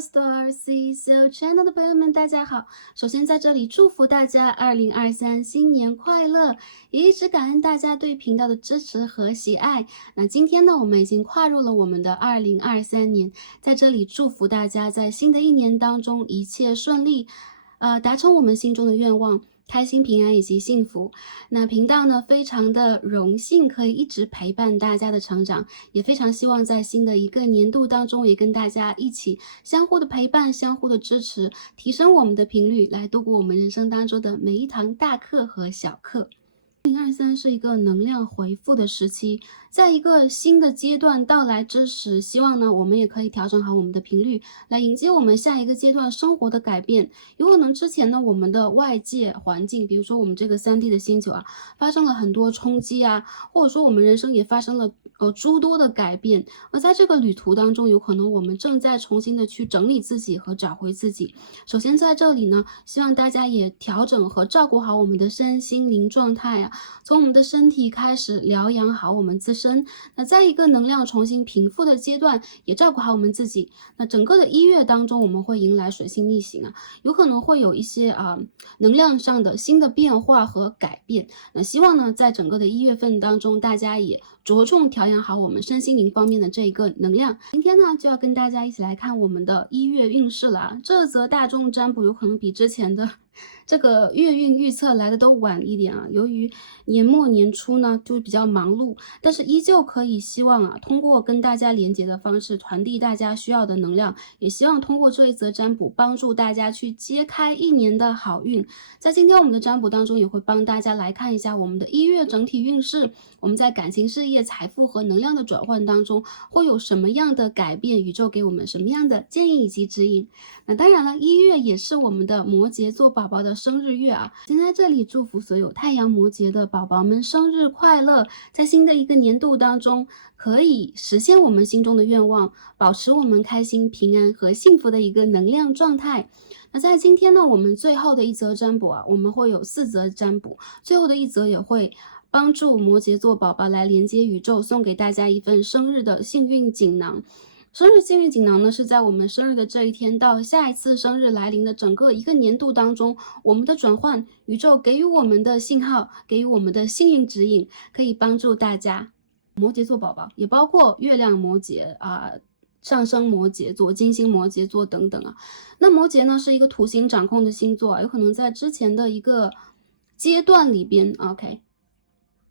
Star C Channel 的朋友们，大家好！首先在这里祝福大家2023新年快乐，也一直感恩大家对频道的支持和喜爱。那今天呢，我们已经跨入了我们的2023年，在这里祝福大家在新的一年当中一切顺利，达成我们心中的愿望。开心、平安以及幸福。那频道呢，非常的荣幸可以一直陪伴大家的成长，也非常希望在新的一个年度当中，也跟大家一起相互的陪伴、相互的支持，提升我们的频率，来度过我们人生当中的每一堂大课和小课。2023是一个能量回复的时期，在一个新的阶段到来之时，希望呢我们也可以调整好我们的频率，来迎接我们下一个阶段生活的改变。有可能之前呢我们的外界环境，比如说我们这个3D 的星球啊，发生了很多冲击啊，或者说我们人生也发生了诸多的改变。而在这个旅途当中，有可能我们正在重新的去整理自己和找回自己。首先在这里呢，希望大家也调整和照顾好我们的身心灵状态啊，从我们的身体开始疗养好我们自身。那在一个能量重新平复的阶段，也照顾好我们自己。那整个的1月当中，我们会迎来水星逆行啊，有可能会有一些能量上的新的变化和改变。那希望呢，在整个的1月份当中，大家也着重调养好我们身心灵方面的这一个能量。今天呢，就要跟大家一起来看我们的1月运势了啊。这则大众占卜有可能比之前的这个月运预测来的都晚一点啊，由于年末年初呢就比较忙碌，但是依旧可以希望啊，通过跟大家连接的方式传递大家需要的能量，也希望通过这一则占卜帮助大家去揭开一年的好运。在今天我们的占卜当中，也会帮大家来看一下我们的1月整体运势，我们在感情、事业、财富和能量的转换当中会有什么样的改变，宇宙给我们什么样的建议以及指引。那当然了，1月也是我们的摩羯座宝宝的生日月啊，先在这里祝福所有太阳摩羯的宝宝们生日快乐，在新的一个年度当中可以实现我们心中的愿望，保持我们开心、平安和幸福的一个能量状态。那在今天呢，我们最后的一则占卜啊，我们会有4则占卜，最后的一则也会帮助摩羯座宝宝来连接宇宙，送给大家一份生日的幸运锦囊。生日幸运锦囊呢，是在我们生日的这一天到下一次生日来临的整个一个年度当中，我们的转换，宇宙给予我们的信号，给予我们的幸运指引，可以帮助大家。摩羯座宝宝也包括月亮摩羯啊、上升摩羯座、金星摩羯座等等啊。那摩羯呢是一个土星掌控的星座啊，有可能在之前的一个阶段里边 ，OK。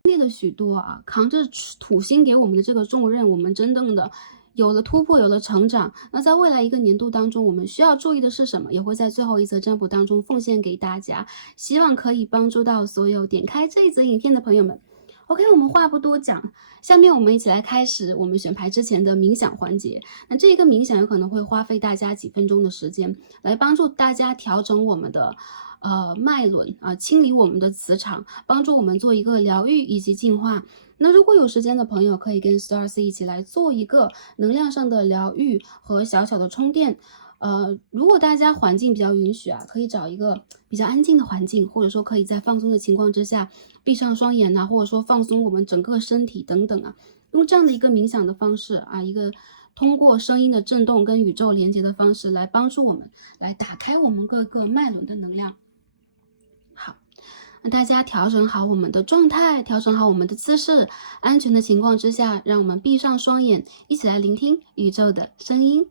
经历了许多啊，扛着土星给我们的这个重任，我们真正的有了突破，有了成长。那在未来一个年度当中，我们需要注意的是什么？也会在最后一则占卜当中奉献给大家，希望可以帮助到所有点开这一则影片的朋友们。OK， 我们话不多讲，下面我们一起来开始我们选牌之前的冥想环节。那这一个冥想有可能会花费大家几分钟的时间，来帮助大家调整我们的脉轮啊，清理我们的磁场，帮助我们做一个疗愈以及净化。那如果有时间的朋友，可以跟 Star C 一起来做一个能量上的疗愈和小小的充电。如果大家环境比较允许啊，可以找一个比较安静的环境，或者说可以在放松的情况之下闭上双眼呐，或者说放松我们整个身体等等啊，用这样的一个冥想的方式啊，一个通过声音的震动跟宇宙连接的方式来帮助我们来打开我们各个脉轮的能量。好，那大家调整好我们的状态，调整好我们的姿势，安全的情况之下，让我们闭上双眼，一起来聆听宇宙的声音。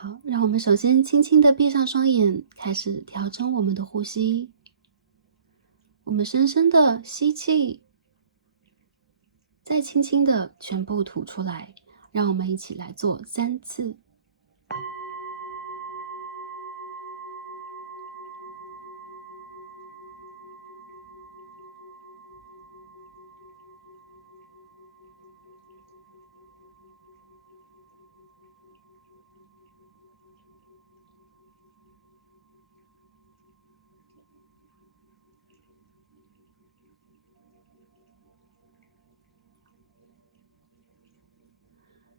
好，让我们首先轻轻地闭上双眼，开始调整我们的呼吸。我们深深的吸气，再轻轻的全部吐出来。让我们一起来做3次。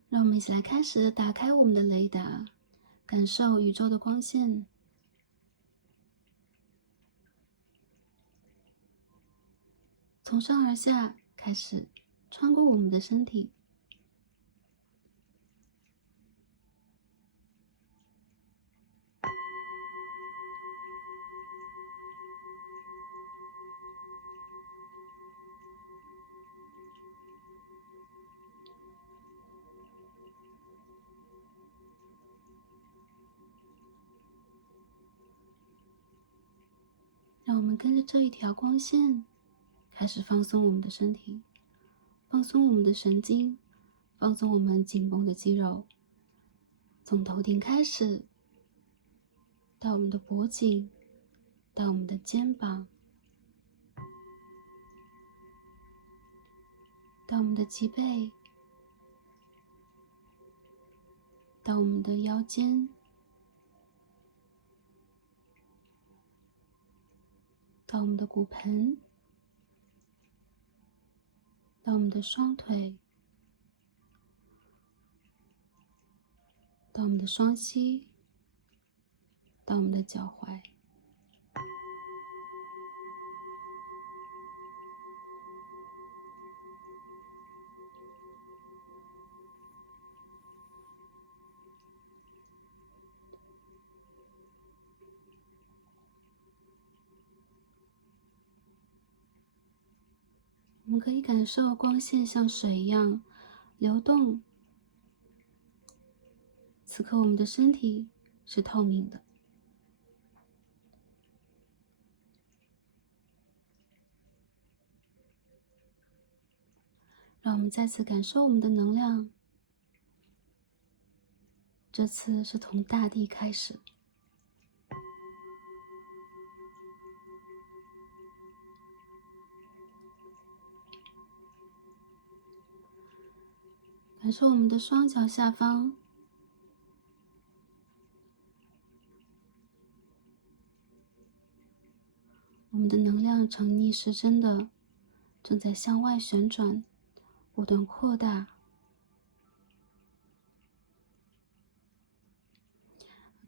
让我们一起来开始打开我们的雷达，感受宇宙的光线，从上而下开始穿过我们的身体，让我们跟着这一条光线开始放松我们的身体，放松我们的神经，放松我们紧绷的肌肉，从头顶开始，到我们的脖颈，到我们的肩膀，到我们的脊背，到我们的腰间，到我们的骨盆，到我们的双腿，到我们的双膝，到我们的脚踝。我们可以感受光线像水一样流动。此刻我们的身体是透明的。让我们再次感受我们的能量，这次是从大地开始。感受我们的双脚下方，我们的能量呈逆时针的正在向外旋转，不断扩大。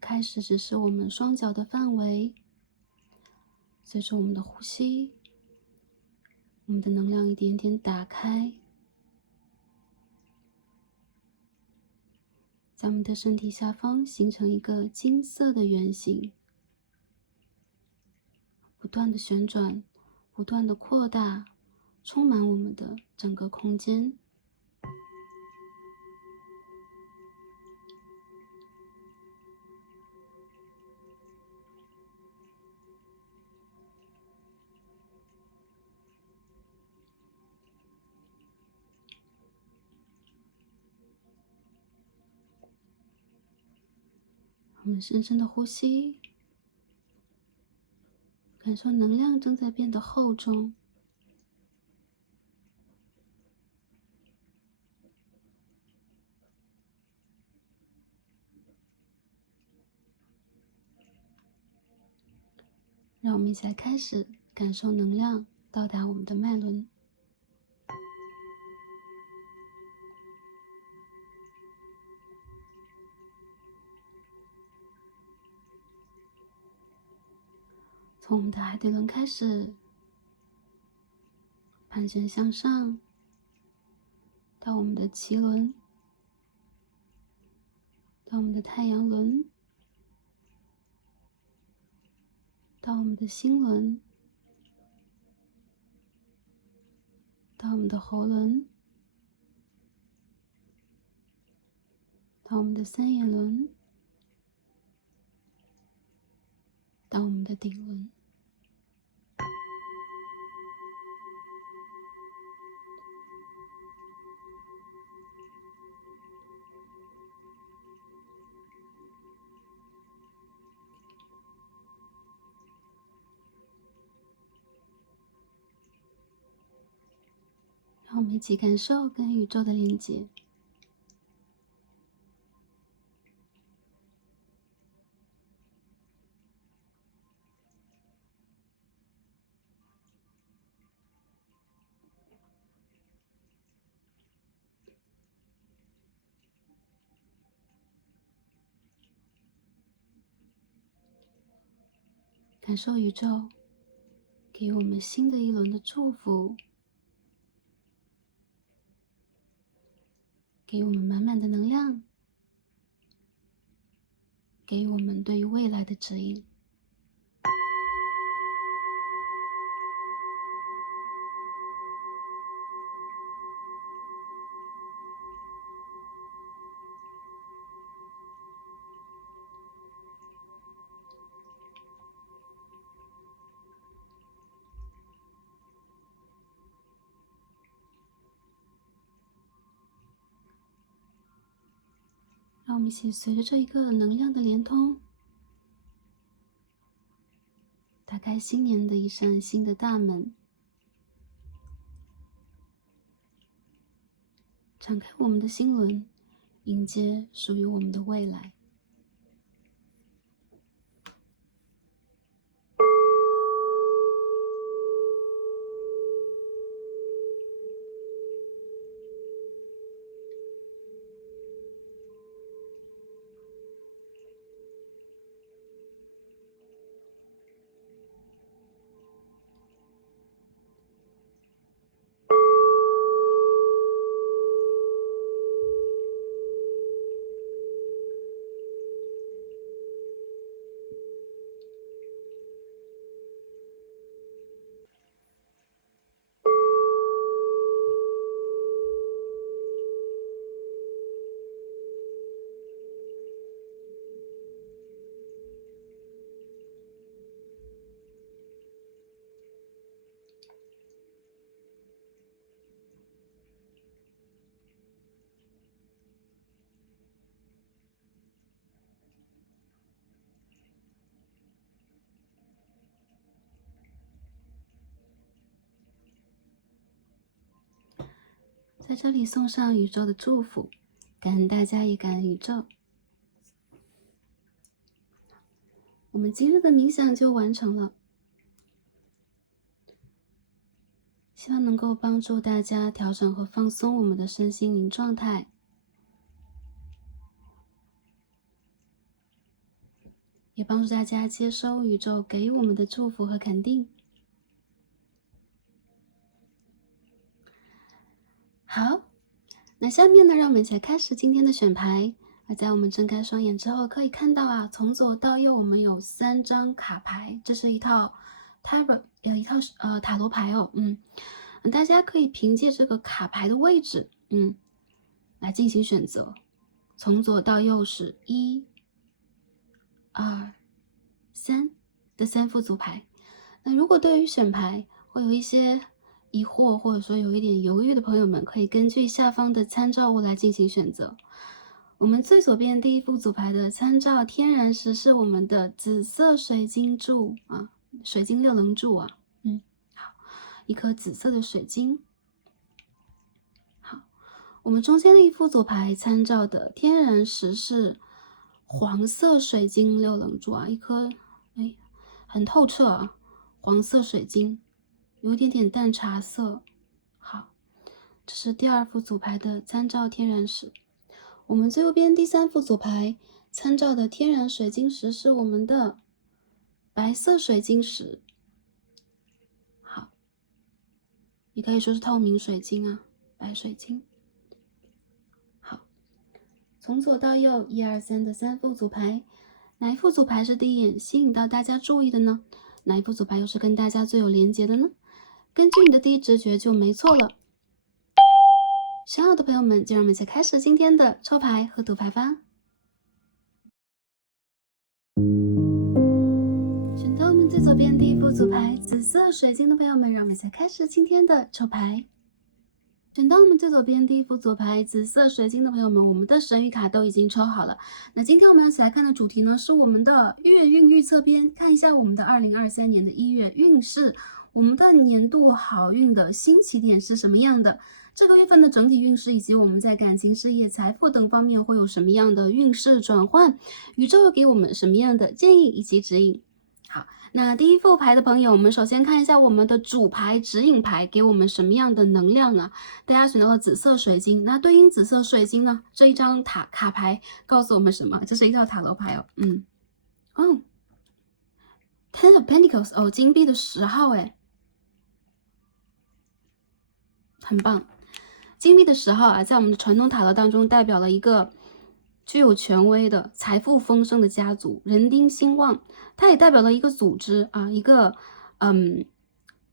开始只是我们双脚的范围，随着我们的呼吸，我们的能量一点点打开，在我们的身体下方形成一个金色的圆形，不断的旋转，不断的扩大，充满我们的整个空间。我们深深的呼吸，感受能量正在变得厚重。让我们一起来开始感受能量到达我们的脉轮。从我们的海底轮开始，盘旋向上，到我们的脐轮，到我们的太阳轮，到我们的心轮，到我们的喉轮，到我们的三眼轮，到我们的顶轮。让我们一起感受跟宇宙的连接。感受宇宙给予我们新的一轮的祝福，给予我们满满的能量，给予我们对于未来的指引。让我们一起随着这一个能量的连通，打开新年的一扇新的大门，敞开我们的心轮，迎接属于我们的未来。在这里送上宇宙的祝福，感恩大家，也感恩宇宙。我们今日的冥想就完成了，希望能够帮助大家调整和放松我们的身心灵状态，也帮助大家接收宇宙给予我们的祝福和肯定。好，那下面呢，让我们一起来开始今天的选牌。在我们睁开双眼之后，可以看到啊，从左到右我们有3张卡牌，这是一套 tarot， 一套塔罗牌哦。大家可以凭借这个卡牌的位置，来进行选择。从左到右是1、2、3的3副组牌。那如果对于选牌会有一些疑惑，或者说有一点犹豫的朋友们，可以根据下方的参照物来进行选择。我们最左边第一副组牌的参照天然石是我们的紫色水晶柱啊，水晶六棱柱啊，好，一颗紫色的水晶。好，我们中间的一副组牌参照的天然石是黄色水晶六棱柱啊，一颗很透彻啊，黄色水晶，有一点点淡茶色。好，这是第2副组牌的参照天然石。我们最右边第3副组牌参照的天然水晶石是我们的白色水晶石。好，也可以说是透明水晶啊，白水晶。好，从左到右1、2、3的3副组牌，哪一副组牌是第一眼吸引到大家注意的呢？哪一副组牌又是跟大家最有连结的呢？根据你的第一直觉就没错了。想好的朋友们，就让我们一起开始今天的抽牌和读牌吧。选到我们最左边第一副组牌紫色水晶的朋友们，让我们一起开始今天的抽牌。选到我们最左边第一副左牌紫色水晶的朋友们，我们的神谕卡都已经抽好了。那今天我们要一起来看的主题呢，是我们的月运预测篇，看一下我们的2023年的1月运势，我们的年度好运的新起点是什么样的？这个月份的整体运势，以及我们在感情、事业、财富等方面会有什么样的运势转换？宇宙给我们什么样的建议以及指引？好，那第一副牌的朋友，我们首先看一下我们的主牌指引牌给我们什么样的能量啊？大家选到了紫色水晶，那对应紫色水晶呢？这一张卡牌告诉我们什么？这是一套塔罗牌哦， Ten of Pentacles， 哦，金币的10号，哎，很棒。金币的10号啊，在我们的传统塔罗当中代表了一个具有权威的、财富丰盛的家族，人丁兴旺。它也代表了一个组织啊，一个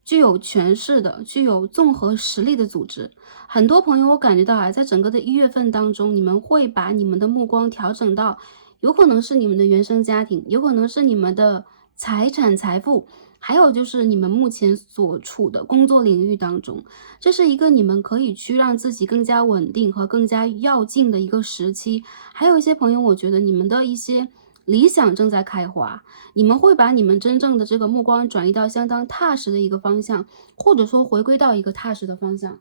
具有权势的、具有综合实力的组织。很多朋友我感觉到啊，在整个的1月份当中，你们会把你们的目光调整到，有可能是你们的原生家庭，有可能是你们的财产、财富。还有就是你们目前所处的工作领域当中，这是一个你们可以去让自己更加稳定和更加跃进的一个时期。还有一些朋友，我觉得你们的一些理想正在开花，你们会把你们真正的这个目光转移到相当踏实的一个方向，或者说回归到一个踏实的方向。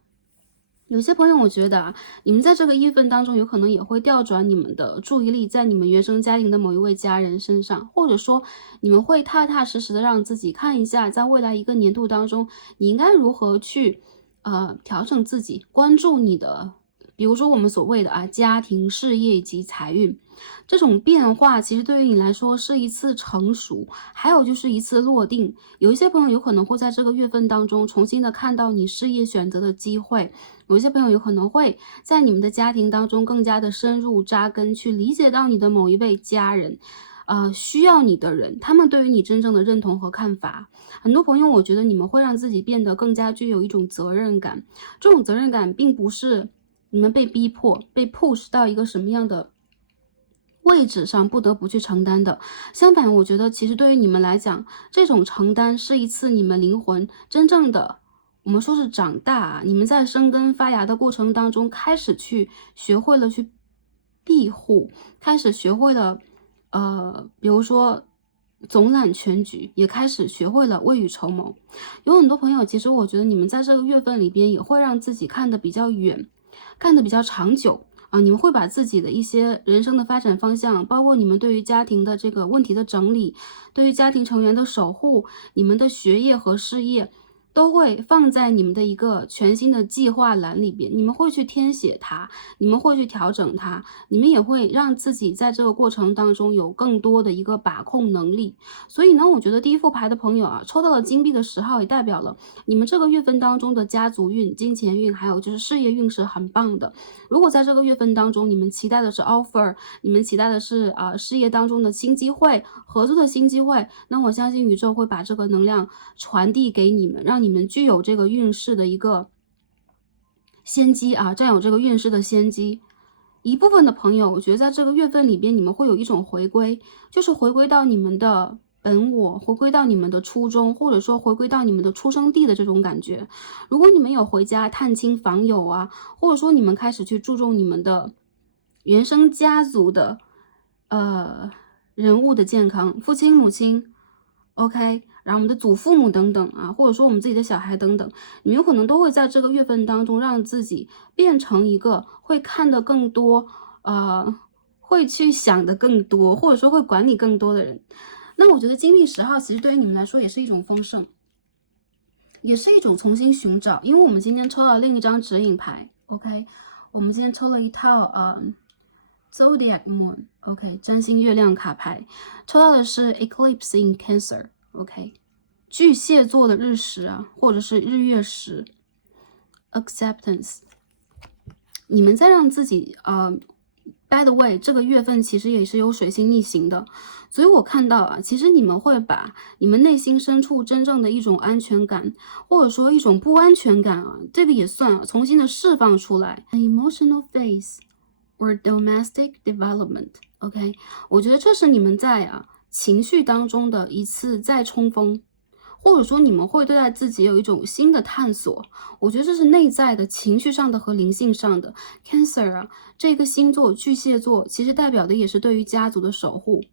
有些朋友我觉得啊，你们在这个1月份当中有可能也会调转你们的注意力在你们原生家庭的某一位家人身上，或者说你们会踏踏实实的让自己看一下，在未来一个年度当中，你应该如何去调整自己，关注你的，比如说我们所谓的家庭、事业以及财运。这种变化其实对于你来说是一次成熟，还有就是一次落定。有一些朋友有可能会在这个月份当中重新的看到你事业选择的机会，有一些朋友有可能会在你们的家庭当中更加的深入扎根，去理解到你的某一位家人，需要你的人，他们对于你真正的认同和看法。很多朋友我觉得你们会让自己变得更加具有一种责任感，这种责任感并不是你们被逼迫、被 push 到一个什么样的位置上不得不去承担的。相反，我觉得其实对于你们来讲，这种承担是一次你们灵魂真正的，我们说是长大啊，你们在生根发芽的过程当中，开始去学会了去庇护，开始学会了比如说总揽全局，也开始学会了未雨绸缪。有很多朋友，其实我觉得你们在这个月份里边也会让自己看得比较远，看得比较长久。你们会把自己的一些人生的发展方向，包括你们对于家庭的这个问题的整理，对于家庭成员的守护，你们的学业和事业，都会放在你们的一个全新的计划栏里边。你们会去填写它，你们会去调整它，你们也会让自己在这个过程当中有更多的一个把控能力。所以呢，我觉得第一副牌的朋友啊，抽到了金币的10号，也代表了你们这个月份当中的家族运、金钱运，还有就是事业运是很棒的。如果在这个月份当中，你们期待的是 offer， 你们期待的是事业当中的新机会、合作的新机会，那我相信宇宙会把这个能量传递给你们，让你们具有这个运势的一个先机啊，占有这个运势的先机。一部分的朋友，我觉得在这个月份里边，你们会有一种回归，就是回归到你们的本我，回归到你们的初衷，或者说回归到你们的出生地的这种感觉。如果你们有回家探亲访友啊，或者说你们开始去注重你们的原生家族的人物的健康，父亲、母亲，OK，然后我们的祖父母等等啊，或者说我们自己的小孩等等，你们有可能都会在这个月份当中让自己变成一个会看得更多，会去想的更多，或者说会管理更多的人。那我觉得金币10号其实对于你们来说也是一种丰盛，也是一种重新寻找。因为我们今天抽到另一张指引牌 ，OK， 我们今天抽了一套Zodiac Moon，OK， 占星月亮卡牌，抽到的是 Eclipse in Cancer，OK，巨蟹座的日食啊，或者是日月食 ，Acceptance。你们在让自己by the way， 这个月份其实也是有水星逆行的，所以我看到啊，其实你们会把你们内心深处真正的一种安全感，或者说一种不安全感啊，这个也算重新的释放出来。Emotional phase or domestic development，OK，我觉得这是你们在情绪当中的一次再冲锋。或者说你们会对待自己有一种新的探索，我觉得这是内在的、情绪上的和灵性上的。Cancer 啊，这个星座巨蟹座其实代表的也是对于家族的守护，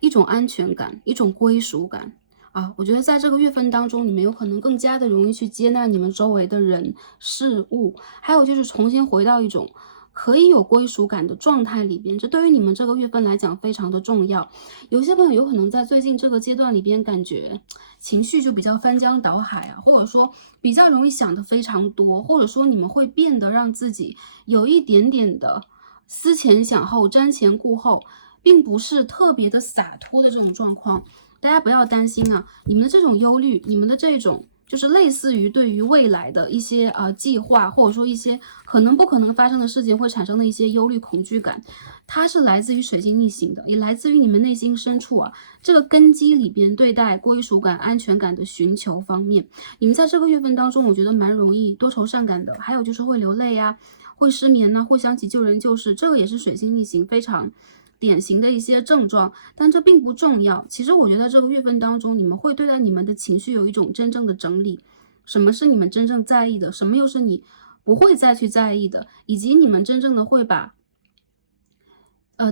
一种安全感，一种归属感啊。我觉得在这个月份当中，你们有可能更加的容易去接纳你们周围的人事物，还有就是重新回到一种可以有归属感的状态里边，这对于你们这个月份来讲非常的重要。有些朋友有可能在最近这个阶段里边，感觉情绪就比较翻江倒海啊，或者说比较容易想的非常多，或者说你们会变得让自己有一点点的思前想后、瞻前顾后，并不是特别的洒脱的这种状况。大家不要担心啊，你们的这种忧虑，你们的这种就是类似于对于未来的一些计划，或者说一些可能不可能发生的事情会产生的一些忧虑恐惧感，它是来自于水星逆行的，也来自于你们内心深处啊这个根基里边对待归属感、安全感的寻求方面。你们在这个月份当中，我觉得蛮容易多愁善感的，还有就是会流泪呀、会失眠呐、会想起旧人旧事，这个也是水星逆行非常典型的一些症状，但这并不重要。其实我觉得这个月份当中，你们会对待你们的情绪有一种真正的整理，什么是你们真正在意的，什么又是你不会再去在意的，以及你们真正的会把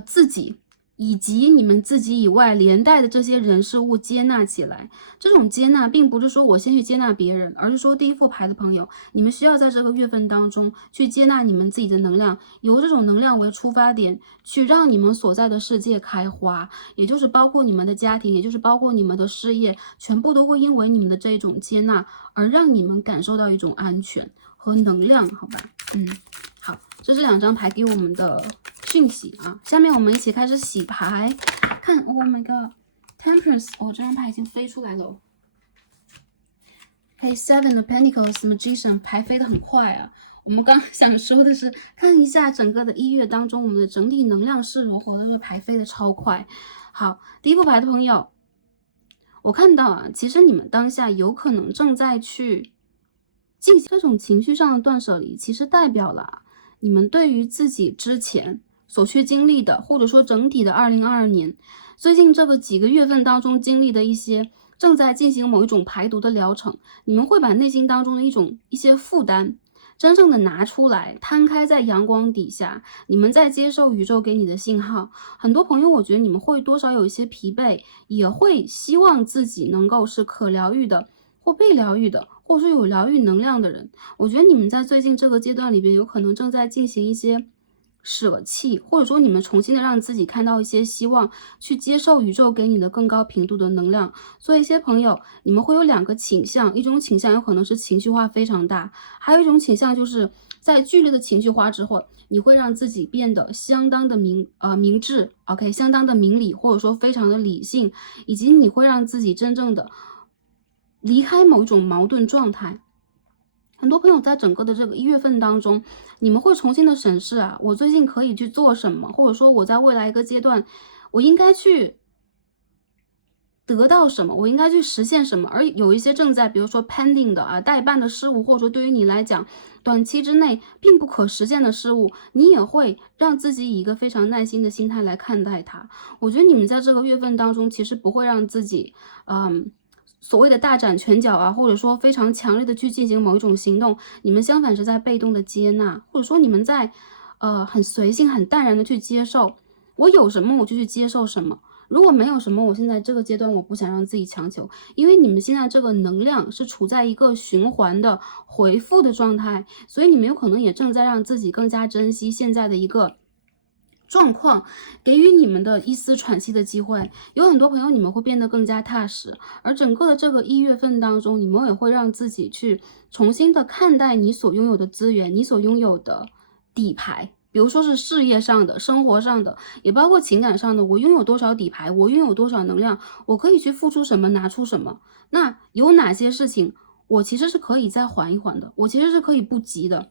自己以及你们自己以外连带的这些人事物接纳起来。这种接纳并不是说我先去接纳别人，而是说第一副牌的朋友，你们需要在这个月份当中去接纳你们自己的能量，由这种能量为出发点，去让你们所在的世界开花，也就是包括你们的家庭，也就是包括你们的事业，全部都会因为你们的这种接纳而让你们感受到一种安全和能量，好吧？好，这是2张牌给我们的讯息啊。下面我们一起开始洗牌，看 ，Oh my God，Temperance， 这张牌已经飞出来了。嘿 ，Seven of Pentacles，Magician， 牌飞得很快啊。我们刚想说的是，看一下整个的1月当中，我们的整体能量是如何的，这个牌飞得超快。好，第一副牌的朋友，我看到啊，其实你们当下有可能正在去进行这种情绪上的断舍离，其实代表了你们对于自己之前所去经历的，或者说整体的2022年，最近这个几个月份当中经历的一些正在进行某一种排毒的疗程，你们会把内心当中的一些负担真正的拿出来，摊开在阳光底下，你们在接受宇宙给你的信号。很多朋友，我觉得你们会多少有一些疲惫，也会希望自己能够是可疗愈的，或被疗愈的，或者说有疗愈能量的人。我觉得你们在最近这个阶段里边，有可能正在进行一些舍弃，或者说你们重新的让自己看到一些希望，去接受宇宙给你的更高频度的能量。所以一些朋友，你们会有2个倾向，一种倾向有可能是情绪化非常大，还有一种倾向就是在剧烈的情绪化之后，你会让自己变得相当的明智 ，OK， 相当的明理，或者说非常的理性，以及你会让自己真正的离开某一种矛盾状态。很多朋友在整个的这个1月份当中，你们会重新的审视啊，我最近可以去做什么，或者说我在未来一个阶段，我应该去得到什么，我应该去实现什么。而有一些正在比如说 pending 的待办的事物，或者说对于你来讲短期之内并不可实现的事物，你也会让自己以一个非常耐心的心态来看待它。我觉得你们在这个月份当中，其实不会让自己所谓的大展拳脚啊，或者说非常强烈的去进行某一种行动，你们相反是在被动的接纳，或者说你们在很随性很淡然的去接受，我有什么我就去接受什么，如果没有什么，我现在这个阶段我不想让自己强求，因为你们现在这个能量是处在一个循环的回复的状态，所以你们有可能也正在让自己更加珍惜现在的一个状况，给予你们的一丝喘息的机会。有很多朋友你们会变得更加踏实，而整个的这个1月份当中，你们也会让自己去重新的看待你所拥有的资源，你所拥有的底牌。比如说是事业上的、生活上的，也包括情感上的，我拥有多少底牌，我拥有多少能量，我可以去付出什么，拿出什么。那有哪些事情我其实是可以再缓一缓的，我其实是可以不急的。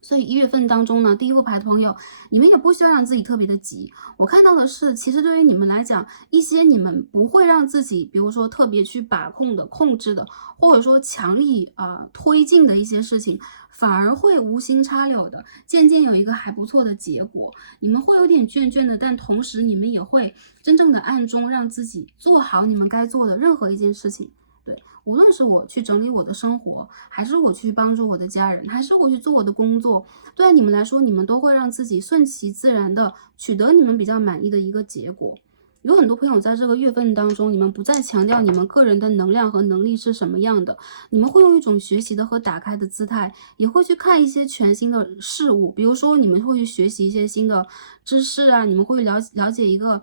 所以1月份当中呢，第一副牌的朋友，你们也不需要让自己特别的急。我看到的是，其实对于你们来讲，一些你们不会让自己，比如说特别去把控的、控制的，或者说强力推进的一些事情，反而会无心插柳的，渐渐有一个还不错的结果。你们会有点倦倦的，但同时你们也会真正的暗中让自己做好你们该做的任何一件事情。对，无论是我去整理我的生活，还是我去帮助我的家人，还是我去做我的工作，对你们来说，你们都会让自己顺其自然的取得你们比较满意的一个结果。有很多朋友在这个月份当中，你们不再强调你们个人的能量和能力是什么样的，你们会用一种学习的和打开的姿态，也会去看一些全新的事物，比如说你们会去学习一些新的知识啊，你们会了解一个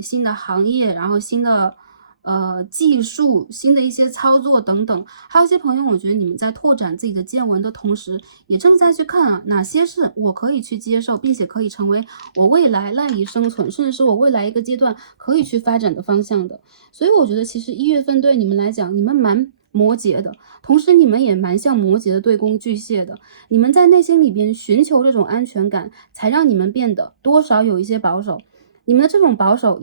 新的行业，然后新的技术、新的一些操作等等。还有一些朋友，我觉得你们在拓展自己的见闻的同时，也正在去看哪些是我可以去接受，并且可以成为我未来赖以生存，甚至是我未来一个阶段可以去发展的方向的。所以我觉得其实1月份对你们来讲，你们蛮摩羯的，同时你们也蛮像摩羯的对宫巨蟹的。你们在内心里边寻求这种安全感，才让你们变得多少有一些保守。你们的这种保守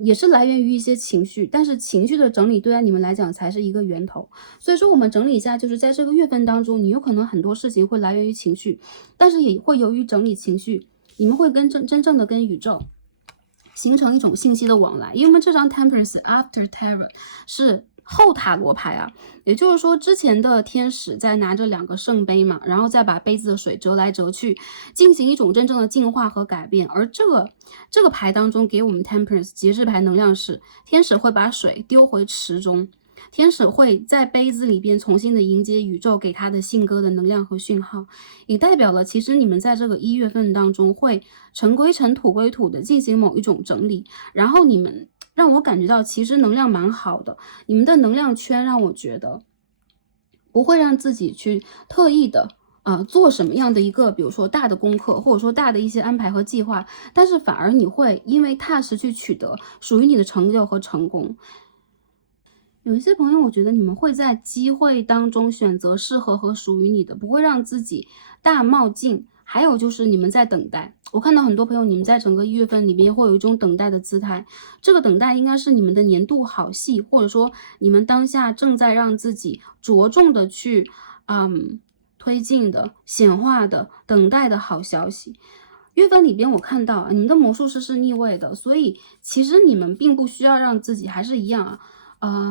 也是来源于一些情绪，但是情绪的整理对你们来讲才是一个源头。所以说我们整理一下，就是在这个月份当中，你有可能很多事情会来源于情绪，但是也会由于整理情绪，你们会真正的跟宇宙形成一种信息的往来。因为我们这张 Temperance After Tarot 是后塔罗牌啊，也就是说之前的天使在拿着2个圣杯嘛，然后再把杯子的水折来折去，进行一种真正的进化和改变。而这个牌当中给我们 Temperance 节制牌能量是，天使会把水丢回池中，天使会在杯子里边重新的迎接宇宙给他的信鸽的能量和讯号，也代表了其实你们在这个1月份当中会尘归尘土归土的进行某一种整理，然后你们让我感觉到其实能量蛮好的，你们的能量圈让我觉得不会让自己去特意的做什么样的一个比如说大的功课，或者说大的一些安排和计划，但是反而你会因为踏实去取得属于你的成就和成功。有一些朋友，我觉得你们会在机会当中选择适合和属于你的，不会让自己大冒进。还有就是你们在等待，我看到很多朋友，你们在整个1月份里边会有一种等待的姿态，这个等待应该是你们的年度好戏，或者说你们当下正在让自己着重的去推进的、显化的、等待的好消息。月份里边我看到你们的魔术师是逆位的，所以其实你们并不需要让自己还是一样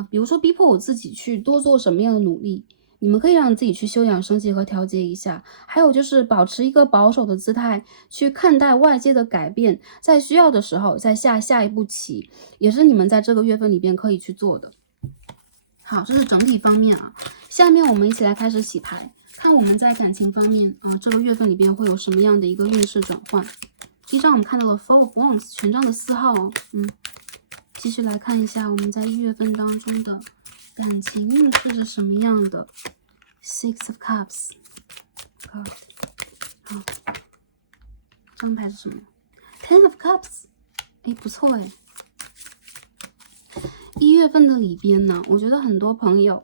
比如说逼迫我自己去多做什么样的努力，你们可以让自己去休养生息和调节一下。还有就是保持一个保守的姿态去看待外界的改变，在需要的时候再下一步棋，也是你们在这个月份里边可以去做的。好，这是整体方面下面我们一起来开始洗牌，看我们在感情方面这个月份里边会有什么样的一个运势转换。第一张我们看到了 Four of Wands 权杖的4号继续来看一下我们在1月份当中的感情运势是什么样的。Six of Cups God 好，这张牌是什么 ？Ten of Cups 不错1月份的里边呢，我觉得很多朋友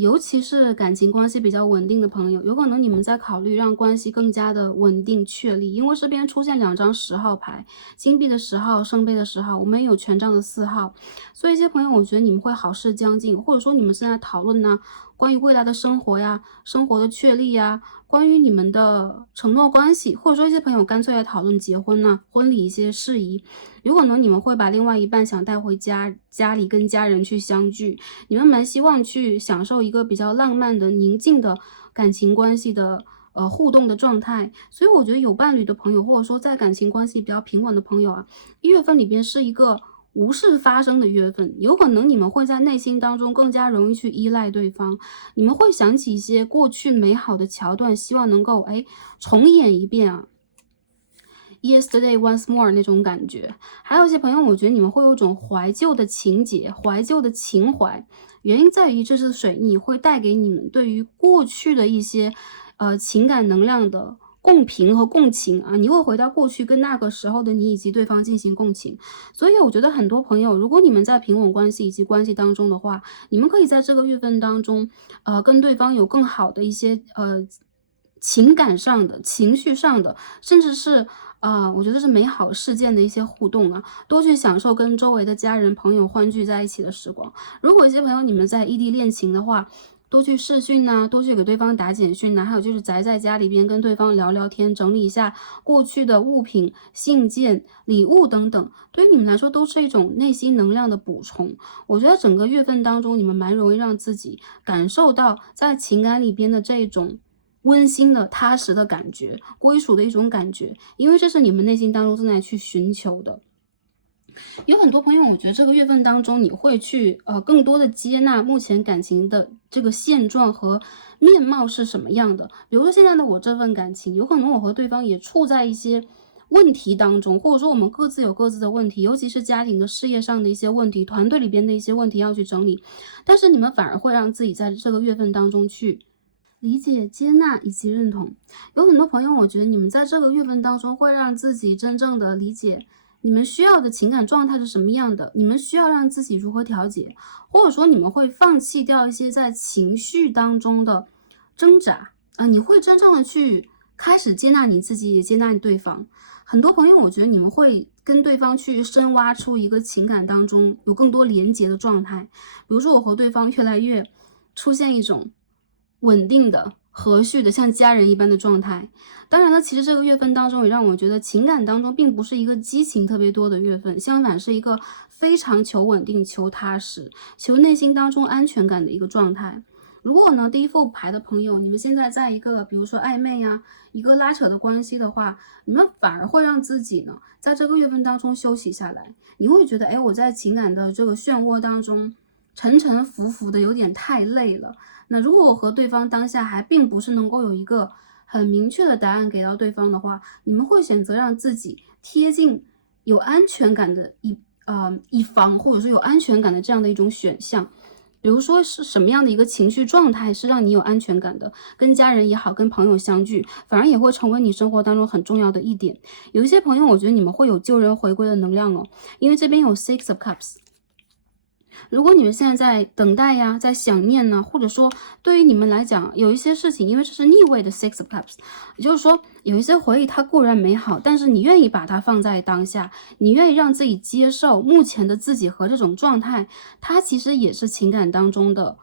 尤其是感情关系比较稳定的朋友，有可能你们在考虑让关系更加的稳定确立，因为这边出现2张10号牌，金币的10号，圣杯的10号，我们也有权杖的4号，所以一些朋友我觉得你们会好事将近，或者说你们正在讨论呢关于未来的生活呀，生活的确立呀，关于你们的承诺关系，或者说一些朋友干脆来讨论结婚呢，婚礼一些事宜，有可能你们会把另外一半想带回家里跟家人去相聚，你们蛮希望去享受一个比较浪漫的宁静的感情关系的互动的状态。所以我觉得有伴侣的朋友，或者说在感情关系比较平稳的朋友1月份里边是一个无事发生的月份，有可能你们会在内心当中更加容易去依赖对方，你们会想起一些过去美好的桥段，希望能够重演一遍Yesterday once more 那种感觉。还有一些朋友，我觉得你们会有一种怀旧的情节，怀旧的情怀，原因在于这次水逆会带给你们对于过去的一些情感能量的共频和共情你会回到过去跟那个时候的你以及对方进行共情。所以我觉得很多朋友，如果你们在平稳关系以及关系当中的话，你们可以在这个月份当中跟对方有更好的一些情感上的、情绪上的，甚至是我觉得是美好事件的一些互动多去享受跟周围的家人朋友欢聚在一起的时光。如果一些朋友你们在异地恋情的话，多去视讯多去给对方打简讯还有就是宅在家里边跟对方聊聊天，整理一下过去的物品、信件、礼物等等，对于你们来说都是一种内心能量的补充。我觉得整个月份当中，你们蛮容易让自己感受到在情感里边的这种温馨的踏实的感觉，归属的一种感觉，因为这是你们内心当中正在去寻求的。有很多朋友，我觉得这个月份当中，你会去更多的接纳目前感情的这个现状和面貌是什么样的。比如说现在的我这份感情，有可能我和对方也处在一些问题当中，或者说我们各自有各自的问题，尤其是家庭的事业上的一些问题，团队里边的一些问题要去整理，但是你们反而会让自己在这个月份当中去理解、接纳以及认同。有很多朋友，我觉得你们在这个月份当中会让自己真正的理解你们需要的情感状态是什么样的，你们需要让自己如何调节，或者说你们会放弃掉一些在情绪当中的挣扎你会真正的去开始接纳你自己，也接纳你对方。很多朋友，我觉得你们会跟对方去深挖出一个情感当中有更多连结的状态，比如说我和对方越来越出现一种稳定的、和煦的，像家人一般的状态。当然了，其实这个月份当中也让我觉得情感当中并不是一个激情特别多的月份，相反是一个非常求稳定、求踏实、求内心当中安全感的一个状态。如果呢，第一副牌的朋友，你们现在在一个比如说暧昧呀，一个拉扯的关系的话，你们反而会让自己呢，在这个月份当中休息下来。你会觉得，哎，我在情感的这个漩涡当中沉沉浮浮的，有点太累了。那如果我和对方当下还并不是能够有一个很明确的答案给到对方的话，你们会选择让自己贴近有安全感的一方，或者是有安全感的这样的一种选项。比如说是什么样的一个情绪状态是让你有安全感的，跟家人也好，跟朋友相聚，反而也会成为你生活当中很重要的一点。有一些朋友，我觉得你们会有旧人回归的能量哦，因为这边有 Six of Cups。如果你们现在在等待呀，在想念呢，或者说对于你们来讲，有一些事情，因为这是逆位的 Six of Cups，也就是说有一些回忆它固然美好，但是你愿意把它放在当下，你愿意让自己接受目前的自己和这种状态，它其实也是情感当中的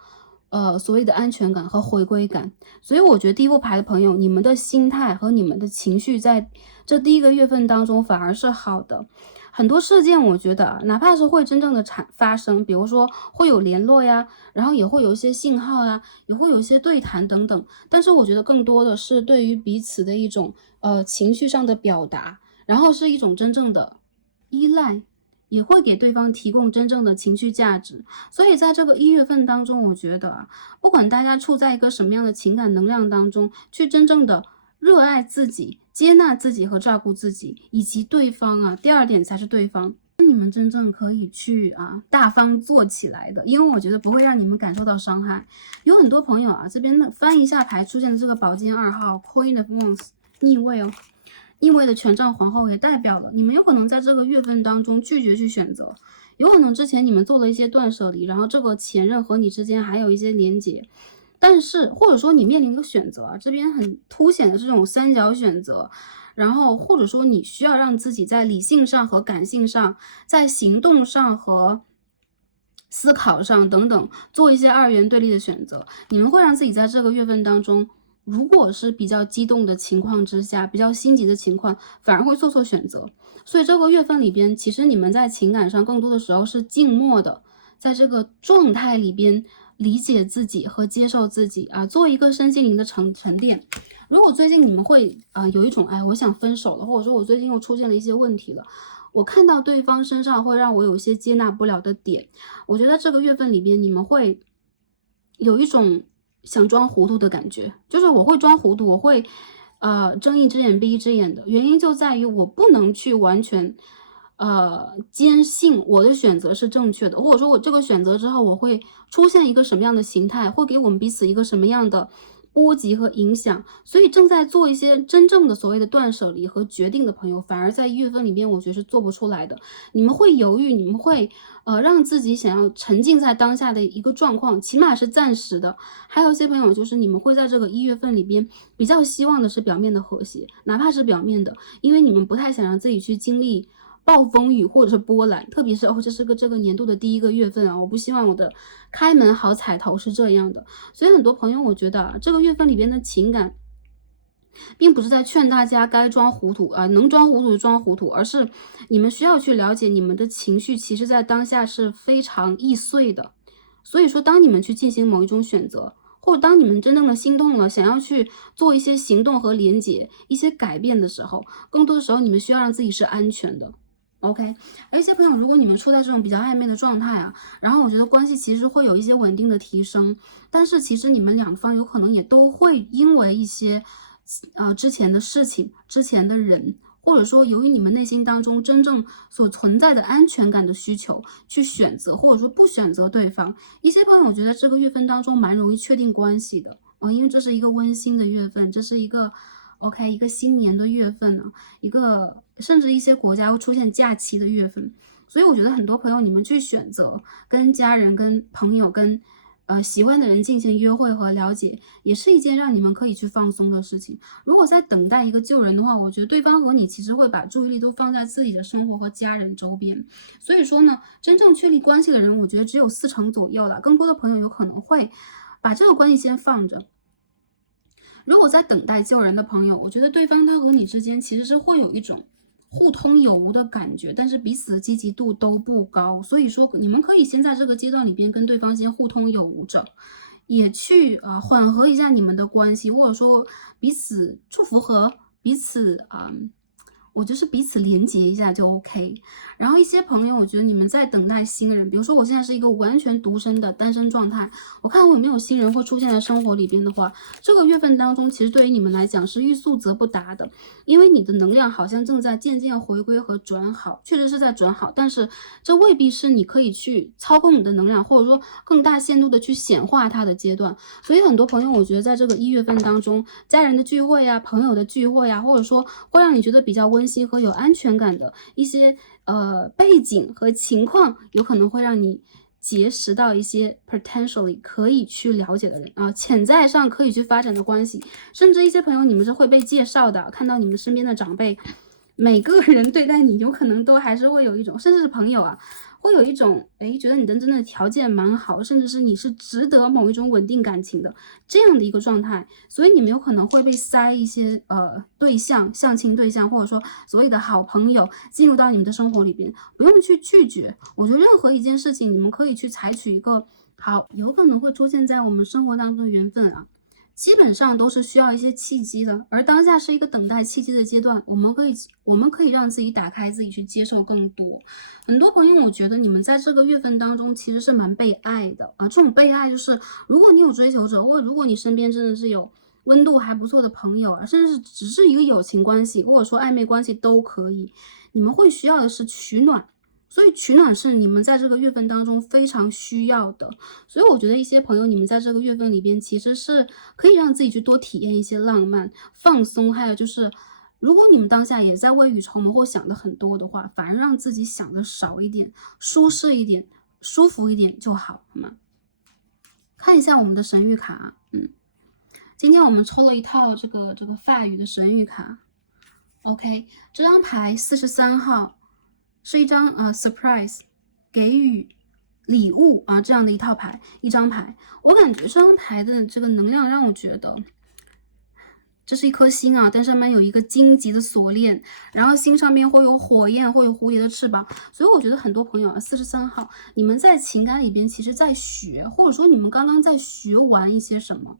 所谓的安全感和回归感。所以我觉得第一副牌的朋友，你们的心态和你们的情绪在这第一个月份当中反而是好的。很多事件我觉得哪怕是会真正的发生，比如说会有联络呀，然后也会有一些信号呀，也会有一些对谈等等，但是我觉得更多的是对于彼此的一种情绪上的表达，然后是一种真正的依赖，也会给对方提供真正的情绪价值。所以在这个1月份当中，我觉得不管大家处在一个什么样的情感能量当中，去真正的热爱自己，接纳自己和照顾自己，以及对方第二点才是对方。你们真正可以去大方做起来的，因为我觉得不会让你们感受到伤害。有很多朋友这边的翻一下牌出现的这个宝剑2号 Queen of Wands 逆位哦，逆位的权杖皇后也代表了你们有可能在这个月份当中拒绝去选择，有可能之前你们做了一些断舍离，然后这个前任和你之间还有一些连结。但是或者说你面临一个选择这边很凸显的这种三角选择，然后或者说你需要让自己在理性上和感性上，在行动上和思考上等等做一些二元对立的选择，你们会让自己在这个月份当中，如果是比较激动的情况之下，比较心急的情况，反而会做错选择。所以这个月份里边，其实你们在情感上更多的时候是静默的，在这个状态里边理解自己和接受自己做一个身心灵的沉淀。如果最近你们会有一种我想分手了，或者说我最近又出现了一些问题了，我看到对方身上会让我有一些接纳不了的点，我觉得这个月份里边你们会有一种想装糊涂的感觉，就是我会装糊涂，我会睁一只眼闭一只眼的，原因就在于我不能去完全坚信我的选择是正确的，或者说我这个选择之后我会出现一个什么样的形态，会给我们彼此一个什么样的波及和影响。所以正在做一些真正的所谓的断舍离和决定的朋友，反而在1月份里面我觉得是做不出来的。你们会犹豫，你们会让自己想要沉浸在当下的一个状况，起码是暂时的。还有一些朋友就是你们会在这个1月份里边比较希望的是表面的和谐，哪怕是表面的，因为你们不太想让自己去经历暴风雨或者是波澜，特别是这是这个年度的第1个月份我不希望我的开门好彩头是这样的。所以很多朋友我觉得这个月份里边的情感并不是在劝大家该装糊涂能装糊涂就装糊涂，而是你们需要去了解你们的情绪其实在当下是非常易碎的。所以说当你们去进行某一种选择，或者当你们真正的心痛了，想要去做一些行动和连结一些改变的时候，更多的时候你们需要让自己是安全的。OK， 有一些朋友，如果你们处在这种比较暧昧的状态然后我觉得关系其实会有一些稳定的提升，但是其实你们两方有可能也都会因为一些之前的事情、之前的人，或者说由于你们内心当中真正所存在的安全感的需求去选择，或者说不选择对方。一些朋友我觉得这个月份当中蛮容易确定关系的，因为这是一个温馨的月份，这是一个 OK 一个新年的月份呢，一个甚至一些国家会出现假期的月份。所以我觉得很多朋友你们去选择跟家人、跟朋友、跟喜欢的人进行约会和了解，也是一件让你们可以去放松的事情。如果在等待一个救人的话，我觉得对方和你其实会把注意力都放在自己的生活和家人周边。所以说呢，真正确立关系的人，我觉得只有40%左右了，更多的朋友有可能会把这个关系先放着。如果在等待救人的朋友，我觉得对方他和你之间其实是会有一种互通有无的感觉，但是彼此的积极度都不高，所以说你们可以先在这个阶段里边跟对方先互通有无着，也去缓和一下你们的关系，或者说彼此祝福和彼此我就是彼此连结一下就 OK。然后一些朋友，我觉得你们在等待新人，比如说我现在是一个完全独身的单身状态，我看我有没有新人会出现在生活里边的话，这个月份当中，其实对于你们来讲是欲速则不达的，因为你的能量好像正在渐渐回归和转好，确实是在转好，但是这未必是你可以去操控你的能量，或者说更大限度的去显化它的阶段。所以很多朋友，我觉得在这个1月份当中，家人的聚会啊，朋友的聚会啊，或者说会让你觉得比较温馨和有安全感的一些背景和情况，有可能会让你结识到一些 potentially 可以去了解的人啊，潜在上可以去发展的关系，甚至一些朋友你们是会被介绍的，看到你们身边的长辈，每个人对待你有可能都还是会有一种，甚至是朋友啊，会有一种觉得你的真的条件蛮好，甚至是你是值得某一种稳定感情的这样的一个状态，所以你们有可能会被塞一些对象，相亲对象，或者说所谓的好朋友进入到你们的生活里边，不用去拒绝。我觉得任何一件事情，你们可以去采取一个好，有可能会出现在我们生活当中的缘分啊。基本上都是需要一些契机的，而当下是一个等待契机的阶段，我们可以让自己打开自己去接受更多。很多朋友，我觉得你们在这个月份当中其实是蛮被爱的啊，这种被爱就是如果你有追求者，或者如果你身边真的是有温度还不错的朋友啊，甚至是只是一个友情关系，或者说暧昧关系都可以，你们会需要的是取暖。所以取暖是你们在这个月份当中非常需要的，所以我觉得一些朋友，你们在这个月份里边其实是可以让自己去多体验一些浪漫、放松，还有就是，如果你们当下也在未雨绸缪或想的很多的话，反而让自己想的少一点，舒适一点，舒服一点就好，好吗？看一下我们的神谕卡，今天我们抽了一套这个法语的神谕卡 ，OK， 这张牌43号。是一张surprise 给予礼物啊这样的一张牌，我感觉这张牌的这个能量让我觉得，这是一颗心啊，但上面有一个荆棘的锁链，然后心上面会有火焰，会有蝴蝶的翅膀，所以我觉得很多朋友啊，43号，你们在情感里边其实在学，或者说你们刚刚在学完一些什么。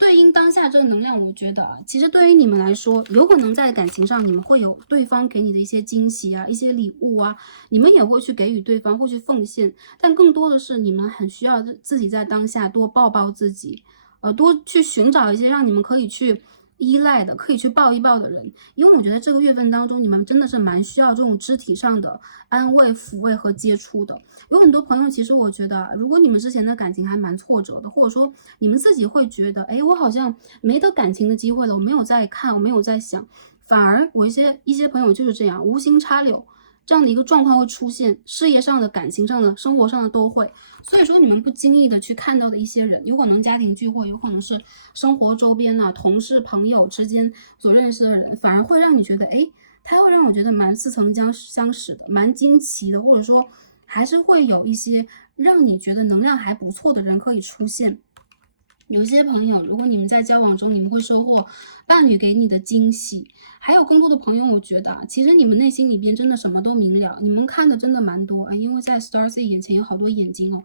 对应当下这个能量，我觉得其实对于你们来说，有可能在感情上你们会有对方给你的一些惊喜啊，一些礼物啊，你们也会去给予对方，会去奉献，但更多的是你们很需要自己在当下多抱抱自己，多去寻找一些让你们可以去依赖的，可以去抱一抱的人，因为我觉得这个月份当中，你们真的是蛮需要这种肢体上的安慰、抚慰和接触的。有很多朋友，其实我觉得，如果你们之前的感情还蛮挫折的，或者说你们自己会觉得，我好像没得感情的机会了，我没有在看，我没有在想，反而我一些朋友就是这样，无心插柳。这样的一个状况会出现，事业上的、感情上的、生活上的都会。所以说，你们不经意的去看到的一些人，有可能家庭聚会，有可能是生活周边啊、同事、朋友之间所认识的人，反而会让你觉得，他会让我觉得蛮似曾相识的，蛮惊奇的，或者说还是会有一些让你觉得能量还不错的人可以出现。有些朋友，如果你们在交往中，你们会收获伴侣给你的惊喜；还有更多的朋友，我觉得其实你们内心里边真的什么都明了，你们看的真的蛮多啊，因为在 Starcy 眼前有好多眼睛哦。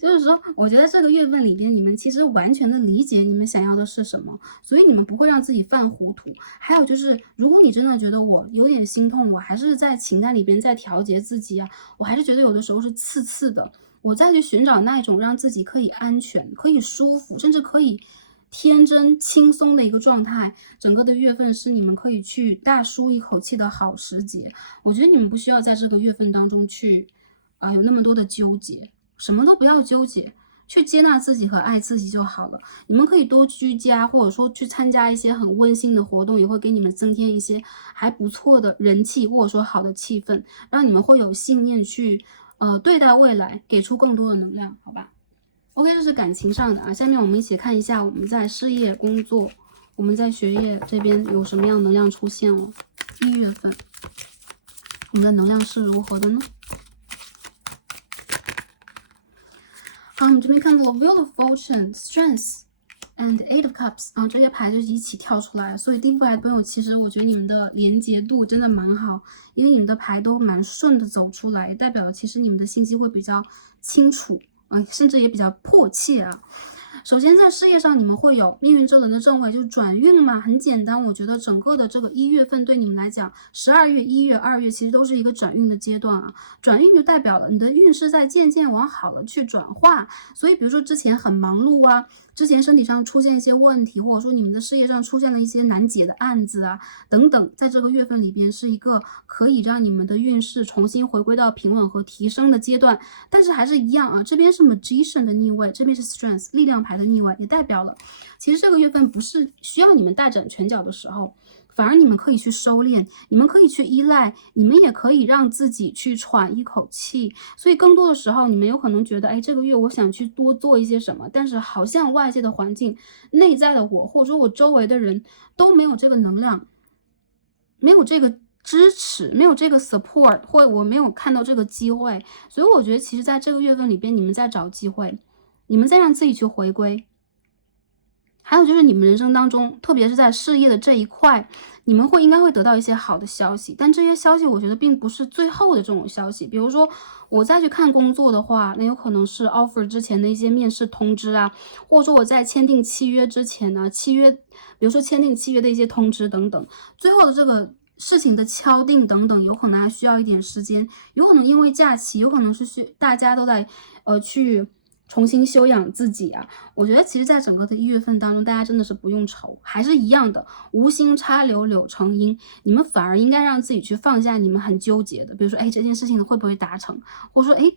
就是说，我觉得这个月份里边，你们其实完全的理解你们想要的是什么，所以你们不会让自己犯糊涂。还有就是，如果你真的觉得我有点心痛，我还是在情感里边在调节自己啊，我还是觉得有的时候是刺刺的。我再去寻找那一种让自己可以安全、可以舒服，甚至可以天真轻松的一个状态，整个的月份是你们可以去大舒一口气的好时节。我觉得你们不需要在这个月份当中去有那么多的纠结，什么都不要纠结，去接纳自己和爱自己就好了。你们可以多居家，或者说去参加一些很温馨的活动，也会给你们增添一些还不错的人气，或者说好的气氛，让你们会有信念去对待未来，给出更多的能量，好吧？OK， 这是感情上的啊。下面我们一起看一下我们在事业、工作，我们在学业这边有什么样的能量出现哦。1月份，我们的能量是如何的呢？好，我们这边看到了 Wheel of Fortune、Strength。and Eight of Cups 啊，这些牌就一起跳出来，所以第一副牌的朋友，其实我觉得你们的连结度真的蛮好，因为你们的牌都蛮顺的走出来，代表其实你们的信息会比较清楚啊，甚至也比较迫切啊。首先在事业上，你们会有命运之轮的正位，就是转运嘛，很简单。我觉得整个的这个1月份对你们来讲，12月、1月、2月其实都是一个转运的阶段啊。转运就代表了你的运势在渐渐往好了去转化。所以比如说之前很忙碌啊，之前身体上出现一些问题，或者说你们的事业上出现了一些难解的案子啊等等，在这个月份里边是一个可以让你们的运势重新回归到平稳和提升的阶段。但是还是一样啊，这边是 Magician 的逆位，这边是 Strength 力量牌的逆位，也代表了其实这个月份不是需要你们大展拳脚的时候，反而你们可以去收敛，你们可以去依赖，你们也可以让自己去喘一口气。所以更多的时候，你们有可能觉得，哎，这个月我想去多做一些什么，但是好像外界的环境、内在的我，或者说我周围的人都没有这个能量，没有这个支持，没有这个 support， 或者我没有看到这个机会。所以我觉得其实在这个月份里边，你们在找机会，你们在让自己去回归。还有就是你们人生当中，特别是在事业的这一块，你们应该会得到一些好的消息，但这些消息我觉得并不是最后的这种消息。比如说我再去看工作的话，那有可能是 offer 之前的一些面试通知啊，或者说我在签订契约之前呢，比如说签订契约的一些通知等等，最后的这个事情的敲定等等，有可能还需要一点时间，有可能因为假期，有可能是大家都在去重新修养自己啊。我觉得其实在整个的1月份当中，大家真的是不用愁，还是一样的，无心插柳柳成荫，你们反而应该让自己去放下你们很纠结的，比如说，哎，这件事情会不会达成，或者说，哎，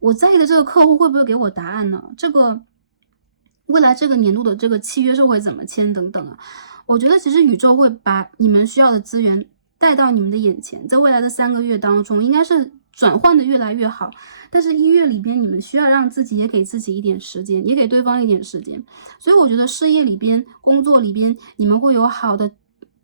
我在意的这个客户会不会给我答案呢？这个未来这个年度的这个契约是会怎么签等等啊。我觉得其实宇宙会把你们需要的资源带到你们的眼前，在未来的3个月当中，应该是转换的越来越好。但是1月里边，你们需要让自己也给自己一点时间，也给对方一点时间。所以我觉得事业里边、工作里边，你们会有好的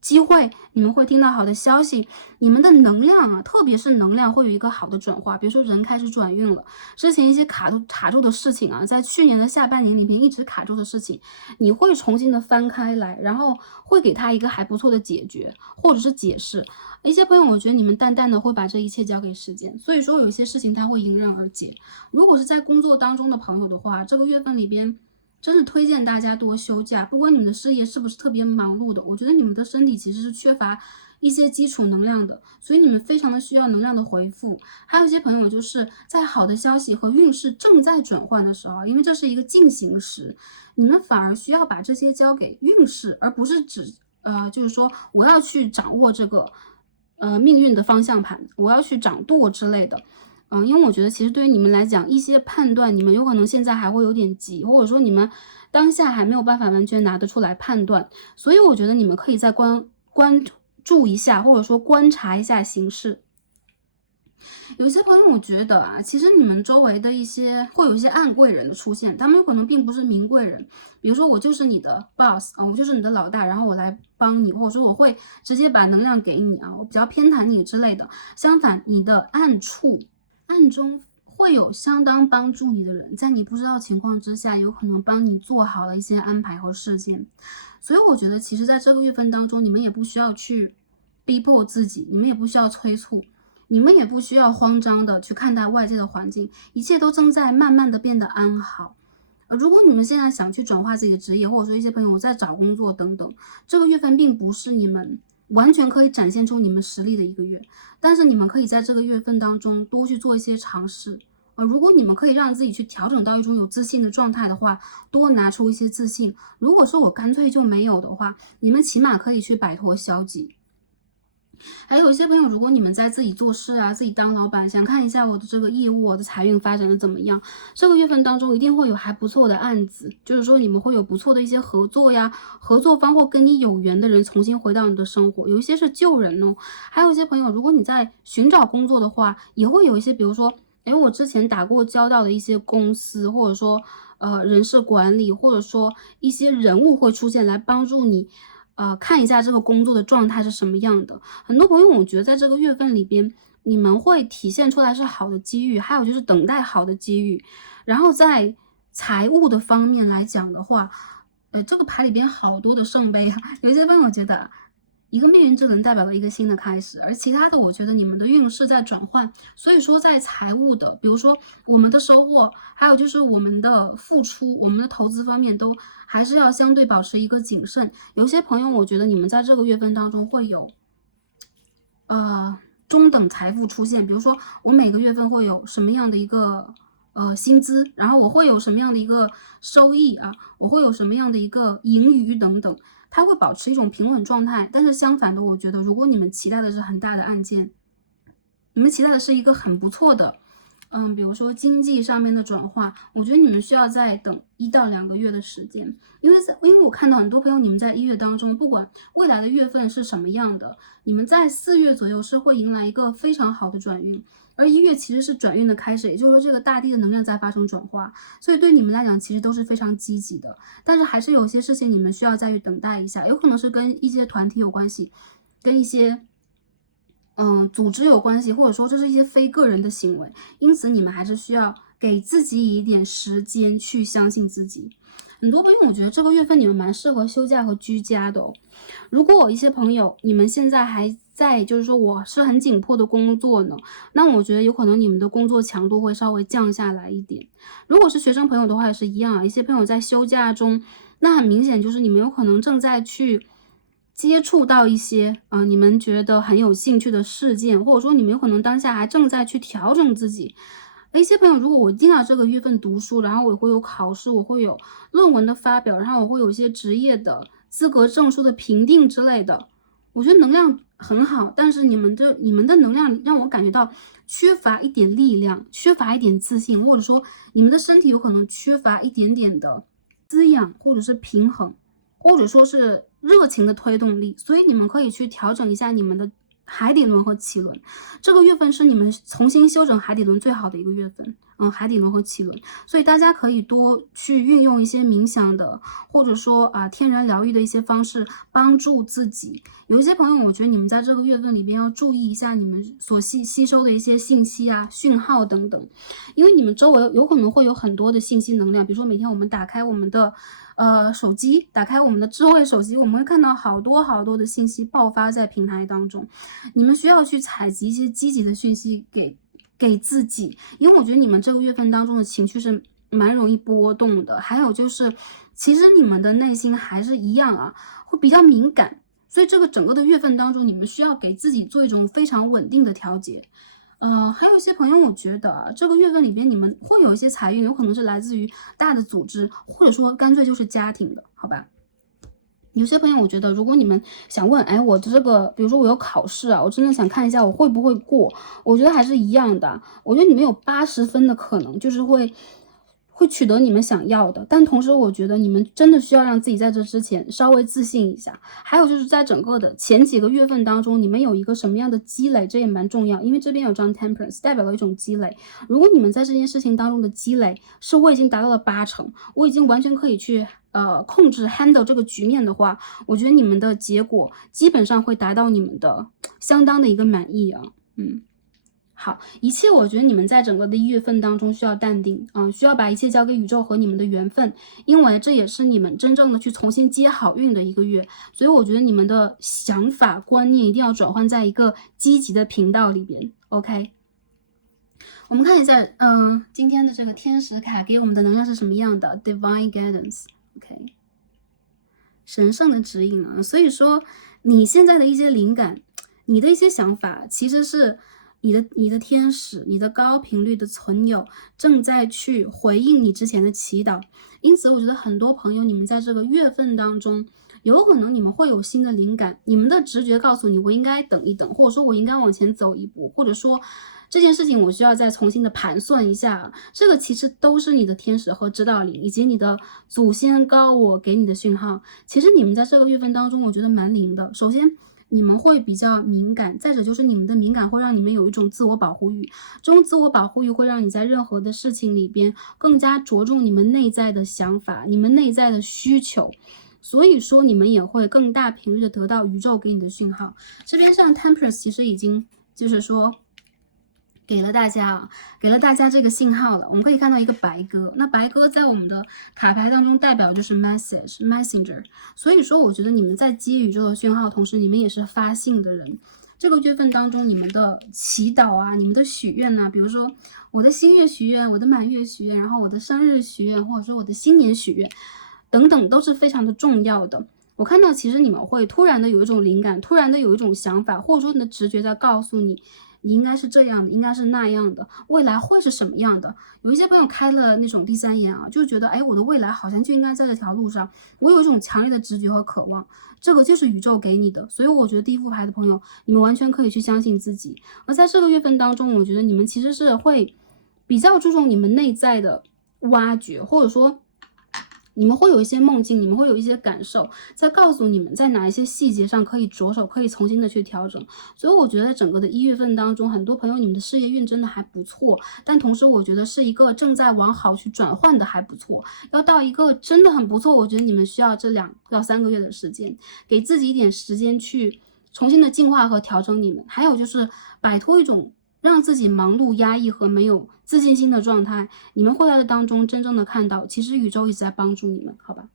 机会，你们会听到好的消息，你们的能量啊，特别是能量会有一个好的转化。比如说人开始转运了，之前一些卡住的事情啊，在去年的下半年里面一直卡住的事情，你会重新的翻开来，然后会给他一个还不错的解决或者是解释。一些朋友，我觉得你们淡淡的会把这一切交给时间，所以说有些事情它会迎刃而解。如果是在工作当中的朋友的话，这个月份里边真是推荐大家多休假，不管你们的事业是不是特别忙碌的，我觉得你们的身体其实是缺乏一些基础能量的，所以你们非常的需要能量的回复。还有一些朋友就是在好的消息和运势正在转换的时候，因为这是一个进行时，你们反而需要把这些交给运势，而不是就是说我要去掌握这个命运的方向盘，我要去掌舵之类的。因为我觉得其实对于你们来讲，一些判断你们有可能现在还会有点急，或者说你们当下还没有办法完全拿得出来判断，所以我觉得你们可以再关注一下，或者说观察一下形势。有些朋友我觉得啊，其实你们周围的会有一些暗贵人的出现，他们有可能并不是明贵人。比如说我就是你的 boss 啊，我就是你的老大，然后我来帮你，或者说我会直接把能量给你啊，我比较偏袒你之类的。相反，你的暗中会有相当帮助你的人，在你不知道情况之下，有可能帮你做好了一些安排和事件。所以我觉得其实在这个月份当中，你们也不需要去逼迫自己，你们也不需要催促，你们也不需要慌张的去看待外界的环境，一切都正在慢慢的变得安好。如果你们现在想去转化自己的职业，或者说一些朋友在找工作等等，这个月份并不是你们完全可以展现出你们实力的一个月，但是你们可以在这个月份当中多去做一些尝试，如果你们可以让自己去调整到一种有自信的状态的话，多拿出一些自信。如果说我干脆就没有的话，你们起码可以去摆脱消极。还有一些朋友，如果你们在自己做事啊，自己当老板，想看一下我的这个业务，我的财运发展的怎么样，这个月份当中一定会有还不错的案子，就是说你们会有不错的一些合作呀，合作方或跟你有缘的人重新回到你的生活，有一些是旧人哦。还有一些朋友，如果你在寻找工作的话，也会有一些，比如说，我之前打过交道的一些公司，或者说人事管理，或者说一些人物会出现来帮助你。看一下这个工作的状态是什么样的。很多朋友，我觉得在这个月份里边，你们会体现出来是好的机遇，还有就是等待好的机遇。然后在财务的方面来讲的话，这个牌里边好多的圣杯啊，有些朋友觉得一个命运之轮代表了一个新的开始，而其他的我觉得你们的运势在转换，所以说在财务的，比如说我们的收获，还有就是我们的付出，我们的投资方面都还是要相对保持一个谨慎。有些朋友，我觉得你们在这个月份当中会有，中等财富出现，比如说我每个月份会有什么样的一个薪资，然后我会有什么样的一个收益啊，我会有什么样的一个盈余等等。它会保持一种平稳状态，但是相反的，我觉得如果你们期待的是很大的案件，你们期待的是一个很不错的，比如说经济上面的转化，我觉得你们需要再等1到2个月的时间，因为我看到很多朋友，你们在1月当中，不管未来的月份是什么样的，你们在4月左右是会迎来一个非常好的转运。而1月其实是转运的开始，也就是说这个大地的能量在发生转化，所以对你们来讲其实都是非常积极的。但是还是有些事情你们需要再去等待一下，有可能是跟一些团体有关系，跟一些组织有关系，或者说这是一些非个人的行为，因此你们还是需要给自己一点时间去相信自己。很多朋友，我觉得这个月份你们蛮适合休假和居家的哦。如果有一些朋友，你们现在还在，就是说我是很紧迫的工作呢，那我觉得有可能你们的工作强度会稍微降下来一点。如果是学生朋友的话也是一样啊，一些朋友在休假中，那很明显就是你们有可能正在去接触到一些你们觉得很有兴趣的事件，或者说你们有可能当下还正在去调整自己。一些朋友，如果我进到这个月份读书，然后我会有考试，我会有论文的发表，然后我会有一些职业的资格证书的评定之类的，我觉得能量很好，但是你们的能量让我感觉到缺乏一点力量，缺乏一点自信，或者说你们的身体有可能缺乏一点点的滋养，或者是平衡，或者说是热情的推动力，所以你们可以去调整一下你们的海底轮和脐轮。这个月份是你们重新修整海底轮最好的一个月份，海底轮和脐轮，所以大家可以多去运用一些冥想的，或者说天然疗愈的一些方式帮助自己。有一些朋友，我觉得你们在这个月份里边要注意一下你们所吸收的一些信息啊、讯号等等，因为你们周围有可能会有很多的信息能量，比如说每天我们打开我们的手机，打开我们的智慧手机，我们会看到好多好多的信息爆发在平台当中，你们需要去采集一些积极的讯息给自己，因为我觉得你们这个月份当中的情绪是蛮容易波动的，还有就是其实你们的内心还是一样啊，会比较敏感，所以这个整个的月份当中，你们需要给自己做一种非常稳定的调节。还有一些朋友，我觉得这个月份里边你们会有一些财运，有可能是来自于大的组织，或者说干脆就是家庭的，好吧？有些朋友，我觉得如果你们想问，我的这个，比如说我有考试啊，我真的想看一下我会不会过，我觉得还是一样的。我觉得你们有80分的可能，就是会取得你们想要的，但同时我觉得你们真的需要让自己在这之前稍微自信一下。还有就是在整个的前几个月份当中，你们有一个什么样的积累，这也蛮重要，因为这边有张 Temperance 代表了一种积累。如果你们在这件事情当中的积累是我已经达到了80%，我已经完全可以去控制 handle 这个局面的话，我觉得你们的结果基本上会达到你们的相当的一个满意啊。好，一切我觉得你们在整个的1月份当中需要淡定需要把一切交给宇宙和你们的缘分，因为这也是你们真正的去重新接好运的一个月，所以我觉得你们的想法观念一定要转换在一个积极的频道里边。 OK， 我们看一下今天的这个天使卡给我们的能量是什么样的。 Divine Guidance， OK， 神圣的指引所以说你现在的一些灵感，你的一些想法其实是你的天使，你的高频率的存有正在去回应你之前的祈祷。因此我觉得很多朋友你们在这个月份当中，有可能你们会有新的灵感，你们的直觉告诉你我应该等一等，或者说我应该往前走一步，或者说这件事情我需要再重新的盘算一下。这个其实都是你的天使和指导灵以及你的祖先高我给你的讯号。其实你们在这个月份当中我觉得蛮灵的。首先你们会比较敏感，再者就是你们的敏感会让你们有一种自我保护欲，这种自我保护欲会让你在任何的事情里边更加着重你们内在的想法，你们内在的需求，所以说你们也会更大频率的得到宇宙给你的讯号。这边像 Temperance 其实已经就是说给了大家这个信号了。我们可以看到一个白鸽，那白鸽在我们的卡牌当中代表就是 messenger， 所以说我觉得你们在接宇宙的讯号，同时你们也是发信的人。这个月份当中，你们的祈祷啊，你们的许愿啊，比如说我的新月许愿，我的满月许愿，然后我的生日许愿，或者说我的新年许愿等等，都是非常的重要的。我看到其实你们会突然的有一种灵感，突然的有一种想法，或者说你的直觉在告诉你，你应该是这样的，应该是那样的，未来会是什么样的。有一些朋友开了那种第三眼啊，就觉得哎，我的未来好像就应该在这条路上，我有一种强烈的直觉和渴望，这个就是宇宙给你的。所以我觉得第一副牌的朋友，你们完全可以去相信自己。而在这个月份当中，我觉得你们其实是会比较注重你们内在的挖掘，或者说你们会有一些梦境，你们会有一些感受，在告诉你们在哪一些细节上可以着手，可以重新的去调整。所以我觉得在整个的1月份当中，很多朋友你们的事业运真的还不错，但同时我觉得是一个正在往好去转换的还不错。要到一个真的很不错，我觉得你们需要这2到3个月的时间，给自己一点时间去重新的进化和调整你们。还有就是摆脱一种让自己忙碌、压抑和没有自信心的状态，你们会在这当中真正的看到，其实宇宙一直在帮助你们，好吧？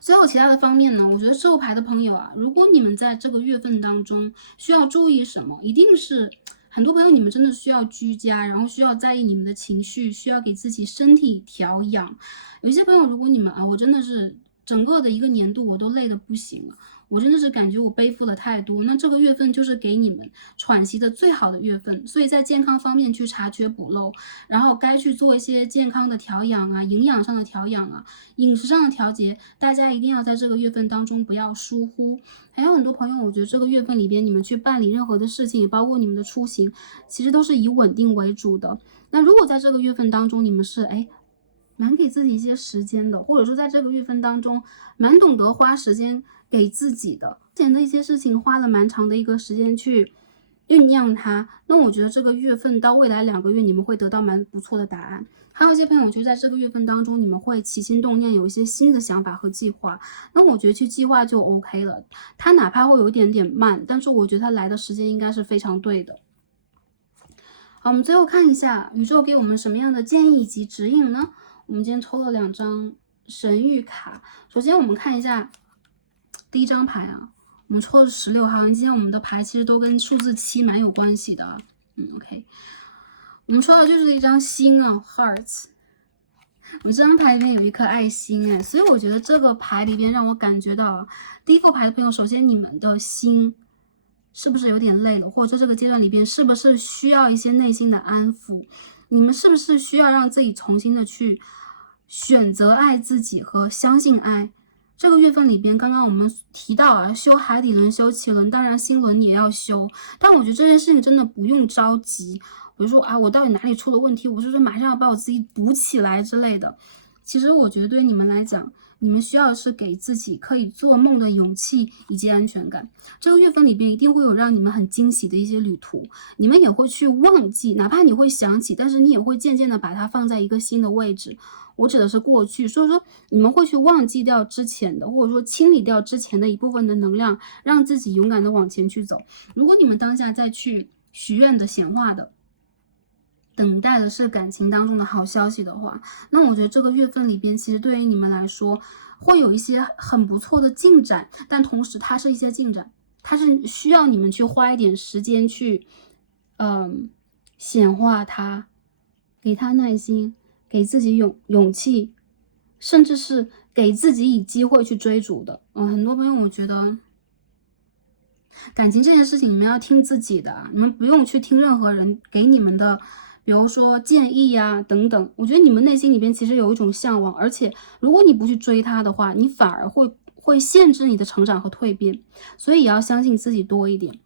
所有其他的方面呢，我觉得这副牌的朋友啊，如果你们在这个月份当中需要注意什么，一定是很多朋友你们真的需要居家，然后需要在意你们的情绪，需要给自己身体调养。有一些朋友，如果你们啊，我真的是整个的一个年度我都累得不行了，我真的是感觉我背负了太多，那这个月份就是给你们喘息的最好的月份。所以在健康方面去查缺补漏，然后该去做一些健康的调养啊，营养上的调养啊，饮食上的调节，大家一定要在这个月份当中不要疏忽。还有很多朋友，我觉得这个月份里边你们去办理任何的事情，包括你们的出行，其实都是以稳定为主的。那如果在这个月份当中你们是蛮给自己一些时间的，或者说在这个月份当中蛮懂得花时间给自己的，之前的一些事情花了蛮长的一个时间去酝酿它，那我觉得这个月份到未来2个月你们会得到蛮不错的答案。还有一些朋友就在这个月份当中，你们会起心动念，有一些新的想法和计划，那我觉得去计划就 OK 了，它哪怕会有一点点慢，但是我觉得它来的时间应该是非常对的。好，我们最后看一下宇宙给我们什么样的建议以及指引呢？我们今天抽了2张神谕卡，首先我们看一下第一张牌啊，我们抽的是16号，今天我们的牌其实都跟数字7蛮有关系的啊。OK， 我们抽的就是一张心啊 ，Hearts。我这张牌里面有一颗爱心所以我觉得这个牌里边让我感觉到第一副牌的朋友，首先你们的心是不是有点累了，或者说这个阶段里边是不是需要一些内心的安抚？你们是不是需要让自己重新的去选择爱自己和相信爱？这个月份里边，刚刚我们提到啊，修海底轮、修脐轮，当然心轮也要修。但我觉得这件事情真的不用着急，比如说啊，我到底哪里出了问题，我是说马上要把我自己补起来之类的。其实我觉得对你们来讲，你们需要的是给自己可以做梦的勇气以及安全感。这个月份里边一定会有让你们很惊喜的一些旅途，你们也会去忘记，哪怕你会想起，但是你也会渐渐的把它放在一个新的位置。我指的是过去，所以说你们会去忘记掉之前的，或者说清理掉之前的一部分的能量，让自己勇敢的往前去走。如果你们当下再去许愿的显化的等待的是感情当中的好消息的话，那我觉得这个月份里边其实对于你们来说会有一些很不错的进展，但同时它是一些进展，它是需要你们去花一点时间去显化它，给它耐心，给自己勇气，甚至是给自己以机会去追逐的。很多朋友我觉得感情这件事情你们要听自己的，你们不用去听任何人给你们的，比如说建议呀等等。我觉得你们内心里边其实有一种向往，而且如果你不去追他的话，你反而会限制你的成长和蜕变，所以也要相信自己多一点。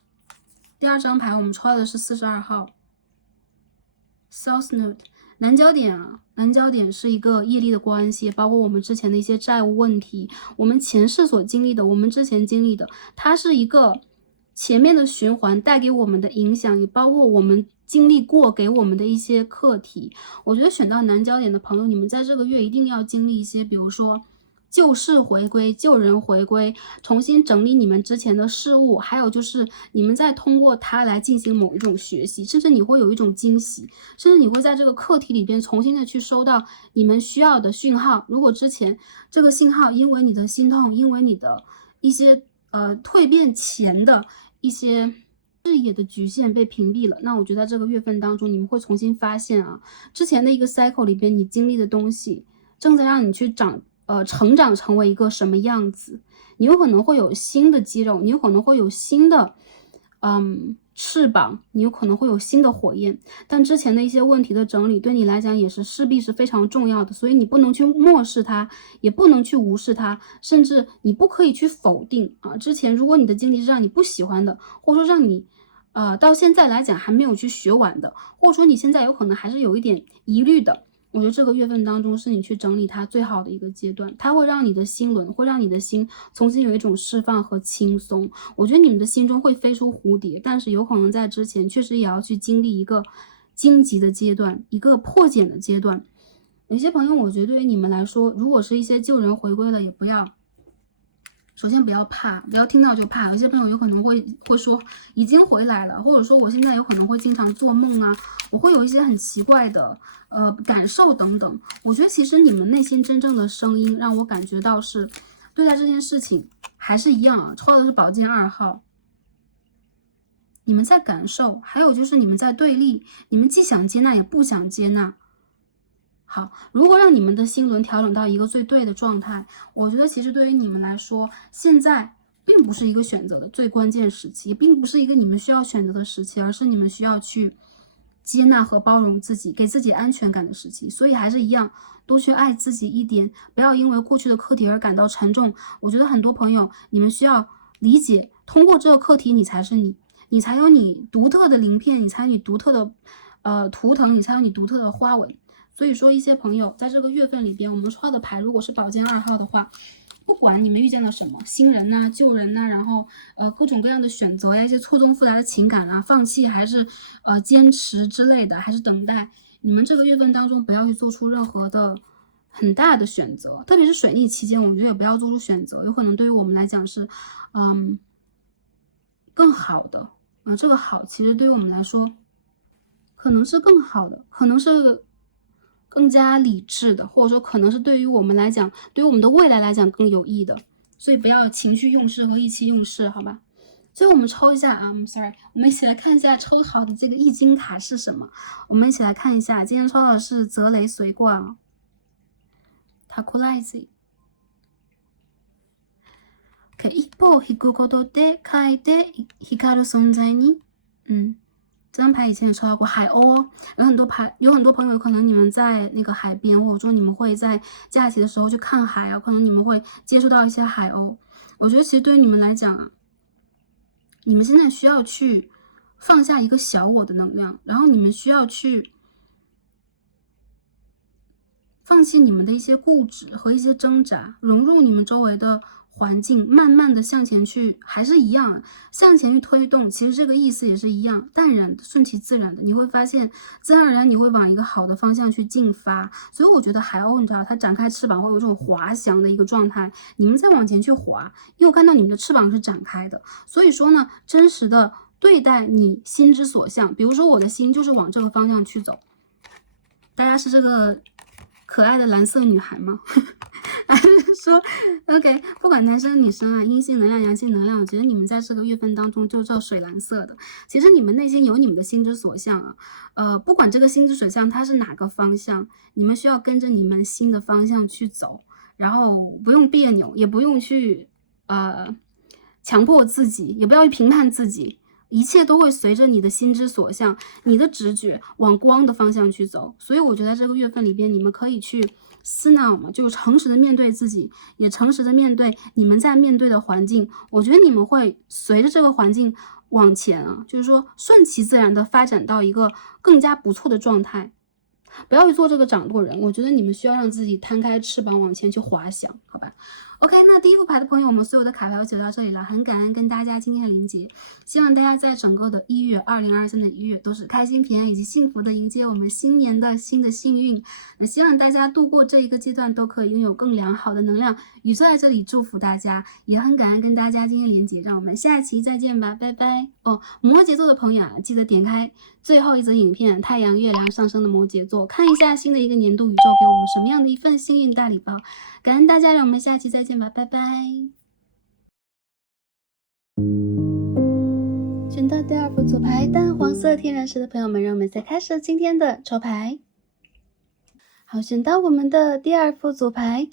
第二张牌我们抽到的是42号 South Node。南焦点啊，南焦点是一个业力的关系，包括我们之前的一些债务问题，我们前世所经历的，我们之前经历的，它是一个前面的循环带给我们的影响，也包括我们经历过给我们的一些课题。我觉得选到南焦点的朋友，你们在这个月一定要经历一些，比如说旧事回归，旧人回归，重新整理你们之前的事物，还有就是你们再通过它来进行某一种学习，甚至你会有一种惊喜，甚至你会在这个课题里边重新的去收到你们需要的讯号。如果之前这个信号因为你的心痛，因为你的一些蜕变前的一些视野的局限被屏蔽了，那我觉得在这个月份当中，你们会重新发现啊，之前的一个 cycle 里边你经历的东西，正在让你去成长成为一个什么样子。你有可能会有新的肌肉，你有可能会有新的翅膀，你有可能会有新的火焰，但之前的一些问题的整理对你来讲也是势必是非常重要的，所以你不能去漠视它，也不能去无视它，甚至你不可以去否定啊。之前如果你的经历是让你不喜欢的，或者说让你到现在来讲还没有去学完的，或者说你现在有可能还是有一点疑虑的，我觉得这个月份当中是你去整理它最好的一个阶段，它会让你的心轮，会让你的心重新有一种释放和轻松。我觉得你们的心中会飞出蝴蝶，但是有可能在之前确实也要去经历一个荆棘的阶段，一个破茧的阶段。有些朋友，我觉得对于你们来说，如果是一些旧人回归了，也不要。首先不要怕，不要听到就怕。有些朋友有可能会说已经回来了，或者说我现在有可能会经常做梦啊，我会有一些很奇怪的感受等等。我觉得其实你们内心真正的声音让我感觉到是对待这件事情还是一样啊。抽到的是宝剑2号，你们在感受，还有就是你们在对立，你们既想接纳也不想接纳。好，如何让你们的心轮调整到一个最对的状态？我觉得其实对于你们来说，现在并不是一个选择的最关键时期，并不是一个你们需要选择的时期，而是你们需要去接纳和包容自己，给自己安全感的时期。所以还是一样，多去爱自己一点，不要因为过去的课题而感到沉重。我觉得很多朋友，你们需要理解，通过这个课题，你才是你，你才有你独特的鳞片，你才有你独特的图腾，你才有你独特的花纹。所以说，一些朋友在这个月份里边，我们抽到的牌如果是宝剑2号的话，不管你们遇见了什么新人呐、旧人呐、然后各种各样的选择呀，一些错综复杂的情感啊，放弃还是坚持之类的，还是等待，你们这个月份当中不要去做出任何的很大的选择，特别是水逆期间，我觉得也不要做出选择，有可能对于我们来讲是更好的这个好其实对于我们来说可能是更好的，可能是更加理智的，或者说可能是对于我们来讲，对于我们的未来来讲更有益的，所以不要情绪用事和意气用事，好吧？最后我们抽一下啊，sorry，我们一起来看一下抽好的这个易经卡是什么。我们一起来看一下，今天抽到的是泽雷随卦 Takulize。一歩引くことで書いて光る存在に，这张牌以前也抽到过海鸥哦，有很多朋友可能你们在那个海边，或者说你们会在假期的时候去看海啊，可能你们会接触到一些海鸥。我觉得其实对于你们来讲啊，你们现在需要去放下一个小我的能量，然后你们需要去放弃你们的一些固执和一些挣扎，融入你们周围的环境，慢慢的向前去，还是一样向前去推动。其实这个意思也是一样，淡然的，顺其自然的，你会发现自然而然你会往一个好的方向去进发。所以我觉得海鸥，你知道它展开翅膀会有这种滑翔的一个状态，你们再往前去滑，又看到你们的翅膀是展开的。所以说呢，真实的对待你心之所向，比如说我的心就是往这个方向去走。大家是这个可爱的蓝色女孩吗？还是说 OK， 不管男生女生啊，阴性能量阳性能量，我觉得你们在这个月份当中就叫水蓝色的。其实你们内心有你们的心之所向啊，不管这个心之所向它是哪个方向，你们需要跟着你们心的方向去走，然后不用别扭，也不用去强迫自己，也不要去评判自己，一切都会随着你的心之所向，你的直觉往光的方向去走。所以我觉得这个月份里边，你们可以去思考嘛，就诚实的面对自己，也诚实的面对你们在面对的环境。我觉得你们会随着这个环境往前啊，就是说顺其自然的发展到一个更加不错的状态。不要去做这个掌舵人，我觉得你们需要让自己摊开翅膀往前去滑翔，好吧？OK，那第一副牌的朋友，我们所有的卡牌就到这里了，很感恩跟大家今天的连接，希望大家在整个的2023的1月都是开心平安以及幸福的迎接我们新年的新的幸运。那希望大家度过这一个阶段都可以拥有更良好的能量，宇宙在这里祝福大家，也很感恩跟大家今天连接，让我们下期再见吧，拜拜。哦，摩羯座的朋友啊，记得点开最后一则影片，太阳、月亮上升的摩羯座，看一下新的一个年度宇宙给我们什么样的一份幸运大礼包。感恩大家，让我们下期再见吧，拜拜。选到第二副组牌淡黄色天然石的朋友们，让我们再开始今天的抽牌。好，选到我们的第二副组牌，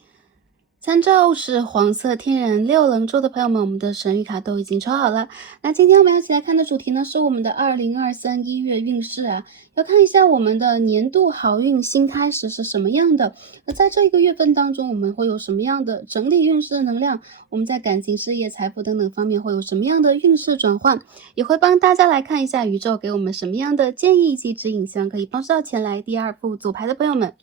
参照是黄色天然六棱珠的朋友们，我们的神谕卡都已经抽好了。那今天我们要一起来看的主题呢，是我们的2023 1月运势啊，要看一下我们的年度好运新开始是什么样的。那在这一个月份当中，我们会有什么样的整体运势的能量？我们在感情、事业、财富等等方面会有什么样的运势转换？也会帮大家来看一下宇宙给我们什么样的建议以及指引，希望可以帮助到前来第二副组牌的朋友们。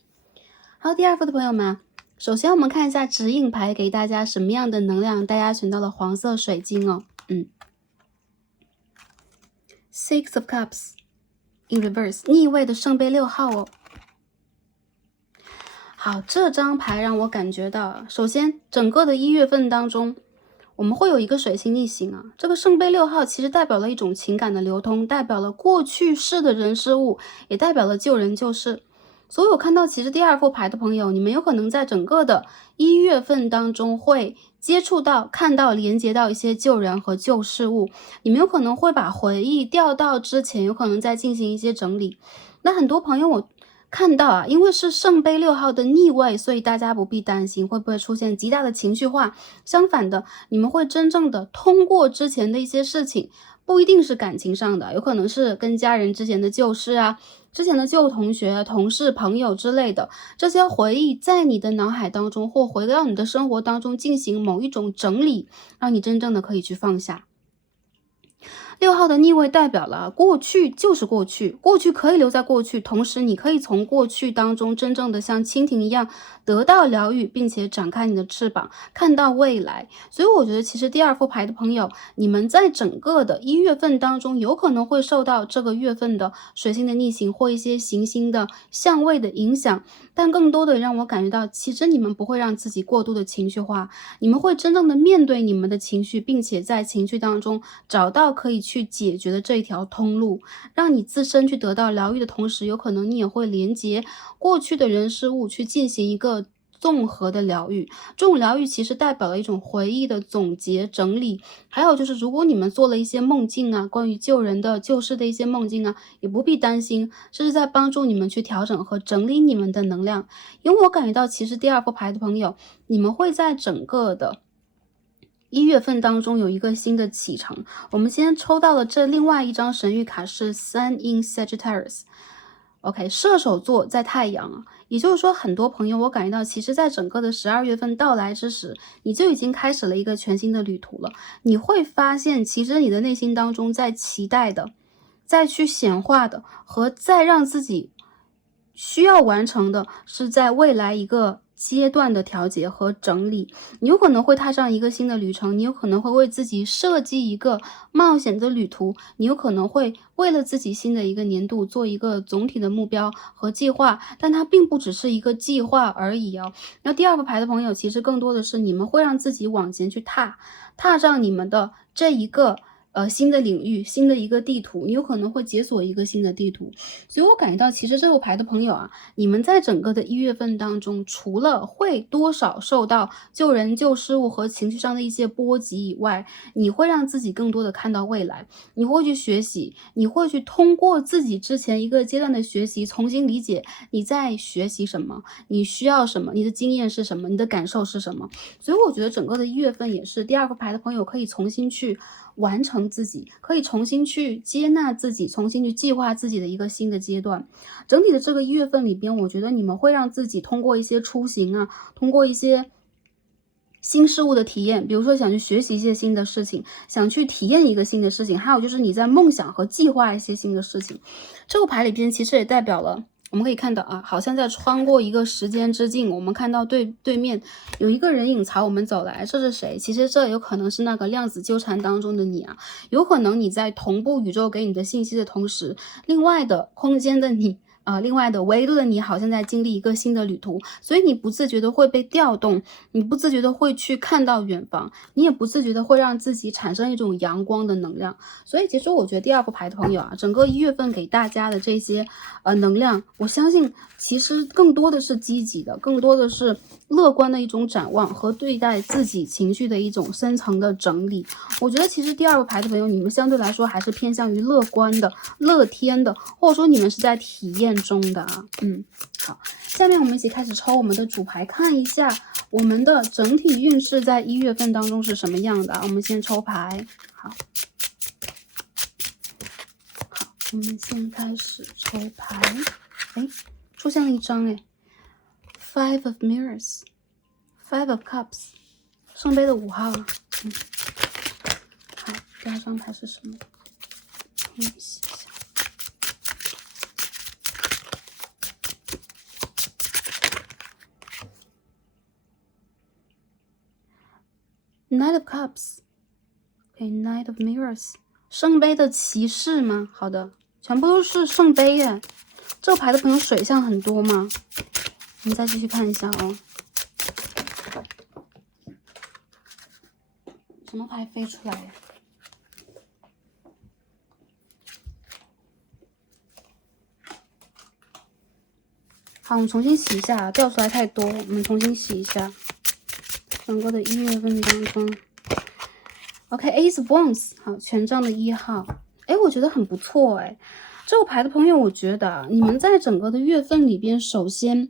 好，第二副的朋友们，首先我们看一下指引牌给大家什么样的能量，大家选到了黄色水晶哦，Six of Cups in reverse 逆位的圣杯6号哦。好，这张牌让我感觉到，首先整个的1月份当中，我们会有一个水星逆行啊，这个圣杯6号其实代表了一种情感的流通，代表了过去式的人事物，也代表了救人救世。所以我看到其实第二副牌的朋友，你们有可能在整个的1月份当中会接触到、看到、连接到一些救人和救事物，你们有可能会把回忆调到之前，有可能在进行一些整理。那很多朋友我看到啊，因为是圣杯6号的逆位，所以大家不必担心会不会出现极大的情绪化。相反的，你们会真正的通过之前的一些事情，不一定是感情上的，有可能是跟家人之前的旧事啊，之前的旧同学、同事、朋友之类的，这些回忆在你的脑海当中或回到你的生活当中进行某一种整理，让你真正的可以去放下。6号的逆位代表了过去就是过去，过去可以留在过去，同时你可以从过去当中真正的像蜻蜓一样得到疗愈，并且展开你的翅膀，看到未来。所以我觉得其实第二副牌的朋友，你们在整个的1月份当中，有可能会受到这个月份的水星的逆行或一些行星的相位的影响，但更多的让我感觉到，其实你们不会让自己过度的情绪化，你们会真正的面对你们的情绪，并且在情绪当中找到可以去解决的这一条通路，让你自身去得到疗愈的同时，有可能你也会连接过去的人事物去进行一个综合的疗愈。这种疗愈其实代表了一种回忆的总结整理，还有就是如果你们做了一些梦境啊，关于救人的救世的一些梦境啊，也不必担心，这是在帮助你们去调整和整理你们的能量。因为我感觉到其实第二副牌的朋友，你们会在整个的1月份当中有一个新的启程。我们今天抽到了这另外一张神谕卡是 Sun in Sagittarius。OK， 射手座在太阳啊，也就是说很多朋友我感觉到其实在整个的12月份到来之时，你就已经开始了一个全新的旅途了。你会发现其实你的内心当中在期待的，再去显化的和再让自己需要完成的是在未来一个阶段的调节和整理。你有可能会踏上一个新的旅程，你有可能会为自己设计一个冒险的旅途，你有可能会为了自己新的一个年度做一个总体的目标和计划，但它并不只是一个计划而已哦。那第二个牌的朋友，其实更多的是你们会让自己往前去踏上你们的这一个新的领域，新的一个地图，你有可能会解锁一个新的地图。所以我感觉到其实这个牌的朋友啊，你们在整个的1月份当中，除了会多少受到旧人旧事物和情绪上的一些波及以外，你会让自己更多的看到未来，你会去学习，你会去通过自己之前一个阶段的学习，重新理解你在学习什么，你需要什么，你的经验是什么，你的感受是什么。所以我觉得整个的1月份也是第二个牌的朋友可以重新去完成自己，可以重新去接纳自己，重新去计划自己的一个新的阶段。整体的这个1月份里边，我觉得你们会让自己通过一些出行啊，通过一些新事物的体验，比如说想去学习一些新的事情，想去体验一个新的事情，还有就是你在梦想和计划一些新的事情。这个牌里边其实也代表了我们可以看到啊，好像在穿过一个时间之境，我们看到对面有一个人影朝我们走来，这是谁？其实这有可能是那个量子纠缠当中的你啊，有可能你在同步宇宙给你的信息的同时，另外的空间的你。另外的维度的你好像在经历一个新的旅途，所以你不自觉的会被调动，你不自觉的会去看到远方，你也不自觉的会让自己产生一种阳光的能量。所以其实我觉得第二个牌的朋友啊，整个1月份给大家的这些能量，我相信其实更多的是积极的，更多的是乐观的一种展望和对待自己情绪的一种深层的整理。我觉得其实第二个牌的朋友，你们相对来说还是偏向于乐观的、乐天的，或者说你们是在体验中的啊。好，下面我们一起开始抽我们的主牌，看一下我们的整体运势在1月份当中是什么样的。我们先抽牌，好，我们先开始抽牌。出现了一张Five of Mirrors， Five of Cups， 圣杯的5号。好，第二张牌是什么？我们洗一下。Knight of Cups，Knight of Mirrors， 圣杯的骑士吗？好的，全部都是圣杯耶。这个牌的朋友水象很多吗？我们再继续看一下哦。什么牌飞出来呀？好，我们重新洗一下，掉出来太多，我们重新洗一下。整个的1月份当中 ，OK，Ace of Wands， 好，权杖的1号，我觉得很不错这个牌的朋友，我觉得你们在整个的月份里边，首先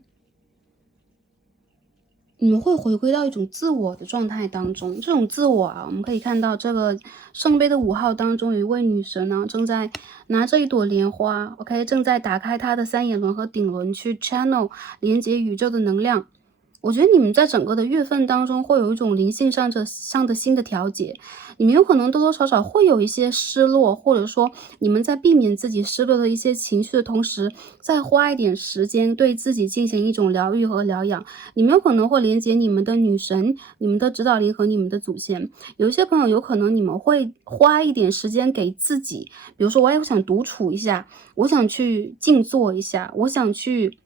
你们会回归到一种自我的状态当中。这种自我啊，我们可以看到这个圣杯的5号当中有一位女神呢，正在拿着一朵莲花 ，OK， 正在打开她的3眼轮和顶轮去 channel 连接宇宙的能量。我觉得你们在整个的月份当中会有一种灵性上的新的调节，你们有可能多多少少会有一些失落，或者说你们在避免自己失落的一些情绪的同时，再花一点时间对自己进行一种疗愈和疗养。你们有可能会连接你们的女神、你们的指导灵和你们的祖先。有一些朋友有可能你们会花一点时间给自己，比如说我想独处一下，我想去静坐一下，我想去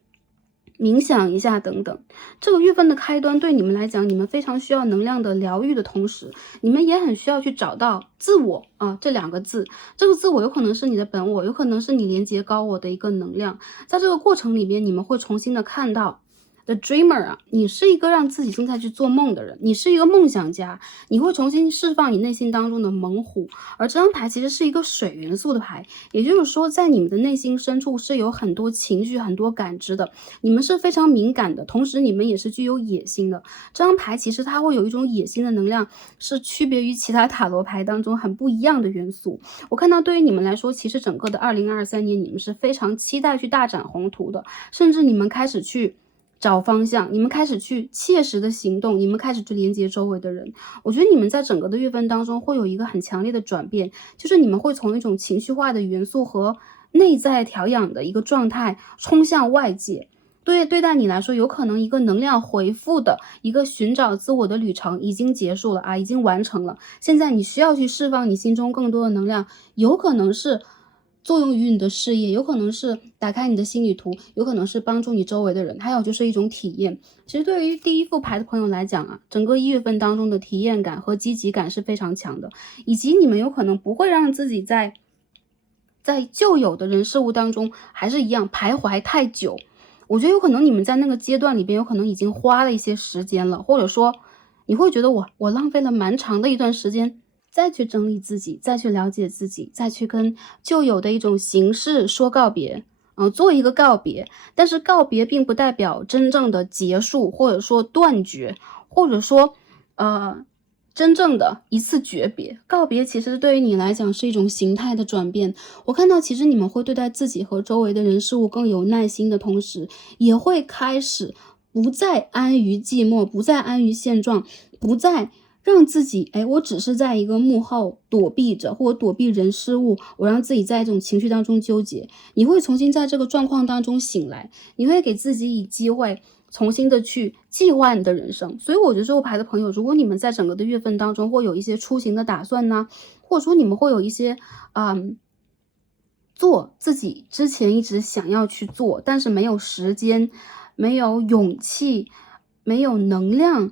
冥想一下等等。这个月份的开端对你们来讲，你们非常需要能量的疗愈的同时，你们也很需要去找到自我这2个字。这个自我有可能是你的本我，有可能是你连接高我的一个能量。在这个过程里边，你们会重新的看到The Dreamer 你是一个让自己现在去做梦的人，你是一个梦想家，你会重新释放你内心当中的猛虎。而这张牌其实是一个水元素的牌，也就是说在你们的内心深处是有很多情绪、很多感知的，你们是非常敏感的，同时你们也是具有野心的。这张牌其实它会有一种野心的能量，是区别于其他塔罗牌当中很不一样的元素。我看到对于你们来说，其实整个的2023年你们是非常期待去大展宏图的，甚至你们开始去找方向，你们开始去切实的行动，你们开始去连接周围的人。我觉得你们在整个的月份当中会有一个很强烈的转变，就是你们会从一种情绪化的元素和内在调养的一个状态冲向外界。对待你来说，有可能一个能量回复的一个寻找自我的旅程已经结束了已经完成了。现在你需要去释放你心中更多的能量，有可能是作用于你的事业，有可能是打开你的心理图，有可能是帮助你周围的人，还有就是一种体验。其实对于第一副牌的朋友来讲啊，整个1月份当中的体验感和积极感是非常强的，以及你们有可能不会让自己在旧有的人事物当中还是一样徘徊太久。我觉得有可能你们在那个阶段里边有可能已经花了一些时间了，或者说你会觉得我浪费了蛮长的一段时间再去整理自己，再去了解自己，再去跟旧有的一种形式说告别，做一个告别。但是告别并不代表真正的结束，或者说断绝，或者说真正的一次诀别。告别其实对于你来讲是一种形态的转变。我看到其实你们会对待自己和周围的人事物更有耐心的同时，也会开始不再安于寂寞，不再安于现状，不再让自己我只是在一个幕后躲避着，或者躲避人事物，我让自己在这种情绪当中纠结。你会重新在这个状况当中醒来，你会给自己以机会重新的去计划你的人生。所以我觉得这个牌的朋友，如果你们在整个的月份当中会有一些出行的打算呢，或者说你们会有一些做自己之前一直想要去做，但是没有时间，没有勇气，没有能量，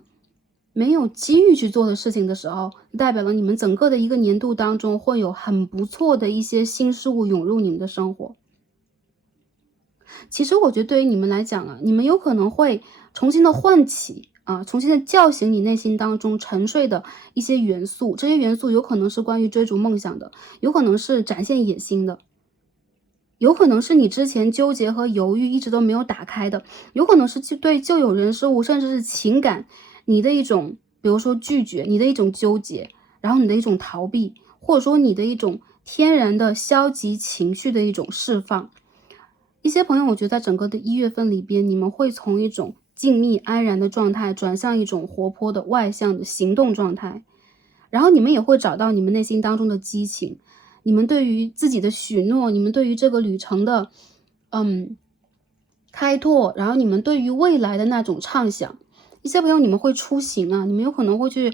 没有机遇去做的事情的时候，代表了你们整个的一个年度当中会有很不错的一些新事物涌入你们的生活。其实我觉得对于你们来讲啊，你们有可能会重新的唤起重新的叫醒你内心当中沉睡的一些元素。这些元素有可能是关于追逐梦想的，有可能是展现野心的，有可能是你之前纠结和犹豫一直都没有打开的，有可能是对旧有人事物甚至是情感你的一种，比如说拒绝，你的一种纠结，然后你的一种逃避，或者说你的一种天然的消极情绪的一种释放。一些朋友我觉得在整个的1月份里边，你们会从一种静谧安然的状态转向一种活泼的外向的行动状态，然后你们也会找到你们内心当中的激情，你们对于自己的许诺，你们对于这个旅程的开拓，然后你们对于未来的那种畅想。一些朋友你们会出行啊，你们有可能会去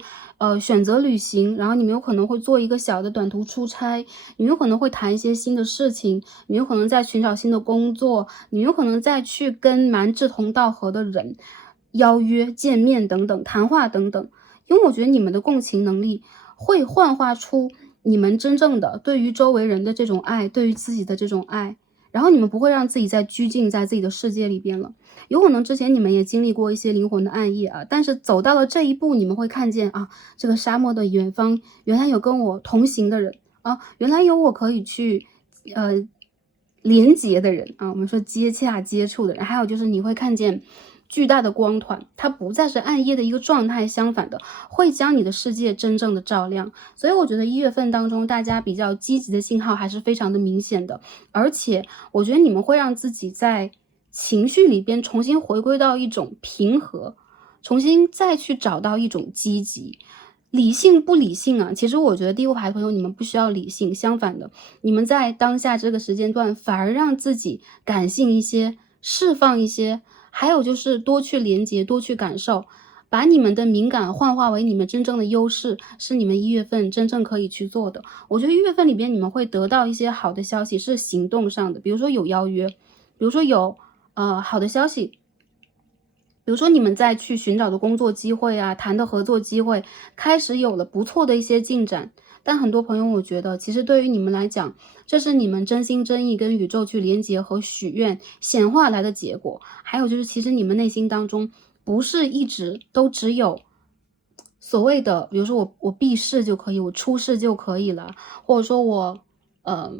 选择旅行，然后你们有可能会做一个小的短途出差，你们有可能会谈一些新的事情，你们有可能在寻找新的工作，你们有可能再去跟蛮志同道合的人邀约见面等等，谈话等等。因为我觉得你们的共情能力会幻化出你们真正的对于周围人的这种爱，对于自己的这种爱，然后你们不会让自己再拘禁在自己的世界里边了。有可能之前你们也经历过一些灵魂的暗夜啊，但是走到了这一步，你们会看见这个沙漠的远方原来有跟我同行的人原来有我可以去连结的人我们说接洽接触的人，还有就是你会看见巨大的光团，它不再是暗夜的一个状态，相反的会将你的世界真正的照亮。所以我觉得1月份当中大家比较积极的信号还是非常的明显的，而且我觉得你们会让自己在情绪里边重新回归到一种平和，重新再去找到一种积极。理性不理性其实我觉得第5排朋友你们不需要理性，相反的，你们在当下这个时间段反而让自己感性一些，释放一些，还有就是多去连接，多去感受，把你们的敏感幻化为你们真正的优势，是你们1月份真正可以去做的。我觉得1月份里边你们会得到一些好的消息，是行动上的，比如说有邀约，比如说有好的消息，比如说你们在去寻找的工作机会谈的合作机会开始有了不错的一些进展。但很多朋友我觉得其实对于你们来讲，这是你们真心真意跟宇宙去连接和许愿显化来的结果。还有就是其实你们内心当中不是一直都只有所谓的比如说我避世就可以，我出世就可以了，或者说我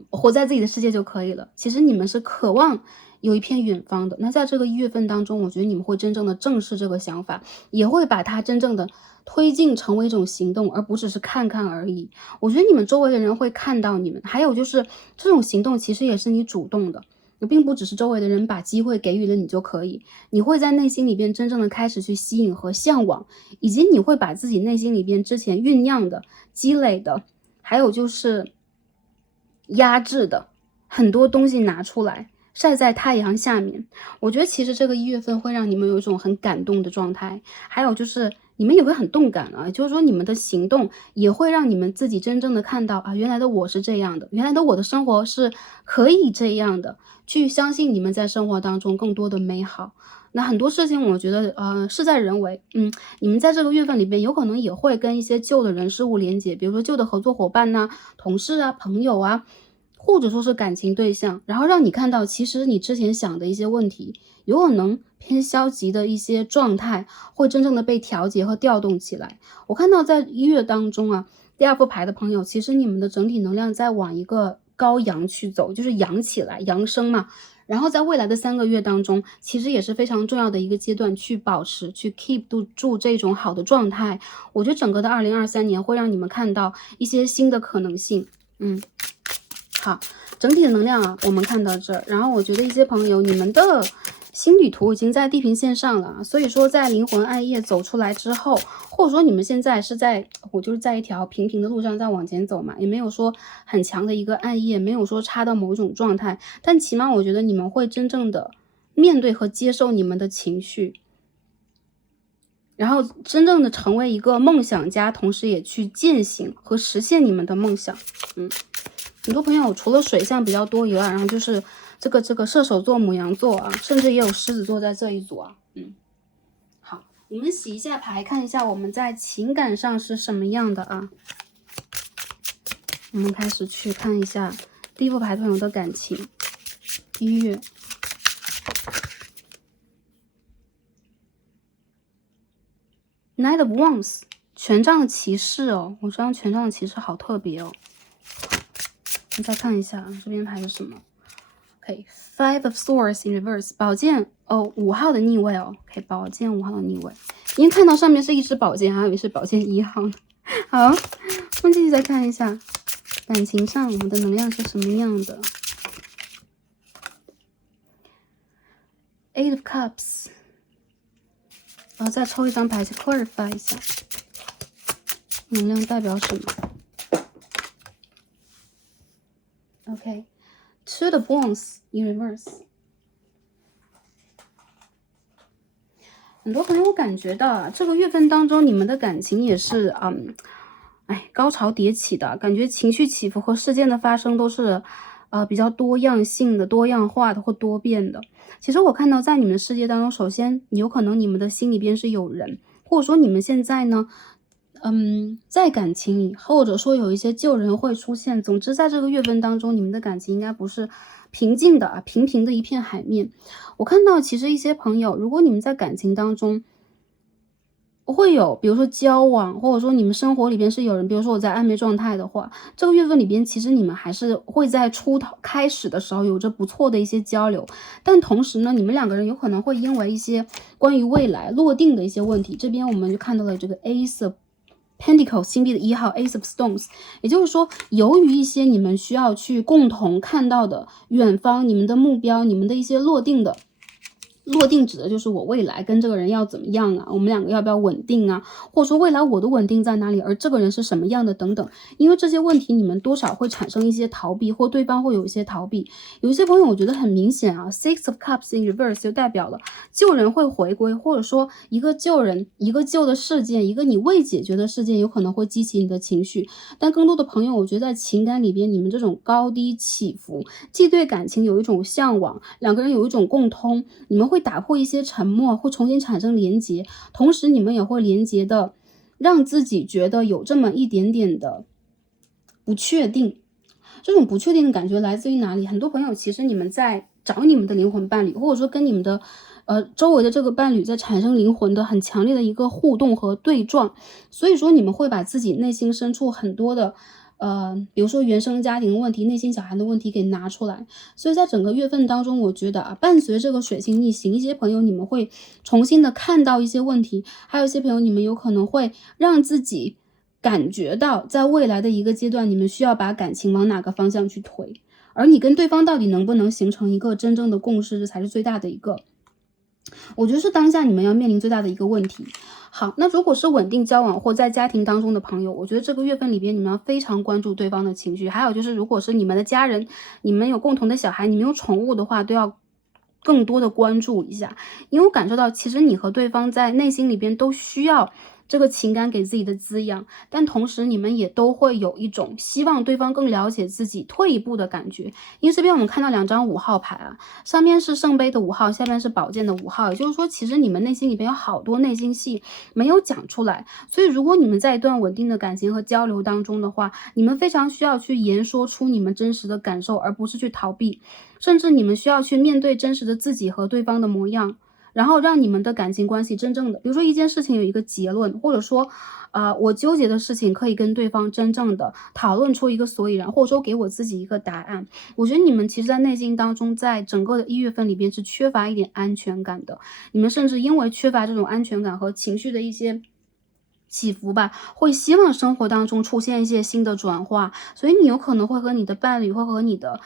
活在自己的世界就可以了。其实你们是渴望有一片远方的。那在这个1月份当中，我觉得你们会真正的正视这个想法，也会把它真正的推进成为一种行动，而不只是看看而已。我觉得你们周围的人会看到你们，还有就是这种行动其实也是你主动的，并不只是周围的人把机会给予了你就可以，你会在内心里边真正的开始去吸引和向往，以及你会把自己内心里边之前酝酿的、积累的，还有就是压制的很多东西拿出来晒在太阳下面。我觉得其实这个1月份会让你们有一种很感动的状态，还有就是你们也会很动感啊，就是说你们的行动也会让你们自己真正的看到啊，原来的我是这样的，原来的我的生活是可以这样的，去相信你们在生活当中更多的美好。那很多事情我觉得，事在人为，你们在这个月份里边有可能也会跟一些旧的人事物连接，比如说旧的合作伙伴呐、同事啊、朋友啊，或者说是感情对象，然后让你看到其实你之前想的一些问题，有可能偏消极的一些状态会真正的被调节和调动起来。我看到在1月当中啊，第2副牌的朋友，其实你们的整体能量在往一个高扬去走，就是扬起来，扬升嘛。然后在未来的3个月当中，其实也是非常重要的一个阶段，去保持去 keep 住这种好的状态。我觉得整个的2023年会让你们看到一些新的可能性。好，整体的能量啊，我们看到这儿。然后我觉得一些朋友，你们的新旅途已经在地平线上了，所以说在灵魂暗夜走出来之后，或者说你们现在是我就是在一条平平的路上在往前走嘛，也没有说很强的一个暗夜，没有说差到某种状态，但起码我觉得你们会真正的面对和接受你们的情绪，然后真正的成为一个梦想家，同时也去践行和实现你们的梦想。很多朋友除了水象比较多以外，然后就是这个射手座、牡羊座啊，甚至也有狮子座在这一组啊。好，我们洗一下牌，看一下我们在情感上是什么样的啊。我们开始去看一下第1副牌朋友的感情，1月。Knight of Wands， 权杖的骑士哦，我这张权杖的骑士好特别哦。我们再看一下这边牌是什么 ？OK，Five of Swords in reverse， 宝剑哦，5号的逆位哦。OK， 宝剑5号的逆位，因为看到上面是一只宝剑，还以为是宝剑1号呢。好，我们继续再看一下感情上我们的能量是什么样的。Eight of Cups， 然后再抽一张牌去 clarify 一下，能量代表什么？ OK，Two of Wands in reverse。很多朋友感觉到啊，这个月份当中你们的感情也是高潮迭起的，感觉情绪起伏和事件的发生都是比较多样性的、多样化的或多变的。其实我看到在你们的世界当中，首先有可能你们的心里边是有人，或者说你们现在呢在感情里，或者说有一些旧人会出现。总之在这个月份当中，你们的感情应该不是平静的啊，平平的一片海面。我看到其实一些朋友，如果你们在感情当中会有比如说交往，或者说你们生活里边是有人，比如说我在暧昧状态的话，这个月份里边其实你们还是会在开始的时候有着不错的一些交流，但同时呢，你们2个人有可能会因为一些关于未来落定的一些问题，这边我们就看到了这个 Ace of Pentacle 星币的1号 Ace of Stones， 也就是说由于一些你们需要去共同看到的远方，你们的目标，你们的一些落定指的就是我未来跟这个人要怎么样啊，我们2个要不要稳定啊，或者说未来我的稳定在哪里，而这个人是什么样的等等。因为这些问题你们多少会产生一些逃避，或对方会有一些逃避。有一些朋友我觉得很明显啊， Six of Cups in reverse 就代表了旧人会回归，或者说一个旧人，一个旧的事件，一个你未解决的事件有可能会激起你的情绪。但更多的朋友我觉得在情感里边，你们这种高低起伏，既对感情有一种向往，2个人有一种共通，你们会打破一些沉默，会重新产生连结，同时你们也会连结的让自己觉得有这么一点点的不确定。这种不确定的感觉来自于哪里？很多朋友其实你们在找你们的灵魂伴侣，或者说跟你们的周围的这个伴侣在产生灵魂的很强烈的一个互动和对撞，所以说你们会把自己内心深处很多的比如说原生家庭的问题、内心小孩的问题给拿出来。所以在整个月份当中，我觉得伴随这个水星逆行，一些朋友你们会重新的看到一些问题，还有一些朋友你们有可能会让自己感觉到在未来的一个阶段，你们需要把感情往哪个方向去推，而你跟对方到底能不能形成一个真正的共识，这才是最大的一个，我觉得是当下你们要面临最大的一个问题。好，那如果是稳定交往或在家庭当中的朋友，我觉得这个月份里边你们要非常关注对方的情绪。还有就是如果是你们的家人，你们有共同的小孩，你们有宠物的话，都要更多的关注一下。因为我感受到其实你和对方在内心里边都需要这个情感给自己的滋养，但同时你们也都会有一种希望对方更了解自己，退一步的感觉。因为这边我们看到2张5号牌啊，上面是圣杯的5号，下面是宝剑的5号，也就是说其实你们内心里边有好多内心戏没有讲出来。所以如果你们在一段稳定的感情和交流当中的话，你们非常需要去言说出你们真实的感受，而不是去逃避，甚至你们需要去面对真实的自己和对方的模样，然后让你们的感情关系真正的，比如说一件事情有一个结论，或者说我纠结的事情可以跟对方真正的讨论出一个所以然，或者说给我自己一个答案。我觉得你们其实在内心当中，在整个的1月份里边是缺乏一点安全感的，你们甚至因为缺乏这种安全感和情绪的一些起伏吧，会希望生活当中出现一些新的转化，所以你有可能会和你的伴侣，会和你的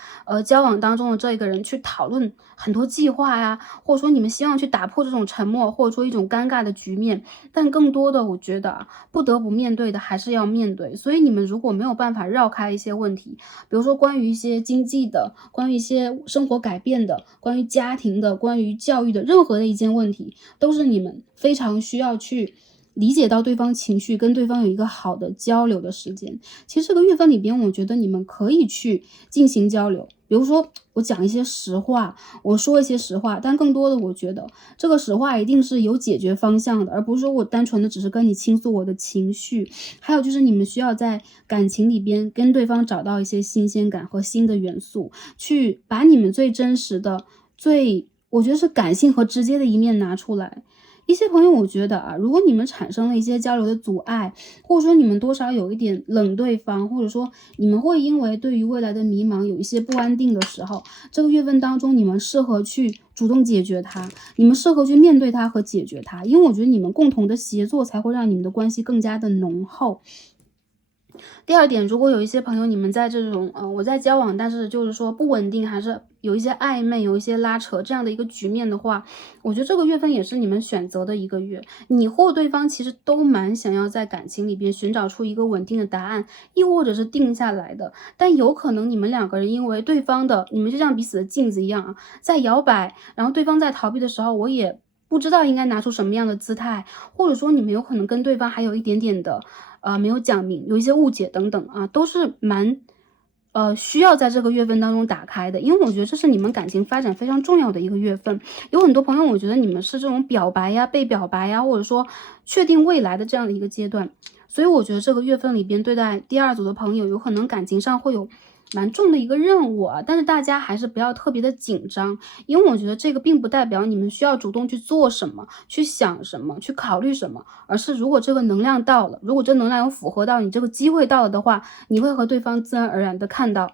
交往当中的这个人去讨论很多计划呀，或者说你们希望去打破这种沉默，或者说一种尴尬的局面，但更多的我觉得不得不面对的还是要面对。所以你们如果没有办法绕开一些问题，比如说关于一些经济的，关于一些生活改变的，关于家庭的，关于教育的，任何的一件问题，都是你们非常需要去理解到对方情绪，跟对方有一个好的交流的时间。其实这个月份里边，我觉得你们可以去进行交流，比如说我讲一些实话，我说一些实话，但更多的我觉得这个实话一定是有解决方向的，而不是说我单纯的只是跟你倾诉我的情绪。还有就是你们需要在感情里边跟对方找到一些新鲜感和新的元素，去把你们最真实的、我觉得是感性和直接的一面拿出来。一些朋友我觉得如果你们产生了一些交流的阻碍，或者说你们多少有一点冷对方，或者说你们会因为对于未来的迷茫有一些不安定的时候，这个月份当中你们适合去主动解决它，你们适合去面对它和解决它，因为我觉得你们共同的协作才会让你们的关系更加的浓厚。第二点，如果有一些朋友你们在这种我在交往，但是就是说不稳定，还是有一些暧昧，有一些拉扯这样的一个局面的话，我觉得这个月份也是你们选择的一个月，你或对方其实都蛮想要在感情里边寻找出一个稳定的答案，亦或者是定下来的，但有可能你们两个人因为对方的，你们就像彼此的镜子一样在摇摆，然后对方在逃避的时候，我也不知道应该拿出什么样的姿态，或者说你们有可能跟对方还有一点点的没有讲明，有一些误解等等都是蛮需要在这个月份当中打开的。因为我觉得这是你们感情发展非常重要的一个月份。有很多朋友我觉得你们是这种表白呀、被表白呀，或者说确定未来的这样的一个阶段。所以我觉得这个月份里边对待第二组的朋友，有可能感情上会有蛮重的一个任务但是大家还是不要特别的紧张，因为我觉得这个并不代表你们需要主动去做什么，去想什么，去考虑什么，而是如果这个能量到了，如果这能量有符合到你这个机会到了的话，你会和对方自然而然的看到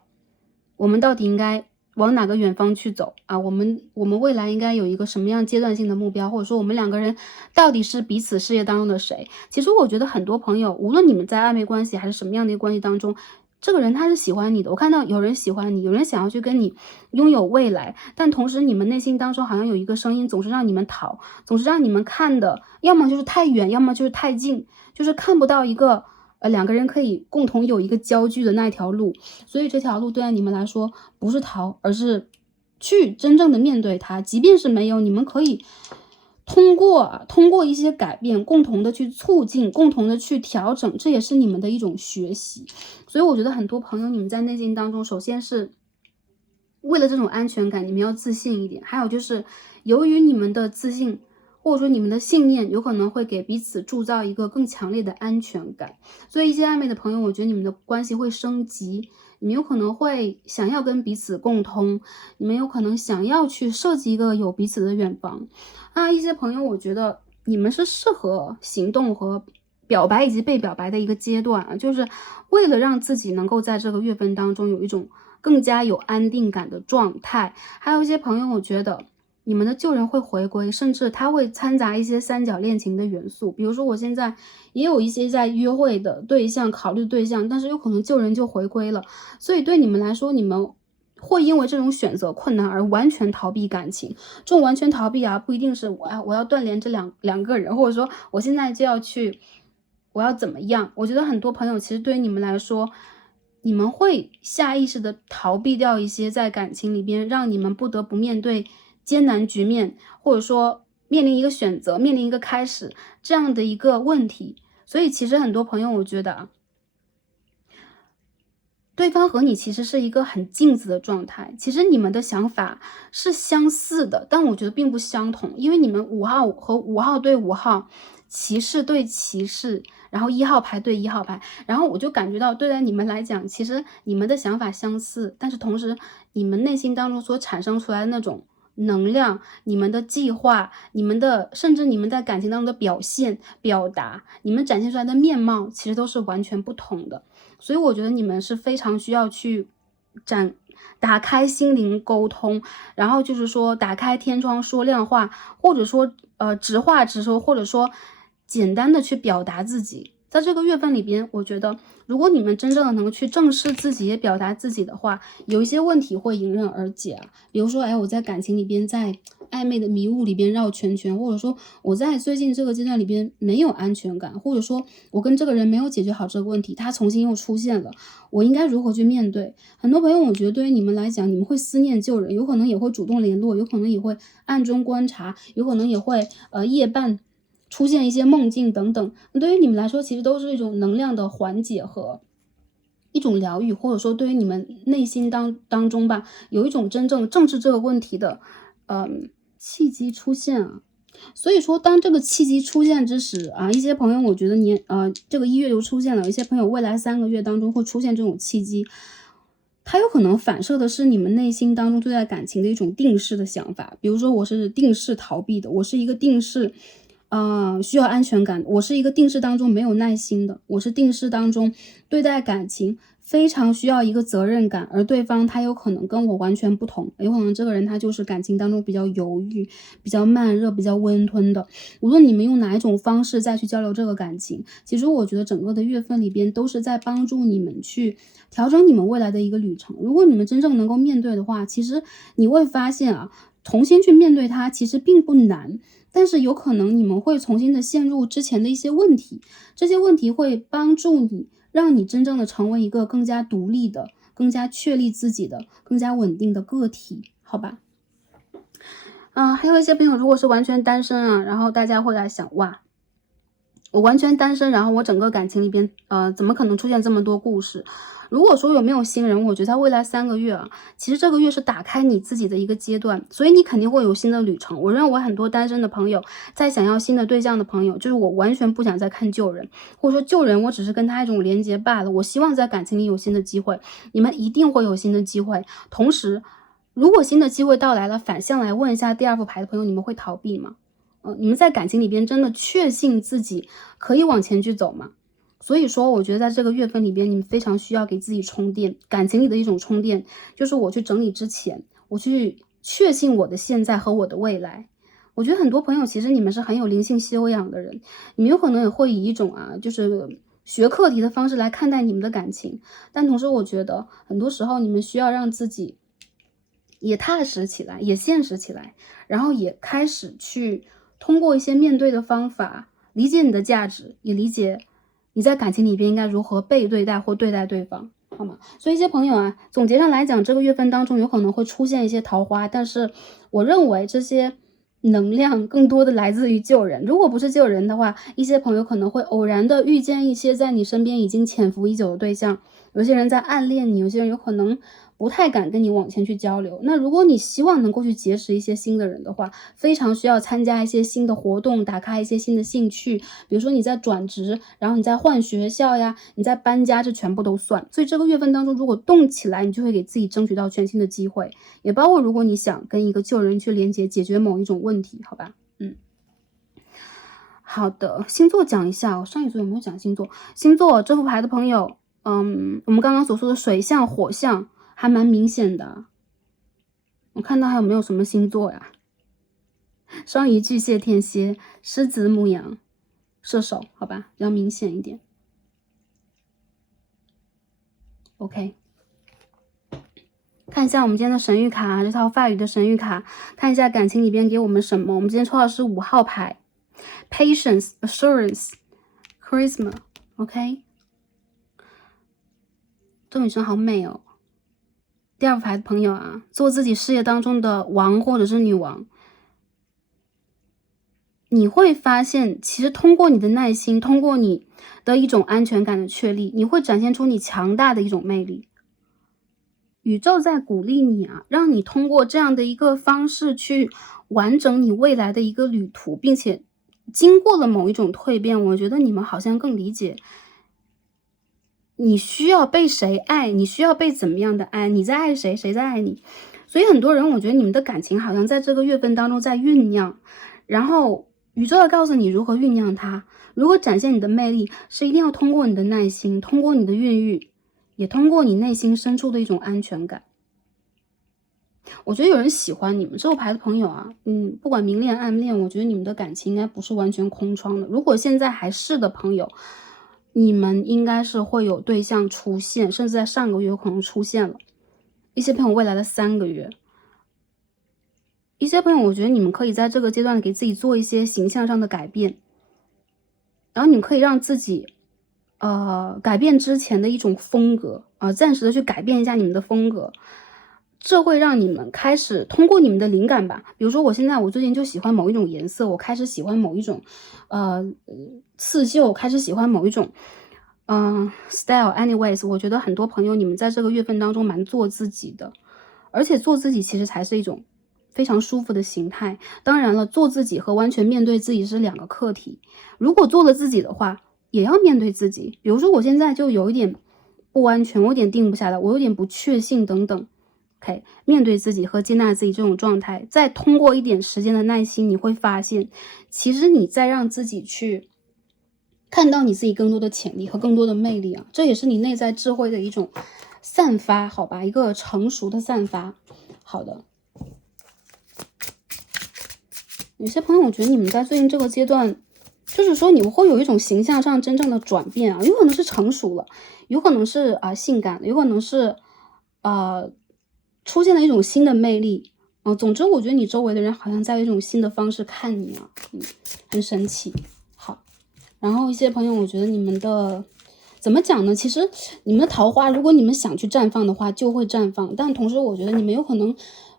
我们到底应该往哪个远方去走我们未来应该有一个什么样阶段性的目标，或者说我们两个人到底是彼此事业当中的谁。其实我觉得很多朋友，无论你们在暧昧关系还是什么样的一个关系当中，这个人他是喜欢你的，我看到有人喜欢你，有人想要去跟你拥有未来，但同时你们内心当中好像有一个声音总是让你们逃，总是让你们看的要么就是太远，要么就是太近，就是看不到一个两个人可以共同有一个交聚的那条路。所以这条路对于你们来说不是逃，而是去真正的面对它，即便是没有，你们可以通过一些改变，共同的去促进，共同的去调整，这也是你们的一种学习。所以我觉得很多朋友你们在内心当中，首先是为了这种安全感，你们要自信一点，还有就是由于你们的自信或者说你们的信念，有可能会给彼此铸造一个更强烈的安全感。所以一些暧昧的朋友，我觉得你们的关系会升级，你们有可能会想要跟彼此共通，你们有可能想要去设计一个有彼此的远方一些朋友我觉得你们是适合行动和表白以及被表白的一个阶段就是为了让自己能够在这个月份当中有一种更加有安定感的状态。还有一些朋友我觉得你们的旧人会回归，甚至他会掺杂一些三角恋情的元素，比如说我现在也有一些在约会的对象，考虑对象，但是有可能旧人就回归了。所以对你们来说，你们会因为这种选择困难而完全逃避感情。这种完全逃避不一定是我要断联这两个人，或者说我现在就要去我要怎么样。我觉得很多朋友其实对于你们来说，你们会下意识的逃避掉一些在感情里边让你们不得不面对艰难局面，或者说面临一个选择，面临一个开始这样的一个问题。所以其实很多朋友我觉得啊，对方和你其实是一个很镜子的状态，其实你们的想法是相似的，但我觉得并不相同，因为你们5号和5号对5号，骑士对骑士，然后1号牌对1号牌，然后我就感觉到对待你们来讲，其实你们的想法相似，但是同时你们内心当中所产生出来的那种能量，你们的计划，你们的甚至你们在感情当中的表现、表达，你们展现出来的面貌，其实都是完全不同的。所以我觉得你们是非常需要去打开心灵沟通，然后就是说打开天窗说亮话，或者说直话直说，或者说简单的去表达自己。在这个月份里边，我觉得如果你们真正的能够去正视自己，也表达自己的话，有一些问题会迎刃而解啊。比如说，哎，我在感情里边，在暧昧的迷雾里边绕圈圈，或者说我在最近这个阶段里边没有安全感，或者说我跟这个人没有解决好这个问题，他重新又出现了，我应该如何去面对？很多朋友，我觉得对于你们来讲，你们会思念旧人，有可能也会主动联络，有可能也会暗中观察，有可能也会夜半出现一些梦境等等。对于你们来说，其实都是一种能量的缓解和一种疗愈，或者说对于你们内心当中吧，有一种真正正视这个问题的契机出现啊。所以说当这个契机出现之时啊，一些朋友我觉得这个1月就出现了，一些朋友未来3个月当中会出现这种契机，它有可能反射的是你们内心当中对待感情的一种定式的想法。比如说我是定式逃避的，我是一个定式需要安全感，我是一个定式当中没有耐心的，我是定式当中对待感情非常需要一个责任感，而对方他有可能跟我完全不同，有可能这个人他就是感情当中比较犹豫、比较慢热、比较温吞的。无论你们用哪一种方式再去交流这个感情，其实我觉得整个的月份里边都是在帮助你们去调整你们未来的一个旅程。如果你们真正能够面对的话，其实你会发现啊，重新去面对它其实并不难，但是有可能你们会重新的陷入之前的一些问题，这些问题会帮助你，让你真正的成为一个更加独立的、更加确立自己的、更加稳定的个体，好吧？还有一些朋友如果是完全单身啊，然后大家会来想，哇，我完全单身，然后我整个感情里边，怎么可能出现这么多故事？如果说有没有新人，我觉得在未来3个月啊，其实这个月是打开你自己的一个阶段，所以你肯定会有新的旅程。我认为很多单身的朋友，在想要新的对象的朋友，就是我完全不想再看旧人，或者说旧人我只是跟他一种连接罢了。我希望在感情里有新的机会，你们一定会有新的机会。同时，如果新的机会到来了，反向来问一下第2副牌的朋友，你们会逃避吗？你们在感情里边真的确信自己可以往前去走吗？所以说我觉得在这个月份里边，你们非常需要给自己充电，感情里的一种充电，就是我去整理之前，我去确信我的现在和我的未来。我觉得很多朋友其实你们是很有灵性修养的人，你们有可能也会以一种就是学课题的方式来看待你们的感情，但同时我觉得很多时候你们需要让自己也踏实起来，也现实起来，然后也开始去通过一些面对的方法，理解你的价值，也理解你在感情里边应该如何被对待或对待对方，好吗？所以一些朋友啊，总结上来讲，这个月份当中有可能会出现一些桃花，但是我认为这些能量更多的来自于救人。如果不是救人的话，一些朋友可能会偶然的遇见一些在你身边已经潜伏已久的对象，有些人在暗恋你，有些人有可能不太敢跟你往前去交流。那如果你希望能够去结识一些新的人的话，非常需要参加一些新的活动，打开一些新的兴趣，比如说你在转职，然后你在换学校呀，你在搬家，这全部都算。所以这个月份当中，如果动起来，你就会给自己争取到全新的机会，也包括如果你想跟一个旧人去连接，解决某一种问题，好吧？好的，星座讲一下，我上一组有没有讲星座？星座这副牌的朋友，我们刚刚所说的水象、火象还蛮明显的。我看到还有没有什么星座呀？双鱼、巨蟹、天蝎、狮子、牧羊、射手，好吧，比较明显一点。OK， 看一下我们今天的神谕卡，这套法语的神谕卡，看一下感情里边给我们什么。我们今天抽到的是5号牌 ，Patience, Assurance, Charisma。OK， 这女生好美哦。第2副牌的朋友啊，做自己事业当中的王或者是女王。你会发现，其实通过你的耐心，通过你的一种安全感的确立，你会展现出你强大的一种魅力。宇宙在鼓励你啊，让你通过这样的一个方式去完整你未来的一个旅途，并且经过了某一种蜕变，我觉得你们好像更理解你需要被谁爱，你需要被怎么样的爱，你在爱谁，谁在爱你。所以很多人我觉得你们的感情好像在这个月份当中在酝酿，然后宇宙要告诉你如何酝酿它，如何展现你的魅力，是一定要通过你的耐心，通过你的孕育，也通过你内心深处的一种安全感。我觉得有人喜欢你们这个牌的朋友啊，不管明恋暗恋，我觉得你们的感情应该不是完全空窗的。如果现在还是的朋友，你们应该是会有对象出现，甚至在上个月有可能出现了。一些朋友未来的3个月，一些朋友我觉得你们可以在这个阶段给自己做一些形象上的改变，然后你可以让自己改变之前的一种风格暂时的去改变一下你们的风格。这会让你们开始通过你们的灵感吧，比如说我最近就喜欢某一种颜色，我开始喜欢某一种刺绣，开始喜欢某一种style。 anyways， 我觉得很多朋友你们在这个月份当中蛮做自己的，而且做自己其实才是一种非常舒服的形态。当然了，做自己和完全面对自己是2个课题，如果做了自己的话也要面对自己。比如说我现在就有一点不安全，我有点定不下来，我有点不确信等等。OK， 面对自己和接纳自己这种状态，再通过一点时间的耐心，你会发现，其实你在让自己去看到你自己更多的潜力和更多的魅力啊，这也是你内在智慧的一种散发，好吧，一个成熟的散发。好的，有些朋友，我觉得你们在最近这个阶段，就是说你们会有一种形象上真正的转变啊，有可能是成熟了，有可能是性感的，有可能是出现了一种新的魅力。总之我觉得你周围的人好像在用一种新的方式看你啊，很神奇。好，然后一些朋友，我觉得你们的怎么讲呢？其实你们的桃花，如果你们想去绽放的话，就会绽放，但同时我觉得你们有可能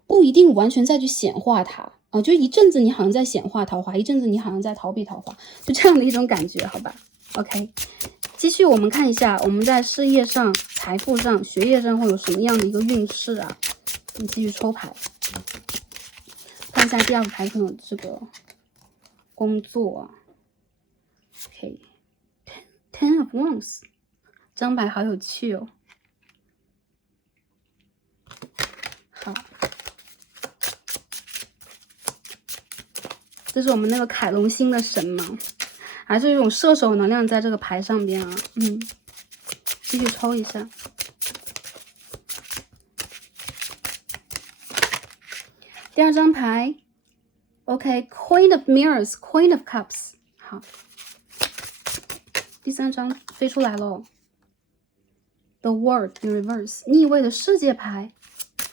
不一定完全再去显化它就一阵子你好像在显化桃花，一阵子你好像在逃避桃花，就这样的一种感觉，好吧 ？OK。继续我们看一下我们在事业上、财富上、学业上会有什么样的一个运势啊？我们继续抽牌，看一下第2个牌可能有这个工作。OK，Ten of Wands， 这张牌好有趣哦。好，这是我们那个凯龙星的神嘛，还是一种射手能量在这个牌上边啊？继续抽一下。第2张牌 OK，Queen of Mirrors， Queen of Cups。 好，第3张飞出来了 The World in Reverse， 逆位的世界牌。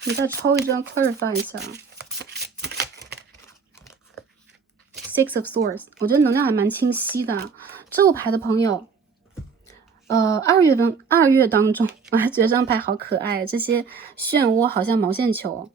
你再抽一张 clarify 一下。Six of Swords， 我觉得能量还蛮清晰的。这个牌的朋友2月当中，我还觉得这张牌好可爱，这些漩涡好像毛线球。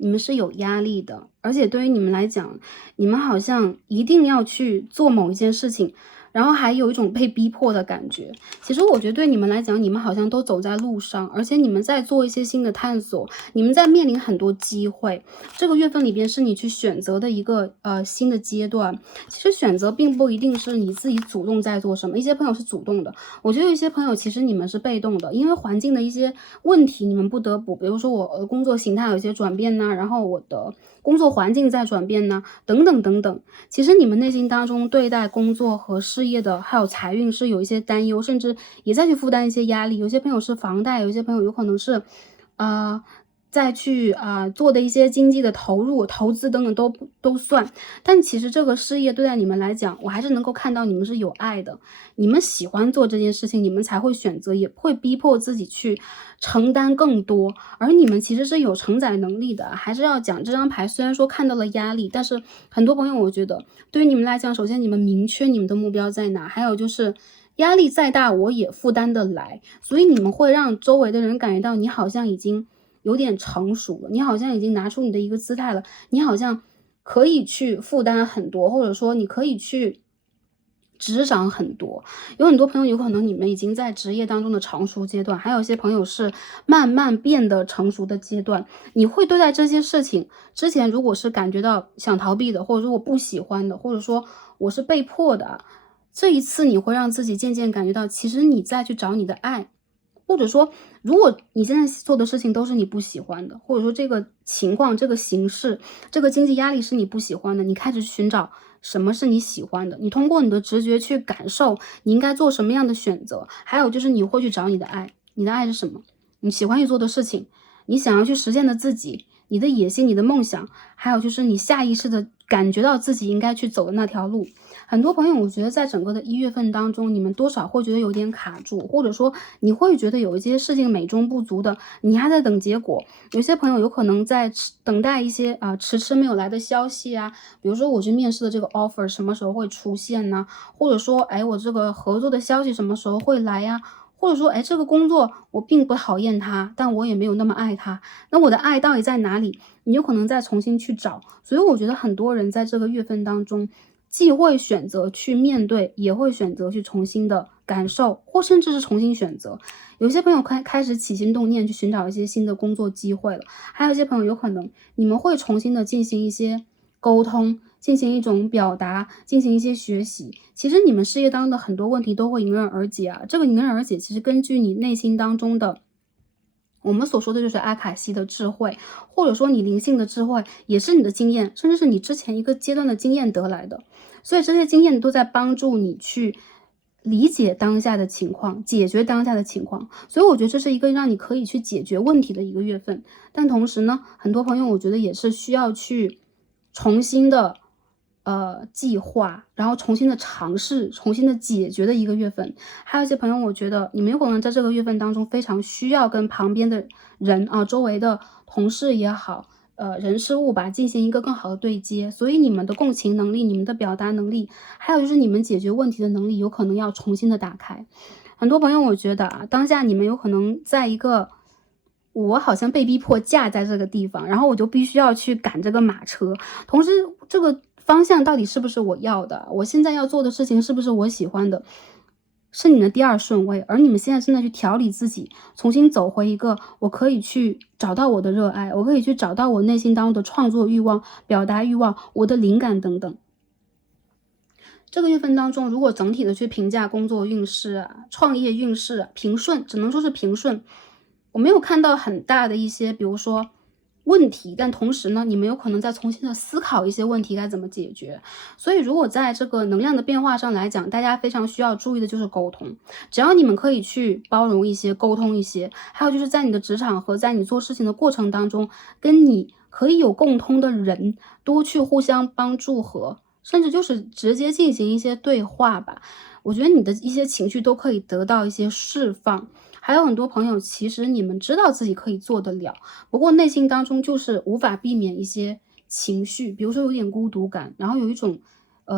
你们是有压力的，而且对于你们来讲，你们好像一定要去做某一件事情，然后还有一种被逼迫的感觉。其实我觉得对你们来讲，你们好像都走在路上，而且你们在做一些新的探索，你们在面临很多机会。这个月份里边是你去选择的一个新的阶段。其实选择并不一定是你自己主动在做什么，一些朋友是主动的，我觉得有一些朋友其实你们是被动的，因为环境的一些问题你们不得不，比如说我工作形态有一些转变呢，然后我的工作环境在转变呢，等等等等。其实你们内心当中对待工作和事业的还有财运是有一些担忧，甚至也在去负担一些压力。有些朋友是房贷，有些朋友有可能是再去做的一些经济的投入、投资等等都算。但其实这个事业对待你们来讲，我还是能够看到你们是有爱的，你们喜欢做这件事情，你们才会选择，也会逼迫自己去承担更多。而你们其实是有承载能力的。还是要讲这张牌，虽然说看到了压力，但是很多朋友我觉得对于你们来讲，首先你们明确你们的目标在哪，还有就是压力再大我也负担得来，所以你们会让周围的人感觉到你好像已经有点成熟了，你好像已经拿出你的一个姿态了，你好像可以去负担很多，或者说你可以去职掌很多。有很多朋友有可能你们已经在职业当中的成熟阶段，还有一些朋友是慢慢变得成熟的阶段。你会对待这些事情之前，如果是感觉到想逃避的，或者说我不喜欢的，或者说我是被迫的，这一次你会让自己渐渐感觉到，其实你再去找你的爱，或者说，如果你现在做的事情都是你不喜欢的，或者说这个情况、这个形式、这个经济压力是你不喜欢的，你开始寻找什么是你喜欢的，你通过你的直觉去感受你应该做什么样的选择，还有就是你会去找你的爱，你的爱是什么？你喜欢去做的事情，你想要去实现的自己，你的野心、你的梦想，还有就是你下意识的感觉到自己应该去走的那条路。很多朋友我觉得在整个的1月份当中，你们多少会觉得有点卡住，或者说你会觉得有一些事情美中不足的，你还在等结果。有些朋友有可能在等待一些迟迟没有来的消息啊，比如说我去面试的这个 offer 什么时候会出现呢？或者说，哎，我这个合作的消息什么时候会来呀？或者说，哎，这个工作我并不讨厌它，但我也没有那么爱它，那我的爱到底在哪里？你有可能再重新去找。所以我觉得很多人在这个月份当中，既会选择去面对，也会选择去重新的感受，或甚至是重新选择。有些朋友开始起心动念去寻找一些新的工作机会了，还有一些朋友有可能你们会重新的进行一些沟通，进行一种表达，进行一些学习。其实你们事业当中的很多问题都会迎刃而解啊，这个迎刃而解其实根据你内心当中的我们所说的就是阿卡西的智慧，或者说你灵性的智慧，也是你的经验，甚至是你之前一个阶段的经验得来的。所以这些经验都在帮助你去理解当下的情况，解决当下的情况。所以我觉得这是一个让你可以去解决问题的一个月份。但同时呢，很多朋友我觉得也是需要去重新的计划，然后重新的尝试，重新的解决的一个月份。还有一些朋友，我觉得你们有可能在这个月份当中非常需要跟旁边的人啊，周围的同事也好，人事物吧，进行一个更好的对接。所以你们的共情能力、你们的表达能力，还有就是你们解决问题的能力，有可能要重新的打开。很多朋友我觉得啊，当下你们有可能在一个我好像被逼迫架在这个地方，然后我就必须要去赶这个马车，同时这个方向到底是不是我要的？我现在要做的事情是不是我喜欢的？是你的第二顺位，而你们现在正在去调理自己，重新走回一个我可以去找到我的热爱，我可以去找到我内心当中的创作欲望、表达欲望、我的灵感等等。这个月份当中，如果整体的去评价工作运势啊、创业运势啊平顺，只能说是平顺。我没有看到很大的一些，比如说问题，但同时呢，你们有可能在重新的思考一些问题该怎么解决。所以如果在这个能量的变化上来讲，大家非常需要注意的就是沟通。只要你们可以去包容一些、沟通一些，还有就是在你的职场和在你做事情的过程当中，跟你可以有共通的人，多去互相帮助和甚至就是直接进行一些对话吧。我觉得你的一些情绪都可以得到一些释放。还有很多朋友，其实你们知道自己可以做得了，不过内心当中就是无法避免一些情绪，比如说有点孤独感，然后有一种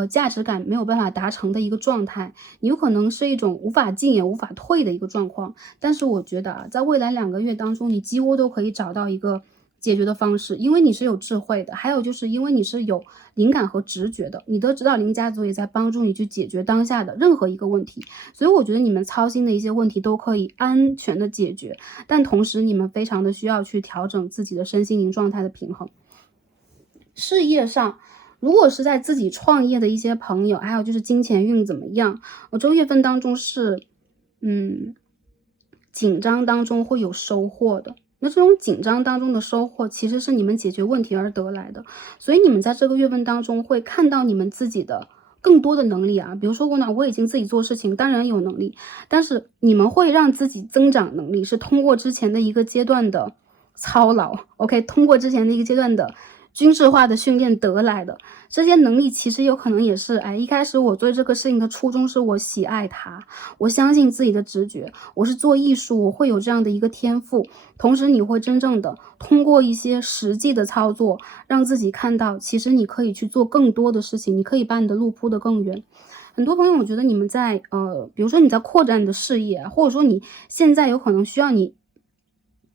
价值感没有办法达成的一个状态，你有可能是一种无法进也无法退的一个状况。但是我觉得啊，在未来2个月当中，你几乎都可以找到一个解决的方式，因为你是有智慧的，还有就是因为你是有灵感和直觉的，你的指导灵家族也在帮助你去解决当下的任何一个问题。所以我觉得你们操心的一些问题都可以安全的解决，但同时你们非常的需要去调整自己的身心灵状态的平衡。事业上，如果是在自己创业的一些朋友，还有就是金钱运怎么样？我这个月份当中是，紧张当中会有收获的。那这种紧张当中的收获，其实是你们解决问题而得来的。所以你们在这个月份当中会看到你们自己的更多的能力啊。比如说我已经自己做事情，当然有能力，但是你们会让自己增长能力，是通过之前的一个阶段的操劳，OK，通过之前的一个阶段的军事化的训练得来的。这些能力其实有可能也是，一开始我做这个事情的初衷是我喜爱它，我相信自己的直觉，我是做艺术，我会有这样的一个天赋。同时你会真正的通过一些实际的操作，让自己看到，其实你可以去做更多的事情，你可以把你的路铺得更远。很多朋友，我觉得你们在比如说你在扩展你的事业啊，或者说你现在有可能需要你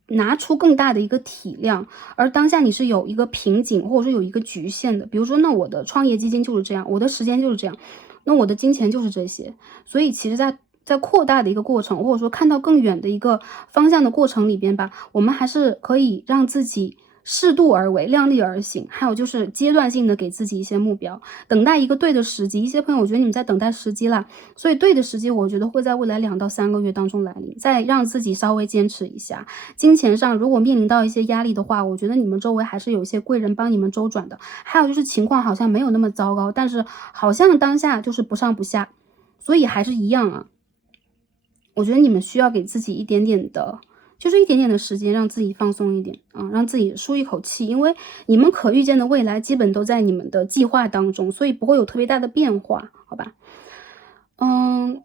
拿出更大的一个体量，而当下你是有一个瓶颈，或者说有一个局限的。比如说，那我的创业基金就是这样，我的时间就是这样，那我的金钱就是这些。所以其实在扩大的一个过程，或者说看到更远的一个方向的过程里边吧，我们还是可以让自己适度而为，量力而行。还有就是阶段性的给自己一些目标，等待一个对的时机。一些朋友我觉得你们在等待时机啦，所以对的时机我觉得会在未来2到3个月当中来临，再让自己稍微坚持一下。金钱上如果面临到一些压力的话，我觉得你们周围还是有一些贵人帮你们周转的。还有就是情况好像没有那么糟糕，但是好像当下就是不上不下，所以还是一样啊。我觉得你们需要给自己一点点的时间，让自己放松一点啊，让自己舒一口气。因为你们可预见的未来基本都在你们的计划当中，所以不会有特别大的变化，好吧？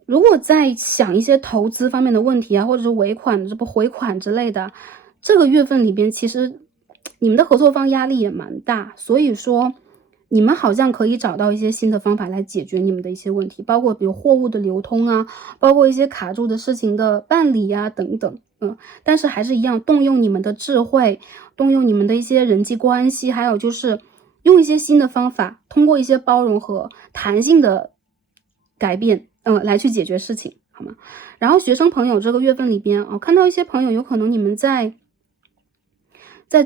如果在想一些投资方面的问题啊，或者是尾款这不回款之类的，这个月份里边其实你们的合作方压力也蛮大，所以说你们好像可以找到一些新的方法来解决你们的一些问题，包括比如货物的流通啊，包括一些卡住的事情的办理啊等等。但是还是一样，动用你们的智慧，动用你们的一些人际关系，还有就是用一些新的方法，通过一些包容和弹性的改变，来去解决事情，好吗？然后学生朋友这个月份里边啊，看到一些朋友有可能你们在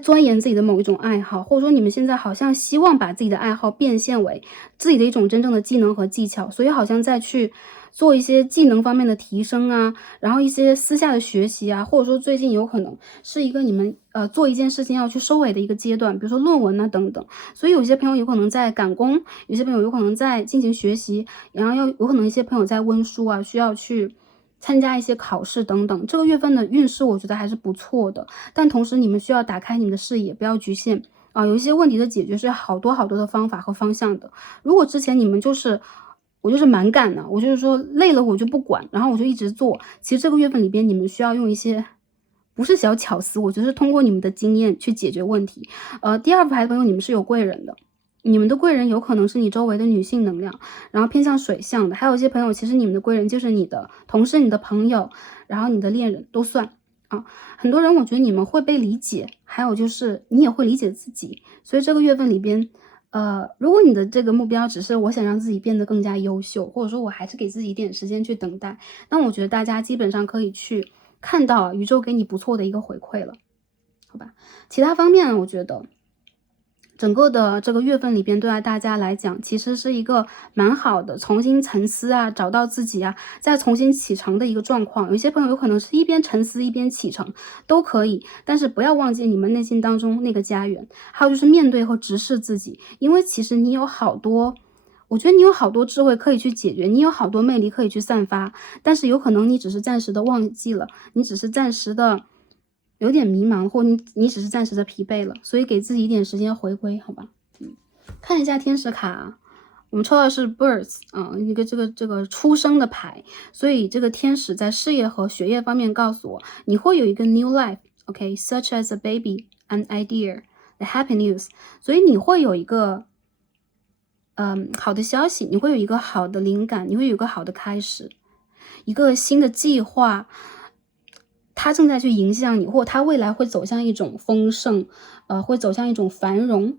钻研自己的某一种爱好，或者说你们现在好像希望把自己的爱好变现为自己的一种真正的技能和技巧，所以好像再去做一些技能方面的提升啊，然后一些私下的学习啊，或者说最近有可能是一个你们做一件事情要去收尾的一个阶段，比如说论文啊等等。所以有些朋友有可能在赶工，有些朋友有可能在进行学习，然后有可能一些朋友在温书啊，需要去参加一些考试等等。这个月份的运势我觉得还是不错的，但同时你们需要打开你们的视野，不要局限啊。有一些问题的解决是好多好多的方法和方向的。如果之前你们我就是蛮干的，我就是说累了我就不管，然后我就一直做。其实这个月份里边你们需要用一些不是小巧思，我觉得是通过你们的经验去解决问题。第二副牌的朋友，你们是有贵人的。你们的贵人有可能是你周围的女性能量，然后偏向水象的。还有一些朋友，其实你们的贵人就是你的同事、你的朋友，然后你的恋人都算啊。很多人我觉得你们会被理解，还有就是你也会理解自己。所以这个月份里边，如果你的这个目标只是我想让自己变得更加优秀，或者说我还是给自己一点时间去等待，那我觉得大家基本上可以去看到宇宙给你不错的一个回馈了，好吧？其他方面我觉得整个的这个月份里边，对大家来讲，其实是一个蛮好的重新沉思啊，找到自己啊，再重新启程的一个状况。有一些朋友有可能是一边沉思一边启程，都可以，但是不要忘记你们内心当中那个家园，还有就是面对和直视自己，因为其实你有好多。我觉得你有好多智慧可以去解决，你有好多魅力可以去散发，但是有可能你只是暂时的忘记了，你只是暂时的有点迷茫，或你只是暂时的疲惫了，所以给自己一点时间回归，好吧？看一下天使卡啊，我们抽到的是 birds 啊，这个出生的牌，所以这个天使在事业和学业方面告诉我，你会有一个 new life，OK，such as a baby, an idea, the happy news， 所以你会有一个好的消息，你会有一个好的灵感，你会有一个好的开始，一个新的计划，它正在去影响你，或它未来会走向一种丰盛，会走向一种繁荣，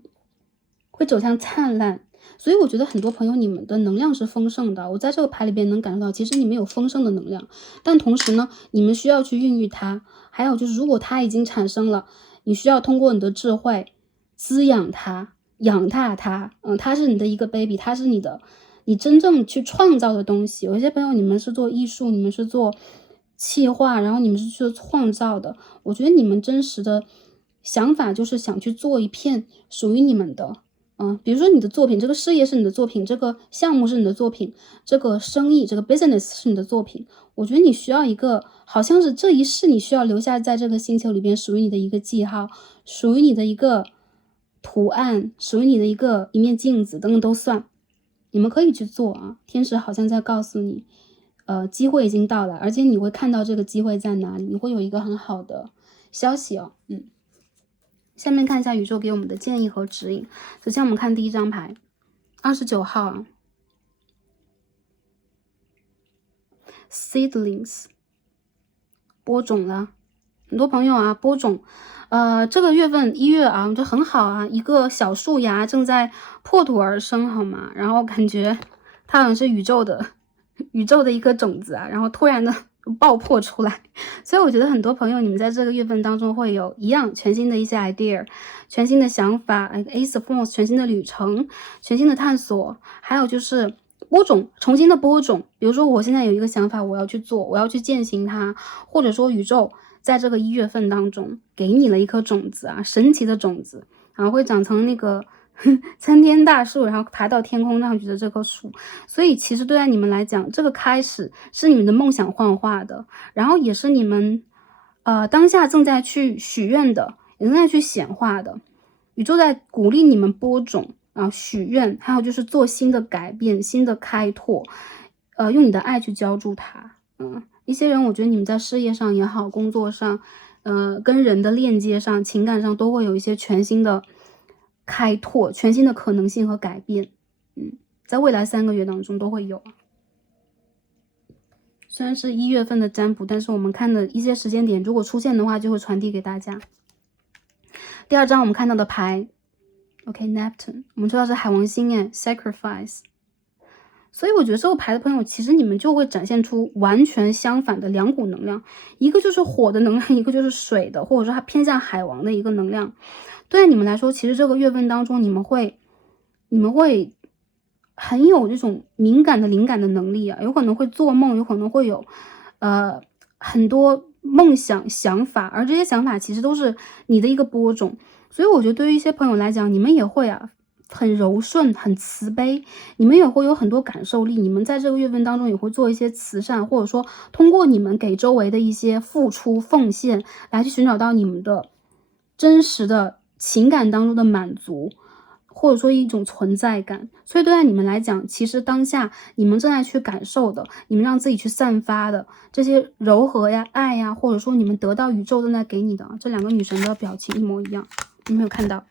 会走向灿烂。所以我觉得很多朋友你们的能量是丰盛的，我在这个牌里边能感受到，其实你们有丰盛的能量，但同时呢，你们需要去孕育它。还有就是，如果它已经产生了，你需要通过你的智慧滋养它。养大它，它是你的一个 baby， 它是你真正去创造的东西。有一些朋友你们是做艺术，你们是做企划，然后你们是去创造的。我觉得你们真实的想法就是想去做一片属于你们的，比如说你的作品，这个事业是你的作品，这个项目是你的作品，这个生意，这个 business 是你的作品。我觉得你需要一个，好像是这一世你需要留下在这个星球里边属于你的一个记号，属于你的一个图案，属于你的一面镜子等等都算，你们可以去做啊。天使好像在告诉你，机会已经到来，而且你会看到这个机会在哪里，你会有一个很好的消息哦。下面看一下宇宙给我们的建议和指引。首先我们看第一张牌，29号啊 ，seedlings 播种了。很多朋友啊播种，这个月份1月啊就很好啊，一个小树芽正在破土而生，好吗？然后感觉它好像是宇宙的一颗种子啊，然后突然的爆破出来。所以我觉得很多朋友你们在这个月份当中会有一样全新的一些 idea， 全新的想法 ，Ace of Wands 全新的旅程，全新的探索，还有就是播种，重新的播种。比如说我现在有一个想法，我要去做，我要去践行它，或者说宇宙在这个1月份当中给你了一颗种子啊，神奇的种子，然后会长成那个参天大树，然后爬到天空上去的这棵树。所以其实对待你们来讲，这个开始是你们的梦想幻化的，然后也是你们当下正在去许愿的，也正在去显化的。宇宙在鼓励你们播种啊，许愿，还有就是做新的改变、新的开拓，用你的爱去浇筑它。一些人我觉得你们在事业上也好，工作上，跟人的链接上、情感上都会有一些全新的开拓、全新的可能性和改变。在未来3个月当中都会有。虽然是1月份的占卜，但是我们看的一些时间点，如果出现的话，就会传递给大家。第2张我们看到的牌 ，OK，Neptune，我们知道是海王星耶 ，Sacrifice。所以我觉得这个牌的朋友，其实你们就会展现出完全相反的2股能量，一个就是火的能量，一个就是水的，或者说它偏向海王的一个能量。对你们来说，其实这个月份当中，你们会很有这种敏感的灵感的能力啊，有可能会做梦，有可能会有很多梦想想法，而这些想法其实都是你的一个播种。所以我觉得对于一些朋友来讲，你们也会啊很柔顺，很慈悲，你们也会有很多感受力，你们在这个月份当中也会做一些慈善，或者说通过你们给周围的一些付出奉献来去寻找到你们的真实的情感当中的满足，或者说一种存在感。所以对待你们来讲，其实当下你们正在去感受的，你们让自己去散发的这些柔和呀、爱呀，或者说你们得到宇宙正在给你的，这2个女神的表情一模一样，你没有看到？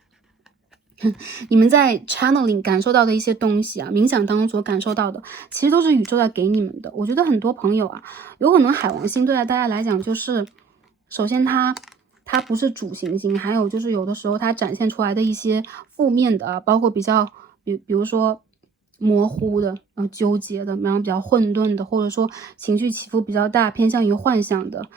你们在 channeling 感受到的一些东西啊，冥想当中所感受到的，其实都是宇宙在给你们的。我觉得很多朋友啊，有可能海王星对待大家来讲，就是首先它不是主行星，还有就是有的时候它展现出来的一些负面的啊，包括比如说模糊的、纠结的，然后比较混沌的，或者说情绪起伏比较大，偏向于幻想的，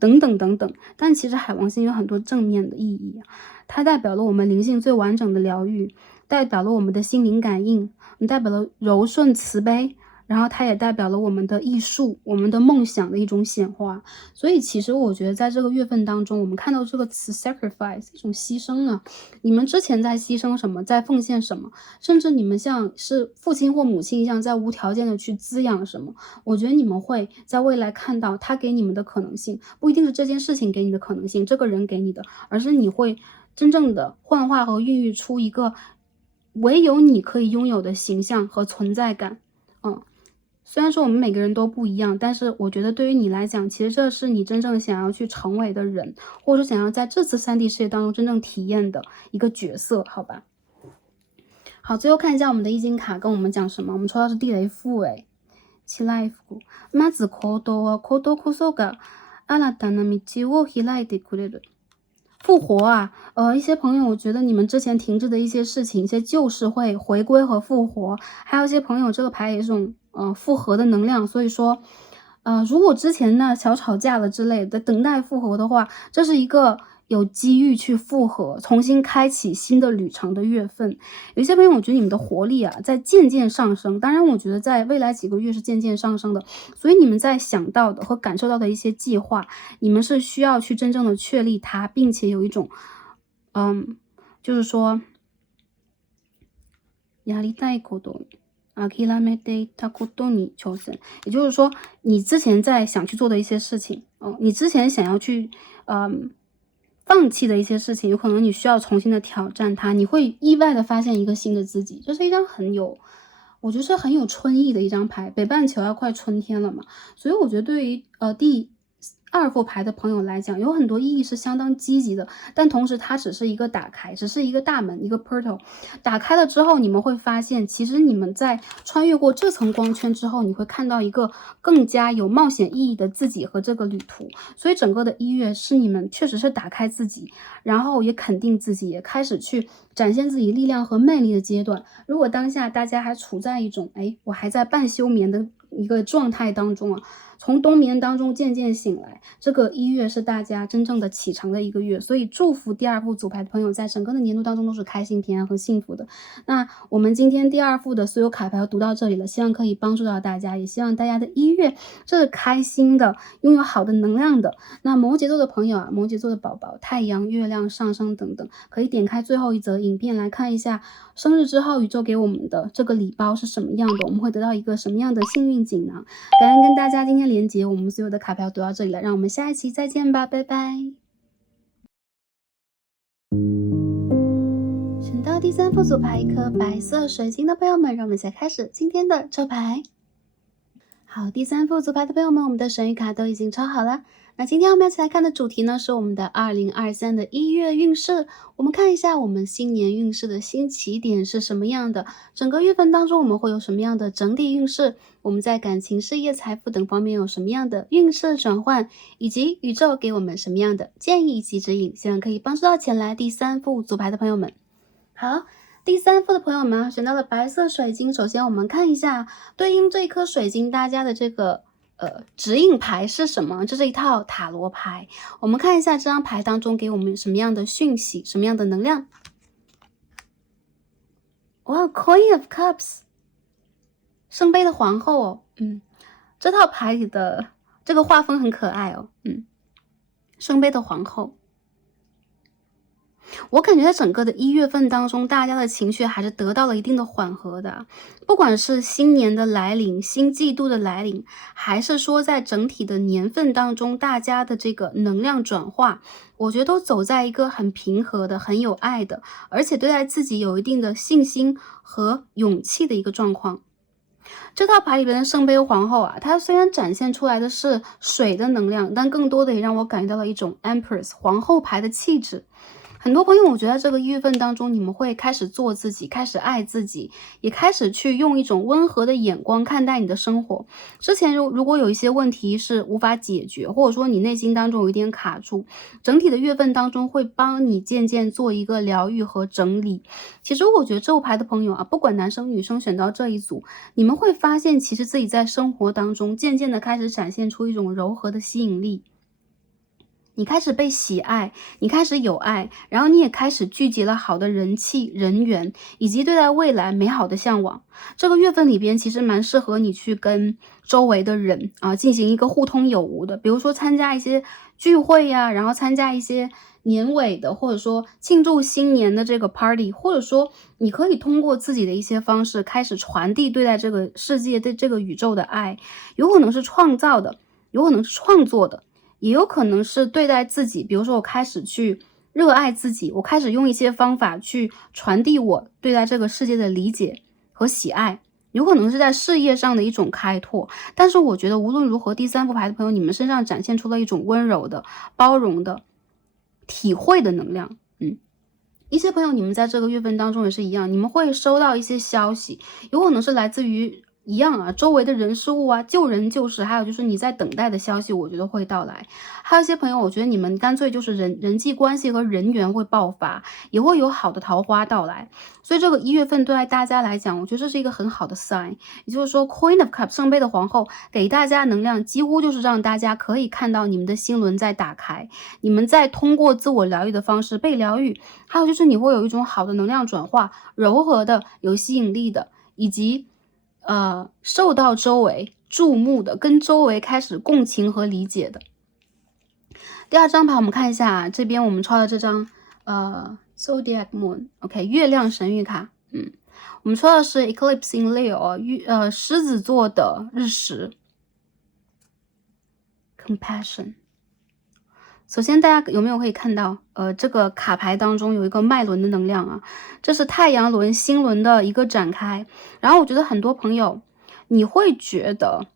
等等等等。但其实海王星有很多正面的意义，它代表了我们灵性最完整的疗愈，代表了我们的心灵感应，代表了柔顺慈悲，然后它也代表了我们的艺术，我们的梦想的一种显化。所以其实我觉得在这个月份当中，我们看到这个词 sacrifice 一种牺牲啊，你们之前在牺牲什么，在奉献什么，甚至你们像是父亲或母亲一样在无条件的去滋养什么，我觉得你们会在未来看到他给你们的可能性，不一定是这件事情给你的可能性，这个人给你的，而是你会真正的幻化和孕育出一个唯有你可以拥有的形象和存在感。虽然说我们每个人都不一样，但是我觉得对于你来讲，其实这是你真正想要去成为的人，或者说想要在这次3D 世界当中真正体验的一个角色，好吧？好，最后看一下我们的易经卡跟我们讲什么。我们抽到是地雷复七来复まず行動は行動こそが新たな道を開いてくれる。复活啊，一些朋友，我觉得你们之前停滞的一些事情，一些旧事会回归和复活，还有一些朋友，这个牌也是种复合的能量，所以说，如果之前呢小吵架了之类的，等待复合的话，这是一个有机遇去复合，重新开启新的旅程的月份。有一些朋友，我觉得你们的活力啊在渐渐上升，当然我觉得在未来几个月是渐渐上升的，所以你们在想到的和感受到的一些计划，你们是需要去真正的确立它，并且有一种就是说やりたいこと諦めていたことに挑戦，也就是说你之前在想去做的一些事情，你之前想要去放弃的一些事情，有可能你需要重新的挑战它，你会意外的发现一个新的自己。这是一张我觉得是很有春意的一张牌，北半球要快春天了嘛，所以我觉得对于二副牌的朋友来讲，有很多意义是相当积极的，但同时它只是一个打开，只是一个大门，一个 portal。打开了之后，你们会发现，其实你们在穿越过这层光圈之后，你会看到一个更加有冒险意义的自己和这个旅途。所以整个的1月是你们确实是打开自己，然后也肯定自己，也开始去展现自己力量和魅力的阶段。如果当下大家还处在一种我还在半休眠的一个状态当中啊，从冬眠当中渐渐醒来，这个1月是大家真正的启程的一个月，所以祝福第二副组牌的朋友在整个的年度当中都是开心、平安和幸福的。那我们今天第二副的所有卡牌读到这里了，希望可以帮助到大家，也希望大家的1月这是开心的，拥有好的能量的。那摩羯座的朋友啊，摩羯座的宝宝，太阳、月亮、上升等等，可以点开最后一则影片来看一下生日之后宇宙给我们的这个礼包是什么样的，我们会得到一个什么样的幸运锦囊。感恩跟大家今天连结，我们所有的卡牌读到这里了，让我们下一期再见吧，拜拜。选到第3副组牌一颗白色水晶的朋友们，让我们一起开始今天的抽牌。好，第3副组牌的朋友们，我们的神谕卡都已经抽好了。那今天我们要一起来看的主题呢，是我们的2023的1月运势。我们看一下我们新年运势的新起点是什么样的，整个月份当中我们会有什么样的整体运势，我们在感情、事业、财富等方面有什么样的运势转换，以及宇宙给我们什么样的建议以及指引，希望可以帮助到前来第3副组牌的朋友们。好，第3副的朋友们选到了白色水晶，首先我们看一下对应这一颗水晶大家的这个指引牌是什么？这是一套塔罗牌，我们看一下这张牌当中给我们什么样的讯息，什么样的能量。哇 ，Queen of Cups， 圣杯的皇后哦，这套牌里的这个画风很可爱哦，圣杯的皇后。我感觉在整个的1月份当中，大家的情绪还是得到了一定的缓和的。不管是新年的来临、新季度的来临，还是说在整体的年份当中，大家的这个能量转化，我觉得都走在一个很平和的、很有爱的，而且对待自己有一定的信心和勇气的一个状况。这套牌里边的圣杯皇后啊，它虽然展现出来的是水的能量，但更多的也让我感觉到了一种 Empress 皇后牌的气质。很多朋友，我觉得这个1月份当中，你们会开始做自己，开始爱自己，也开始去用一种温和的眼光看待你的生活。之前如果有一些问题是无法解决，或者说你内心当中有一点卡住，整体的月份当中会帮你渐渐做一个疗愈和整理。其实我觉得这副牌的朋友啊，不管男生女生选到这一组，你们会发现其实自己在生活当中渐渐的开始展现出一种柔和的吸引力。你开始被喜爱，你开始有爱，然后你也开始聚集了好的人气、人缘，以及对待未来美好的向往。这个月份里边其实蛮适合你去跟周围的人进行一个互通有无的，比如说参加一些聚会呀，然后参加一些年尾的，或者说庆祝新年的这个 party， 或者说你可以通过自己的一些方式开始传递对待这个世界、对这个宇宙的爱，有可能是创造的，有可能是创作的，也有可能是对待自己，比如说我开始去热爱自己，我开始用一些方法去传递我对待这个世界的理解和喜爱，有可能是在事业上的一种开拓。但是我觉得无论如何，第3副牌的朋友，你们身上展现出了一种温柔的、包容的、体会的能量。一些朋友，你们在这个月份当中也是一样，你们会收到一些消息，有可能是来自于一样周围的人事物救人救世，还有就是你在等待的消息，我觉得会到来。还有一些朋友，我觉得你们干脆就是人际关系和人缘会爆发，也会有好的桃花到来。所以这个1月份对大家来讲，我觉得这是一个很好的 sign。也就是说 Queen of Cups 圣杯的皇后给大家能量，几乎就是让大家可以看到你们的心轮在打开，你们在通过自我疗愈的方式被疗愈，还有就是你会有一种好的能量转化，柔和的、有吸引力的，以及受到周围注目的，跟周围开始共情和理解的。第2张牌我们看一下这边我们抽的这张Zodiac Moon， OK， 月亮神谕卡。我们抽的是 Eclipse in Leo， 狮子座的日食。Compassion。首先大家有没有可以看到这个卡牌当中有一个脉轮的能量这是太阳轮、心轮的一个展开。然后我觉得很多朋友你会觉得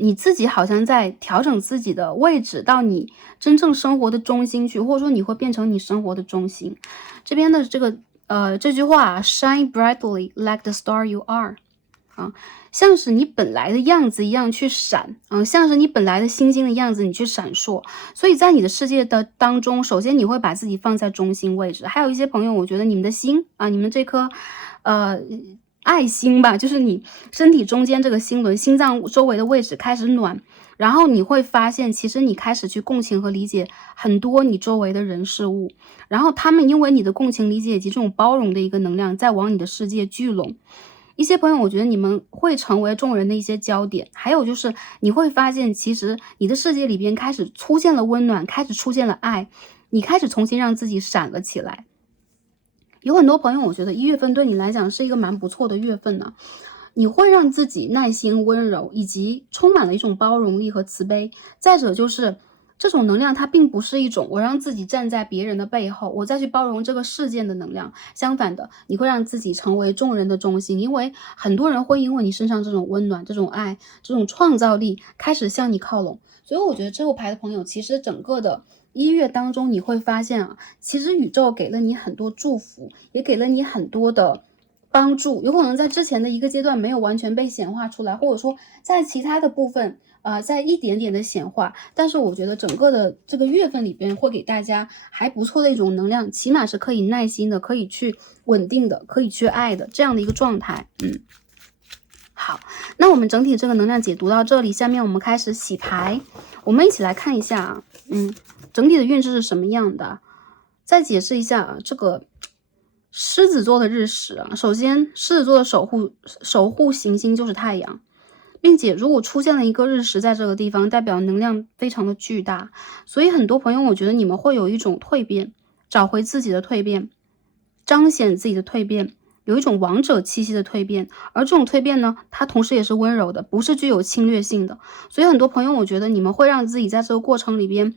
你自己好像在调整自己的位置到你真正生活的中心去，或者说你会变成你生活的中心。这边的这句话啊 ，shine brightly like the star you are。像是你本来的样子一样去闪，像是你本来的星星的样子你去闪烁。所以在你的世界的当中，首先你会把自己放在中心位置。还有一些朋友，我觉得你们的心啊，你们这颗爱心吧，就是你身体中间这个心轮，心脏周围的位置开始暖，然后你会发现，其实你开始去共情和理解很多你周围的人事物，然后他们因为你的共情理解以及这种包容的一个能量，在往你的世界聚拢。一些朋友，我觉得你们会成为众人的一些焦点，还有就是你会发现，其实你的世界里边开始出现了温暖，开始出现了爱，你开始重新让自己闪了起来。有很多朋友，我觉得1月份对你来讲是一个蛮不错的月份呢。你会让自己耐心、温柔，以及充满了一种包容力和慈悲。再者就是这种能量，它并不是一种我让自己站在别人的背后，我再去包容这个事件的能量。相反的，你会让自己成为众人的中心，因为很多人会因为你身上这种温暖、这种爱、这种创造力，开始向你靠拢。所以我觉得这副牌的朋友，其实整个的1月当中，你会发现啊，其实宇宙给了你很多祝福，也给了你很多的帮助，有可能在之前的一个阶段没有完全被显化出来，或者说在其他的部分在一点点的显化，但是我觉得整个的这个月份里边会给大家还不错的一种能量，起码是可以耐心的，可以去稳定的，可以去爱的这样的一个状态。好，那我们整体这个能量解读到这里，下面我们开始洗牌，我们一起来看一下啊，整体的运势是什么样的？再解释一下啊，这个狮子座的日食啊，首先狮子座的守护行星就是太阳，并且如果出现了一个日食在这个地方，代表能量非常的巨大，所以很多朋友我觉得你们会有一种蜕变，找回自己的蜕变，彰显自己的蜕变，有一种王者气息的蜕变，而这种蜕变呢，它同时也是温柔的，不是具有侵略性的。所以很多朋友我觉得你们会让自己在这个过程里边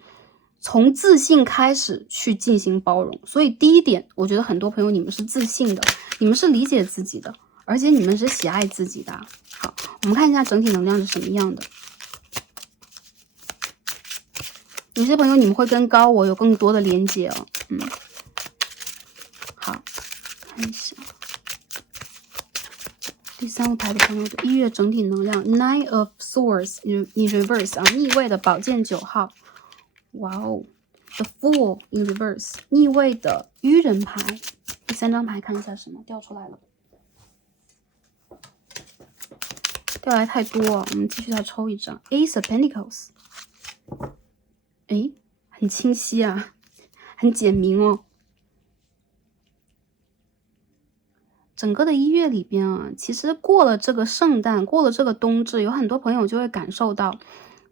从自信开始去进行包容。所以第一点，我觉得很多朋友你们是自信的，你们是理解自己的，而且你们是喜爱自己的。好，我们看一下整体能量是什么样的。有些朋友你们会跟高我有更多的连接哦。好，看一下第3副牌的朋友的1月整体能量 Nine of Swords in reverse 啊，逆位的宝剑9号。哇哦 The Fool in reverse 逆位的愚人牌。第3张牌看一下什么掉出来了，掉来太多啊，我们继续再抽一张 Ace of Pentacles。 很清晰啊，很简明哦。整个的1月里边啊，其实过了这个圣诞，过了这个冬至，有很多朋友就会感受到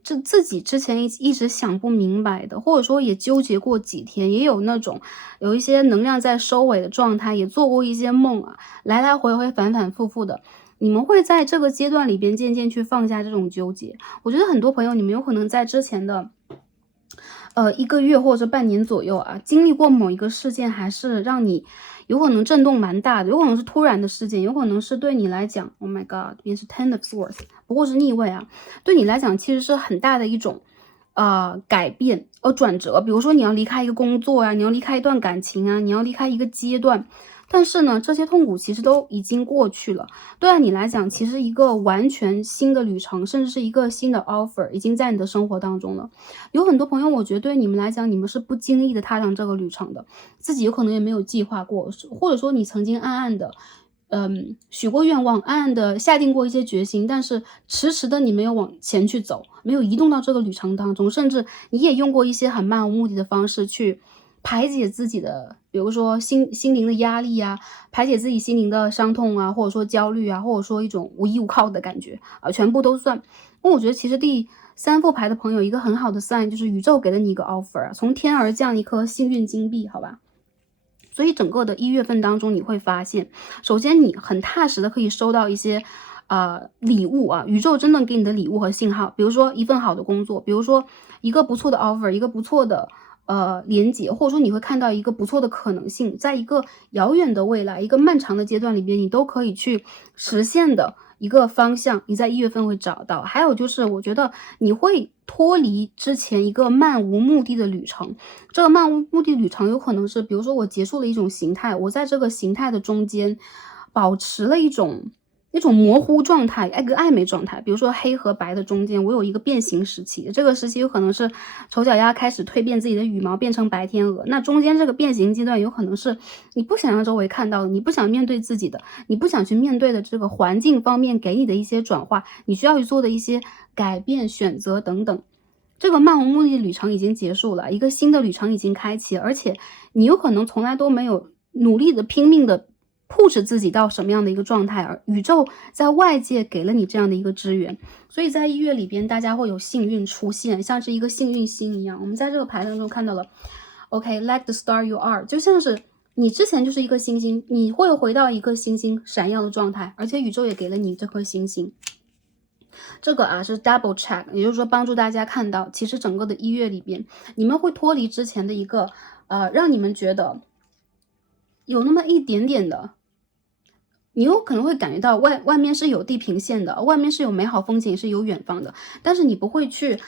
这自己之前一直想不明白的，或者说也纠结过几天，也有那种有一些能量在收尾的状态，也做过一些梦啊，来来回回反反复复的。你们会在这个阶段里边渐渐去放下这种纠结。我觉得很多朋友你们有可能在之前的1个月或者半年左右啊，经历过某一个事件，还是让你有可能震动蛮大的，有可能是突然的事件，有可能是对你来讲 Oh my god 这边是 Ten of Swords 不过是逆位啊，对你来讲其实是很大的一种改变转折。比如说你要离开一个工作啊，你要离开一段感情啊，你要离开一个阶段，但是呢这些痛苦其实都已经过去了，对你来讲其实一个完全新的旅程，甚至是一个新的 offer 已经在你的生活当中了。有很多朋友我觉得对你们来讲，你们是不经意的踏上这个旅程的，自己有可能也没有计划过，或者说你曾经暗暗的许过愿望，暗暗的下定过一些决心，但是迟迟的你没有往前去走，没有移动到这个旅程当中，甚至你也用过一些很漫无目的的方式去排解自己的，比如说心灵的压力啊，排解自己心灵的伤痛啊，或者说焦虑啊，或者说一种无依无靠的感觉全部都算。那我觉得其实第3副牌的朋友一个很好的 sign 就是宇宙给了你一个 offer 从天而降一颗幸运金币，好吧。所以整个的1月份当中，你会发现，首先你很踏实的可以收到一些礼物啊，宇宙真的给你的礼物和信号，比如说一份好的工作，比如说一个不错的 offer， 一个不错的连接，或者说你会看到一个不错的可能性，在一个遥远的未来，一个漫长的阶段里边，你都可以去实现的一个方向，你在1月份会找到。还有就是我觉得你会脱离之前一个漫无目的的旅程，这个漫无目的旅程有可能是比如说我结束了一种形态，我在这个形态的中间保持了一种模糊状态，一个暧昧状态。比如说黑和白的中间，我有一个变形时期，这个时期有可能是丑小鸭开始蜕变自己的羽毛变成白天鹅，那中间这个变形阶段有可能是你不想让周围看到的，你不想面对自己的，你不想去面对的这个环境方面给你的一些转化，你需要去做的一些改变、选择等等。这个漫无目的旅程已经结束了，一个新的旅程已经开启，而且你有可能从来都没有努力的拼命的push自己到什么样的一个状态，而宇宙在外界给了你这样的一个支援，所以在1月里边大家会有幸运出现，像是一个幸运星一样。我们在这个牌当中看到了 OK like the star you are， 就像是你之前就是一颗星星，你会回到一个星星闪耀的状态，而且宇宙也给了你这颗星星。这个是 double check， 也就是说帮助大家看到其实整个的1月里边你们会脱离之前的一个让你们觉得有那么一点点的，你有可能会感觉到外面是有地平线的，外面是有美好风景，是有远方的，但是你不会去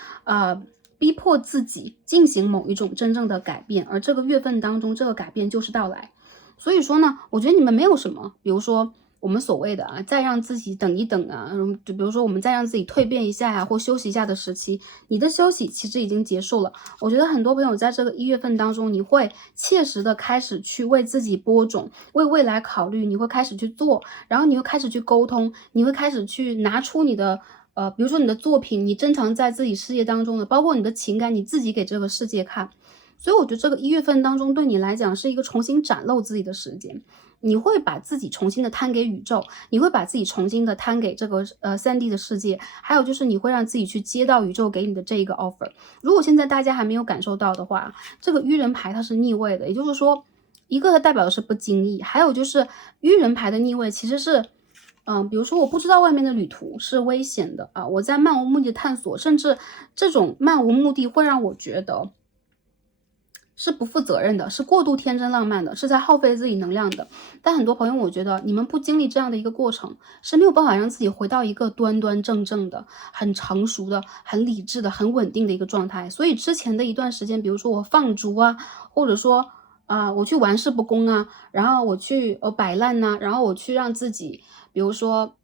逼迫自己进行某一种真正的改变，而这个月份当中这个改变就是到来。所以说呢，我觉得你们没有什么，比如说我们所谓的再让自己等一等就比如说我们再让自己蜕变一下呀，或休息一下的时期，你的休息其实已经结束了。我觉得很多朋友在这个1月份当中，你会切实的开始去为自己播种，为未来考虑，你会开始去做，然后你会开始去沟通，你会开始去拿出你的比如说你的作品，你珍藏在自己事业当中的，包括你的情感，你自己给这个世界看。所以我觉得这个1月份当中对你来讲是一个重新展露自己的时间，你会把自己重新的摊给宇宙，你会把自己重新的摊给这个3D 的世界，还有就是你会让自己去接到宇宙给你的这一个 offer。如果现在大家还没有感受到的话，这个愚人牌它是逆位的，也就是说一个它代表的是不经意，还有就是愚人牌的逆位其实是比如说我不知道外面的旅途是危险的我在漫无目的探索，甚至这种漫无目的会让我觉得是不负责任的，是过度天真浪漫的，是在耗费自己能量的。但很多朋友我觉得你们不经历这样的一个过程，是没有办法让自己回到一个端端正正的、很成熟的、很理智的、很稳定的一个状态。所以之前的一段时间，比如说我放逐或者说我去玩世不恭然后我去摆烂然后我去让自己比如说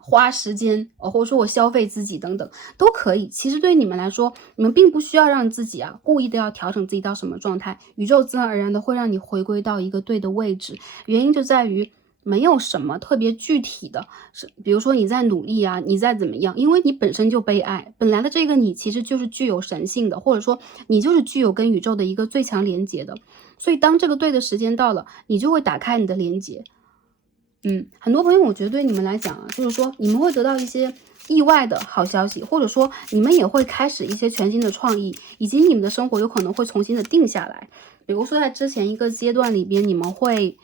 花时间或者说我消费自己等等都可以。其实对于你们来说，你们并不需要让自己故意的要调整自己到什么状态，宇宙自然而然的会让你回归到一个对的位置。原因就在于没有什么特别具体的，是比如说你在努力你在怎么样，因为你本身就被爱，本来的这个你其实就是具有神性的，或者说你就是具有跟宇宙的一个最强连接的。所以当这个对的时间到了，你就会打开你的连接。很多朋友我觉得对你们来讲就是说你们会得到一些意外的好消息，或者说你们也会开始一些全新的创意，以及你们的生活有可能会重新的定下来。比如说在之前一个阶段里边，你们会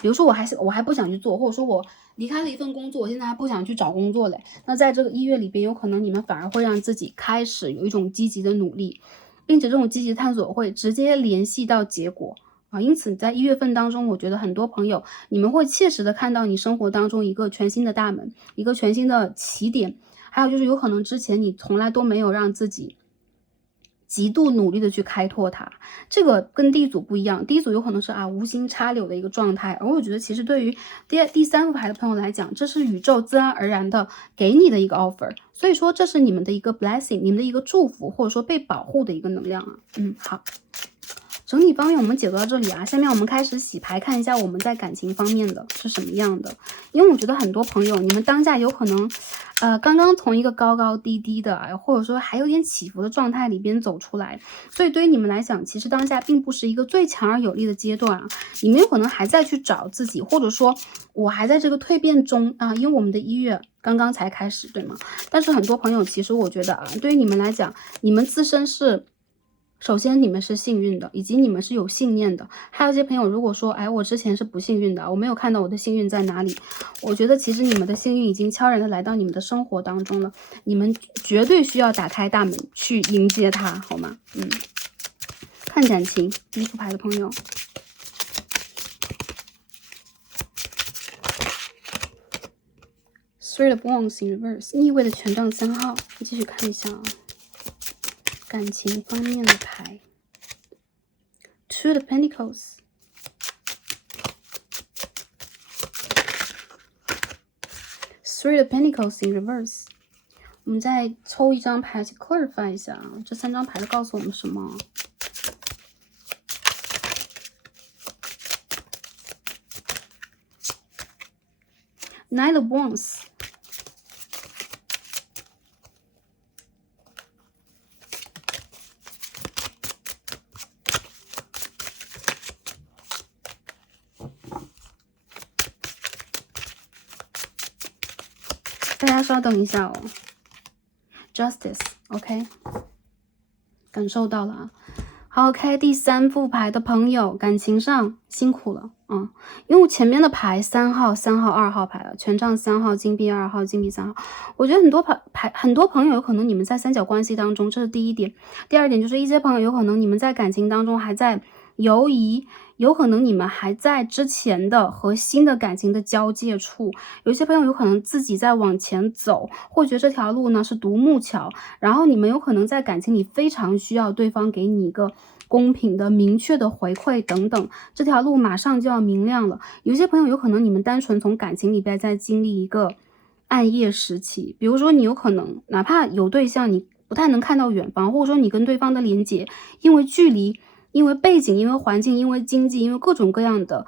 比如说我还不想去做，或者说我离开了一份工作，我现在还不想去找工作嘞。那在这个1月里边，有可能你们反而会让自己开始有一种积极的努力，并且这种积极探索会直接联系到结果。因此在1月份当中，我觉得很多朋友你们会切实的看到你生活当中一个全新的大门，一个全新的起点。还有就是有可能之前你从来都没有让自己极度努力的去开拓它，这个跟第一组不一样。第一组有可能是无心插柳的一个状态，而我觉得其实对于第3副牌的朋友来讲，这是宇宙自然而然的给你的一个 offer， 所以说这是你们的一个 blessing， 你们的一个祝福，或者说被保护的一个能量好。整体方面我们解读到这里下面我们开始洗牌，看一下我们在感情方面的是什么样的。因为我觉得很多朋友你们当下有可能刚刚从一个高高低低的或者说还有点起伏的状态里边走出来，所以对于你们来讲，其实当下并不是一个最强而有力的阶段你们有可能还在去找自己，或者说我还在这个蜕变中因为我们的1月刚刚才开始，对吗？但是很多朋友其实我觉得对于你们来讲，你们自身是首先你们是幸运的，以及你们是有信念的。还有一些朋友如果说我之前是不幸运的，我没有看到我的幸运在哪里，我觉得其实你们的幸运已经悄然的来到你们的生活当中了，你们绝对需要打开大门去迎接它，好吗？看感情，第一副牌的朋友。Three of Wands in reverse， 逆位的权杖3号，继续看一下啊，感情方面的牌。Two of Pentacles。Three of Pentacles in reverse。我们再抽一张牌去 clarify 一下啊，这3张牌告诉我们什么？Nine of Wands。大家稍等一下哦。Justice， OK， 感受到了啊。好 ，OK， 第3副牌的朋友，感情上辛苦了啊，因为前面的牌3号、2号牌了，权杖3号、金币2号、金币3号，我觉得很多朋友有可能你们在三角关系当中，这是第一点。第二点就是一些朋友有可能你们在感情当中还在犹疑，有可能你们还在之前的和新的感情的交界处，有些朋友有可能自己在往前走，或觉得这条路呢是独木桥，然后你们有可能在感情里非常需要对方给你一个公平的明确的回馈等等，这条路马上就要明亮了。有些朋友有可能你们单纯从感情里边在经历一个暗夜时期，比如说你有可能哪怕有对象，你不太能看到远方，或者说你跟对方的连接因为距离，因为背景，因为环境，因为经济，因为各种各样的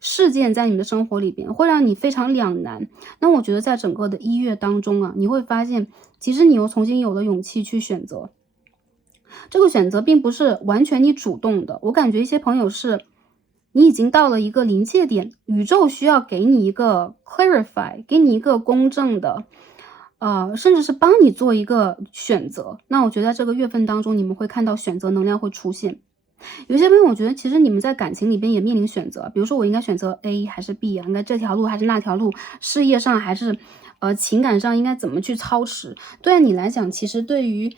事件在你的生活里边会让你非常两难。那我觉得在整个的1月当中啊，你会发现其实你又重新有了勇气去选择，这个选择并不是完全你主动的。我感觉一些朋友是你已经到了一个临界点，宇宙需要给你一个 clarify， 给你一个公正的甚至是帮你做一个选择。那我觉得在这个月份当中，你们会看到选择能量会出现。有些朋友我觉得其实你们在感情里边也面临选择，比如说我应该选择 A 还是 B 啊，应该这条路还是那条路，事业上还是情感上应该怎么去操持。对你来讲，其实对于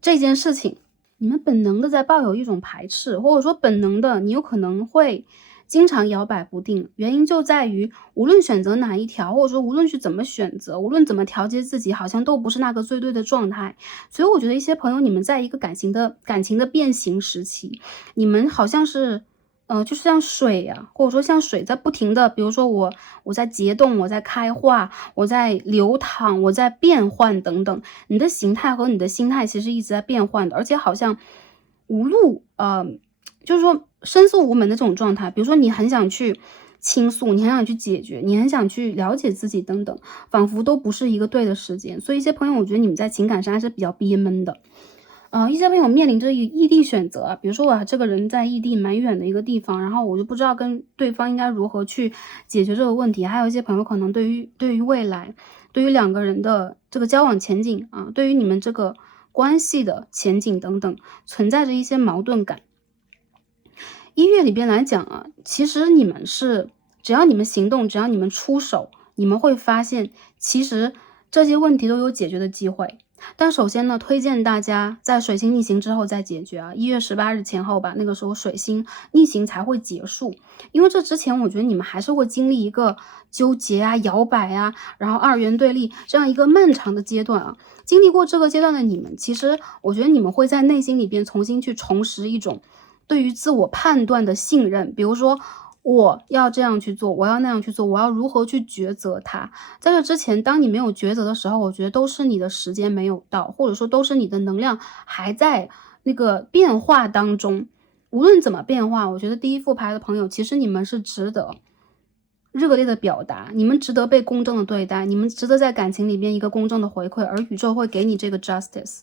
这件事情，你们本能的在抱有一种排斥，或者说本能的你有可能会经常摇摆不定，原因就在于无论选择哪一条，或者说无论去怎么选择，无论怎么调节自己，好像都不是那个最对的状态。所以我觉得一些朋友你们在一个感情的变形时期，你们好像是就是像水呀，或者说像水在不停的，比如说我在结冻，我在开化，我在流淌，我在变换等等，你的形态和你的心态其实一直在变换的，而且好像无路就是说申诉无门的这种状态。比如说你很想去倾诉，你很想去解决，你很想去了解自己等等，仿佛都不是一个对的时间。所以一些朋友我觉得你们在情感上还是比较憋闷的。一些朋友面临着异地选择，比如说我这个人在异地蛮远的一个地方，然后我就不知道跟对方应该如何去解决这个问题。还有一些朋友可能对于未来，对于2个人的这个交往前景啊，对于你们这个关系的前景等等，存在着一些矛盾感。1月里边来讲啊，其实你们是只要你们行动，只要你们出手，你们会发现其实这些问题都有解决的机会。但首先呢，推荐大家在水星逆行之后再解决啊，1月18日前后吧，那个时候水星逆行才会结束。因为这之前我觉得你们还是会经历一个纠结啊、摇摆啊，然后2元对立这样一个漫长的阶段啊。经历过这个阶段的你们，其实我觉得你们会在内心里边重新去重拾一种对于自我判断的信任，比如说我要这样去做，我要那样去做，我要如何去抉择它。在这之前，当你没有抉择的时候，我觉得都是你的时间没有到，或者说都是你的能量还在那个变化当中。无论怎么变化，我觉得第一副牌的朋友，其实你们是值得热烈的表达，你们值得被公正的对待，你们值得在感情里边一个公正的回馈，而宇宙会给你这个 justice，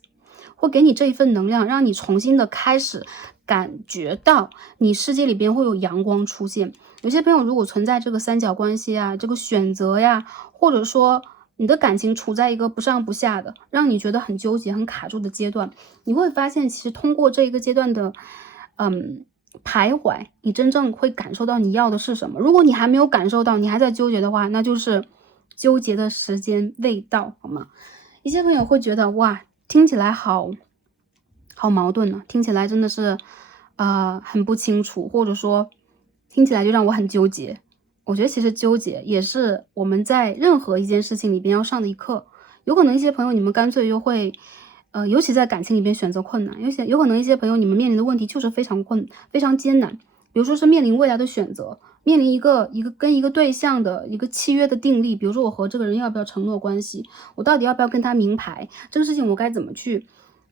会给你这一份能量，让你重新的开始感觉到你世界里边会有阳光出现。有些朋友如果存在这个三角关系啊，这个选择呀，或者说你的感情处在一个不上不下的，让你觉得很纠结很卡住的阶段，你会发现其实通过这一个阶段的徘徊，你真正会感受到你要的是什么。如果你还没有感受到，你还在纠结的话，那就是纠结的时间未到，好吗？一些朋友会觉得哇，听起来好好矛盾呢，听起来真的是，很不清楚，或者说听起来就让我很纠结。我觉得其实纠结也是我们在任何一件事情里边要上的一课。有可能一些朋友你们干脆就会，尤其在感情里边选择困难，有可能一些朋友你们面临的问题就是非常艰难。比如说是面临未来的选择，面临跟一个对象的一个契约的订立，比如说我和这个人要不要承诺关系，我到底要不要跟他明牌，这个事情我该怎么去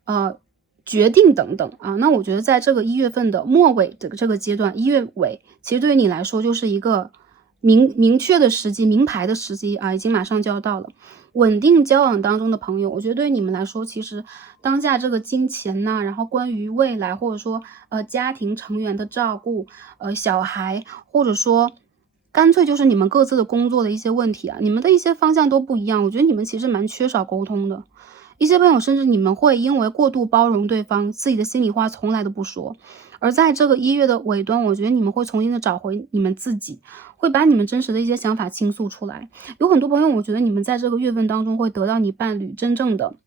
呃，决定等等啊。那我觉得在这个1月份的末尾的这个阶段1月尾，其实对于你来说就是一个明确的时机，明牌的时机啊，已经马上就要到了。稳定交往当中的朋友，我觉得对于你们来说，其实当下这个金钱呐，然后关于未来或者说，家庭成员的照顾，小孩，或者说干脆就是你们各自的工作的一些问题啊，你们的一些方向都不一样，我觉得你们其实蛮缺少沟通的。一些朋友甚至你们会因为过度包容对方，自己的心里话从来都不说。而在这个1月的尾端，我觉得你们会重新的找回你们自己，会把你们真实的一些想法倾诉出来。有很多朋友，我觉得你们在这个月份当中会得到你伴侣真正的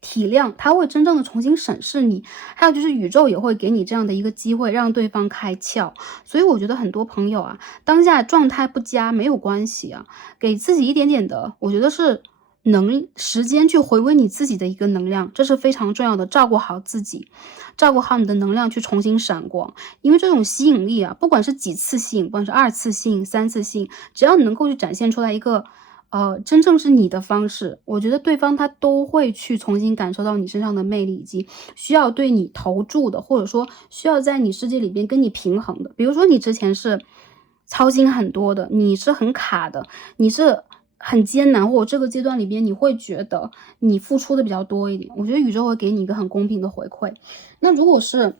体谅，他会真正的重新审视你，还有就是宇宙也会给你这样的一个机会，让对方开窍。所以我觉得很多朋友啊，当下状态不佳没有关系啊，给自己一点点的，我觉得是时间去回归你自己的一个能量，这是非常重要的。照顾好自己，照顾好你的能量去重新闪光。因为这种吸引力啊，不管是几次吸引，不管是2次吸引、3次吸引，只要你能够去展现出来一个真正是你的方式，我觉得对方他都会去重新感受到你身上的魅力，以及需要对你投注的，或者说需要在你世界里边跟你平衡的。比如说你之前是操心很多的，你是很卡的，你是很艰难，或者这个阶段里边你会觉得你付出的比较多一点，我觉得宇宙会给你一个很公平的回馈。那如果是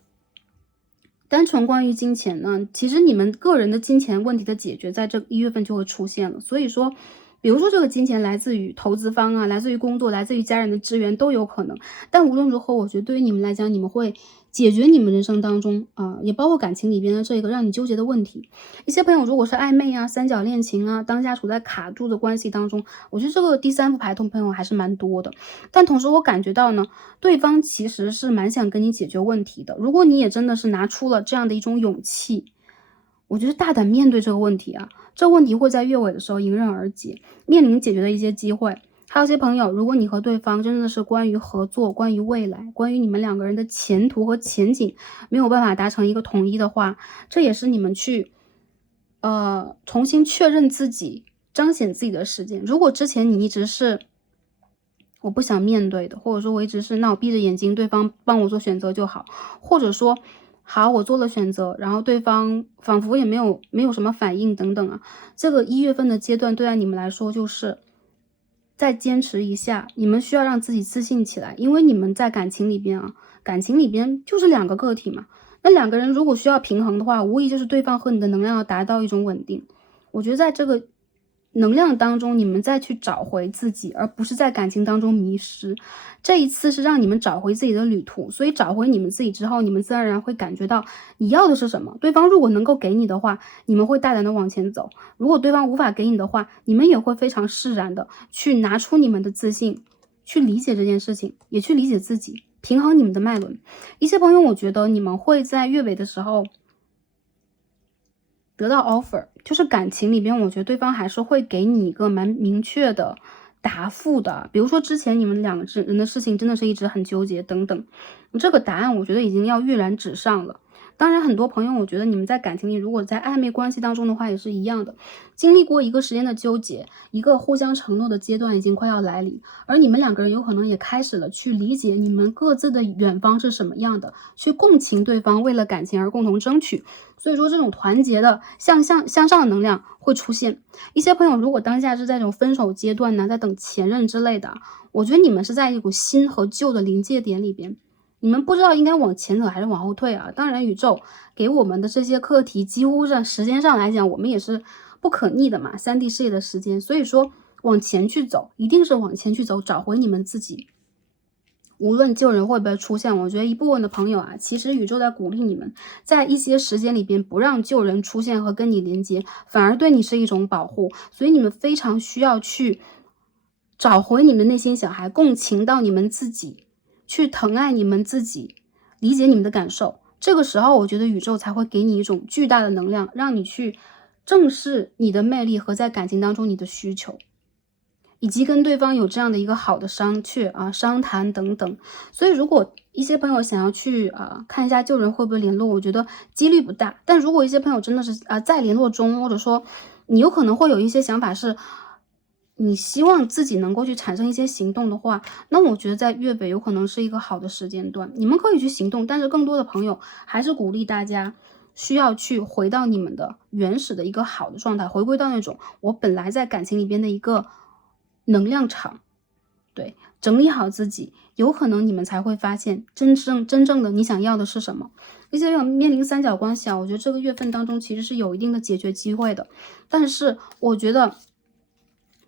单纯关于金钱呢，其实你们个人的金钱问题的解决，在这1月份就会出现了。所以说，比如说这个金钱来自于投资方啊，来自于工作，来自于家人的支援都有可能。但无论如何，我觉得对于你们来讲，你们会解决你们人生当中也包括感情里边的这个让你纠结的问题。一些朋友如果是暧昧啊、三角恋情啊，当下处在卡住的关系当中，我觉得这个第3副牌的朋友还是蛮多的。但同时我感觉到呢，对方其实是蛮想跟你解决问题的。如果你也真的是拿出了这样的一种勇气，我觉得大胆面对这个问题啊，这个问题会在月尾的时候迎刃而解，面临解决的一些机会。还有一些朋友，如果你和对方真的是关于合作、关于未来、关于你们两个人的前途和前景没有办法达成一个统一的话，这也是你们去重新确认自己、彰显自己的时间。如果之前你一直是我不想面对的，或者说我一直是那我闭着眼睛，对方帮我做选择就好，或者说好我做了选择，然后对方仿佛也没有什么反应等等啊。这个1月份的阶段对待你们来说就是再坚持一下，你们需要让自己自信起来，因为你们在感情里边啊，感情里边就是2个个体嘛。那2个人如果需要平衡的话，无疑就是对方和你的能量要达到一种稳定。我觉得在这个能量当中，你们再去找回自己，而不是在感情当中迷失。这一次是让你们找回自己的旅途，所以找回你们自己之后，你们自然而然会感觉到你要的是什么。对方如果能够给你的话，你们会大胆的往前走；如果对方无法给你的话，你们也会非常释然的去拿出你们的自信，去理解这件事情，也去理解自己，平衡你们的脉轮。一些朋友，我觉得你们会在月尾的时候得到 offer， 就是感情里边，我觉得对方还是会给你一个蛮明确的答复的。比如说之前你们2个人的事情真的是一直很纠结等等，这个答案我觉得已经要跃然纸上了。当然很多朋友，我觉得你们在感情里如果在暧昧关系当中的话也是一样的，经历过一个时间的纠结，一个互相承诺的阶段已经快要来临，而你们2个人有可能也开始了去理解你们各自的远方是什么样的，去共情对方，为了感情而共同争取。所以说这种团结的向上的能量会出现。一些朋友如果当下是在这种分手阶段呢，在等前任之类的，我觉得你们是在一股新和旧的临界点里边，你们不知道应该往前走还是往后退啊。当然宇宙给我们的这些课题几乎上时间上来讲，我们也是不可逆的嘛，3D 世界的时间。所以说往前去走，一定是往前去走，找回你们自己。无论旧人会不会出现，我觉得一部分的朋友啊，其实宇宙在鼓励你们，在一些时间里边不让旧人出现和跟你连接，反而对你是一种保护。所以你们非常需要去找回你们内心小孩，共情到你们自己，去疼爱你们自己，理解你们的感受。这个时候我觉得宇宙才会给你一种巨大的能量，让你去正视你的魅力和在感情当中你的需求，以及跟对方有这样的一个好的商榷啊、商谈等等。所以如果一些朋友想要去看一下旧人会不会联络，我觉得几率不大。但如果一些朋友真的是在联络中，或者说你有可能会有一些想法是你希望自己能够去产生一些行动的话，那我觉得在月尾有可能是一个好的时间段，你们可以去行动。但是更多的朋友还是鼓励大家需要去回到你们的原始的一个好的状态，回归到那种我本来在感情里边的一个能量场。对，整理好自己，有可能你们才会发现真正的你想要的是什么。一些面临三角关系我觉得这个月份当中其实是有一定的解决机会的，但是我觉得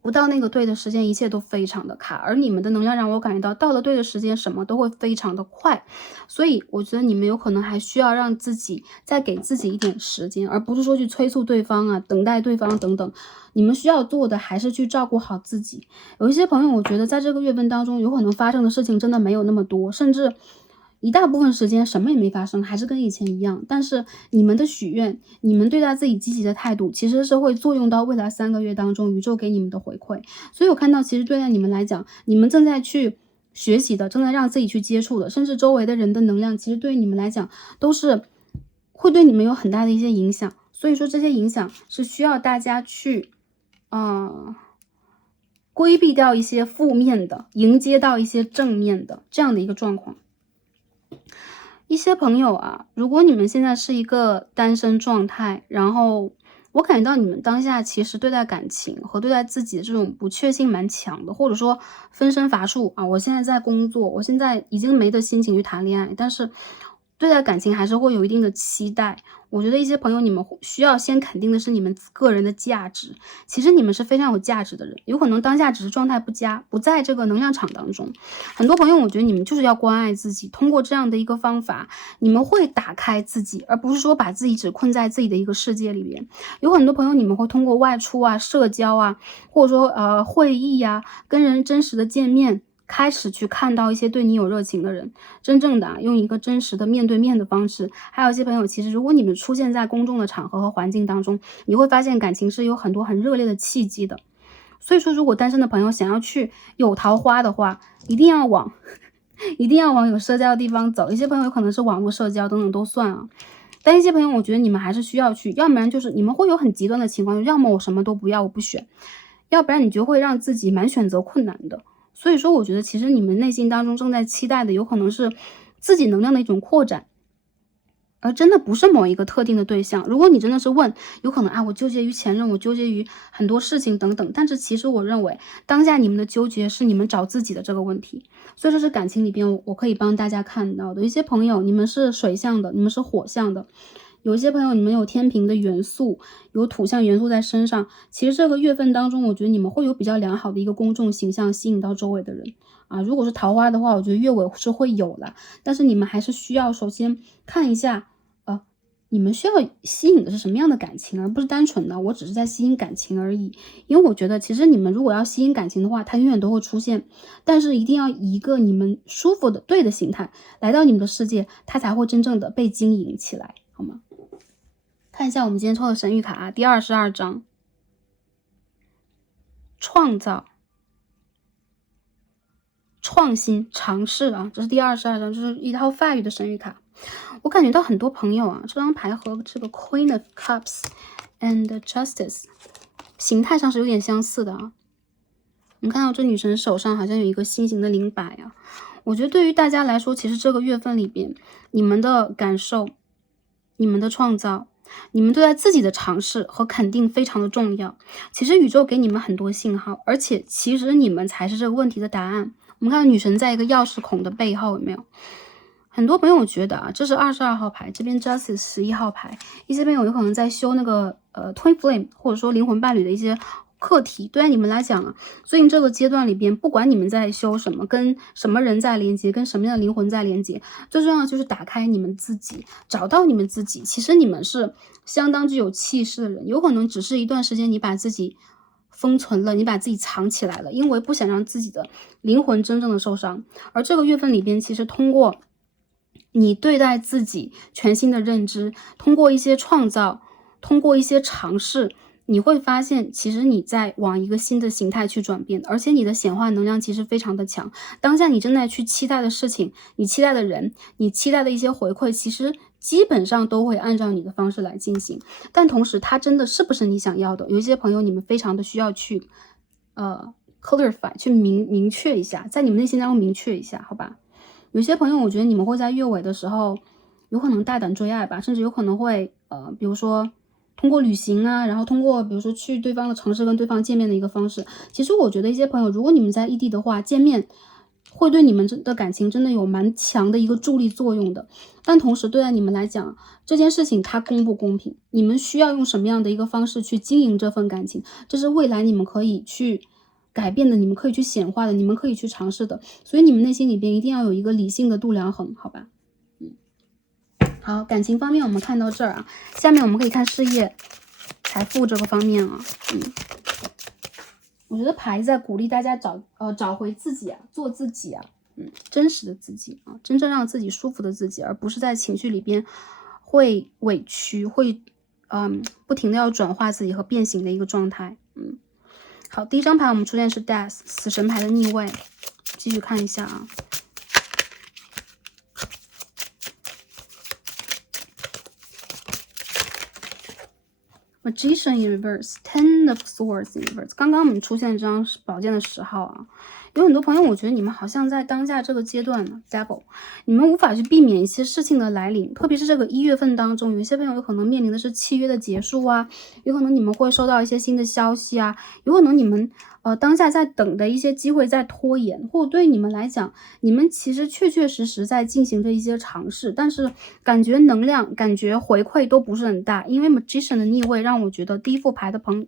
不到那个对的时间，一切都非常的卡，而你们的能量让我感觉到了对的时间，什么都会非常的快。所以我觉得你们有可能还需要让自己再给自己一点时间，而不是说去催促对方等待对方等等。你们需要做的还是去照顾好自己。有一些朋友我觉得在这个月份当中有可能发生的事情真的没有那么多，甚至一大部分时间什么也没发生，还是跟以前一样。但是你们的许愿，你们对待自己积极的态度，其实是会作用到未来3个月当中宇宙给你们的回馈。所以我看到其实对待你们来讲，你们正在去学习的，正在让自己去接触的，甚至周围的人的能量，其实对于你们来讲都是会对你们有很大的一些影响。所以说这些影响是需要大家去规避掉一些负面的，迎接到一些正面的这样的一个状况。一些朋友如果你们现在是一个单身状态，然后我感觉到你们当下其实对待感情和对待自己的这种不确信蛮强的，或者说分身乏术我现在在工作，我现在已经没得心情去谈恋爱，但是对待感情还是会有一定的期待。我觉得一些朋友你们需要先肯定的是你们个人的价值，其实你们是非常有价值的人，有可能当下只是状态不佳，不在这个能量场当中。很多朋友我觉得你们就是要关爱自己，通过这样的一个方法，你们会打开自己，而不是说把自己只困在自己的一个世界里边。有很多朋友你们会通过外出社交或者说会议跟人真实的见面，开始去看到一些对你有热情的人，真正的用一个真实的面对面的方式。还有一些朋友其实如果你们出现在公众的场合和环境当中，你会发现感情是有很多很热烈的契机的。所以说如果单身的朋友想要去有桃花的话，一定要往有社交的地方走。一些朋友有可能是网络社交等等都算但一些朋友我觉得你们还是需要去，要不然就是你们会有很极端的情况，要么我什么都不要，我不选，要不然你就会让自己蛮选择困难的。所以说我觉得其实你们内心当中正在期待的有可能是自己能量的一种扩展，而真的不是某一个特定的对象。如果你真的是问，有可能我纠结于前任，我纠结于很多事情等等，但是其实我认为当下你们的纠结是你们找自己的这个问题。所以这是感情里边我可以帮大家看到的。一些朋友你们是水象的，你们是火象的，有一些朋友你们有天平的元素，有土象元素在身上，其实这个月份当中我觉得你们会有比较良好的一个公众形象，吸引到周围的人如果是桃花的话，我觉得月尾是会有的，但是你们还是需要首先看一下你们需要吸引的是什么样的感情，而不是单纯的我只是在吸引感情而已。因为我觉得其实你们如果要吸引感情的话，它永远都会出现，但是一定要以一个你们舒服的对的形态来到你们的世界，它才会真正的被经营起来，好吗？看一下我们今天抽的神谕卡第22张，创造、创新、尝试这是第22张，这是一套法语的神谕卡。我感觉到很多朋友这张牌和这个 Queen of Cups and Justice 形态上是有点相似的你看到这女神手上好像有一个心形的灵摆我觉得对于大家来说，其实这个月份里边，你们的感受、你们的创造、你们对待自己的尝试和肯定非常的重要。其实宇宙给你们很多信号，而且其实你们才是这个问题的答案。我们看到女神在一个钥匙孔的背后，有没有？很多朋友觉得这是22号牌，这边 Justice 11号牌，一些朋友有可能在修那个Twin Flame 或者说灵魂伴侣的一些课题。对于你们来讲最近这个阶段里边，不管你们在修什么，跟什么人在连接，跟什么样的灵魂在连接，最重要的就是打开你们自己，找到你们自己。其实你们是相当具有气势的人，有可能只是一段时间你把自己封存了，你把自己藏起来了，因为不想让自己的灵魂真正的受伤。而这个月份里边，其实通过你对待自己全新的认知，通过一些创造，通过一些尝试，你会发现其实你在往一个新的形态去转变，而且你的显化能量其实非常的强。当下你正在去期待的事情，你期待的人，你期待的一些回馈，其实基本上都会按照你的方式来进行。但同时它真的是不是你想要的，有一些朋友你们非常的需要去clarify， 去明确一下，在你们内心当中明确一下，好吧。有些朋友我觉得你们会在月尾的时候有可能大胆追爱吧，甚至有可能会比如说通过旅行啊，然后通过比如说去对方的城市跟对方见面的一个方式。其实我觉得一些朋友，如果你们在异地的话，见面会对你们的感情真的有蛮强的一个助力作用的。但同时对待你们来讲，这件事情它公不公平，你们需要用什么样的一个方式去经营这份感情，这是未来你们可以去改变的，你们可以去显化的，你们可以去尝试的。所以你们内心里边一定要有一个理性的度量衡，好吧。好，感情方面我们看到这儿啊，下面我们可以看事业财富这个方面啊。我觉得牌在鼓励大家找回自己啊，做自己啊，真实的自己啊，真正让自己舒服的自己，而不是在情绪里边会委屈，会不停的要转化自己和变形的一个状态。好，第一张牌我们出现是 Death 死神牌的逆位，继续看一下啊。Magician in reverse, Ten of Swords in reverse。刚刚我们出现这张宝剑的10号啊，有很多朋友，我觉得你们好像在当下这个阶段呢 ，Devil， 你们无法去避免一些事情的来临，特别是这个1月份当中，有一些朋友有可能面临的是契约的结束啊，有可能你们会收到一些新的消息啊，有可能你们当下在等的一些机会在拖延，或者对你们来讲，你们其实确确实实在进行着一些尝试，但是感觉能量、感觉回馈都不是很大。因为 Magician 的逆位让我觉得第3副牌的朋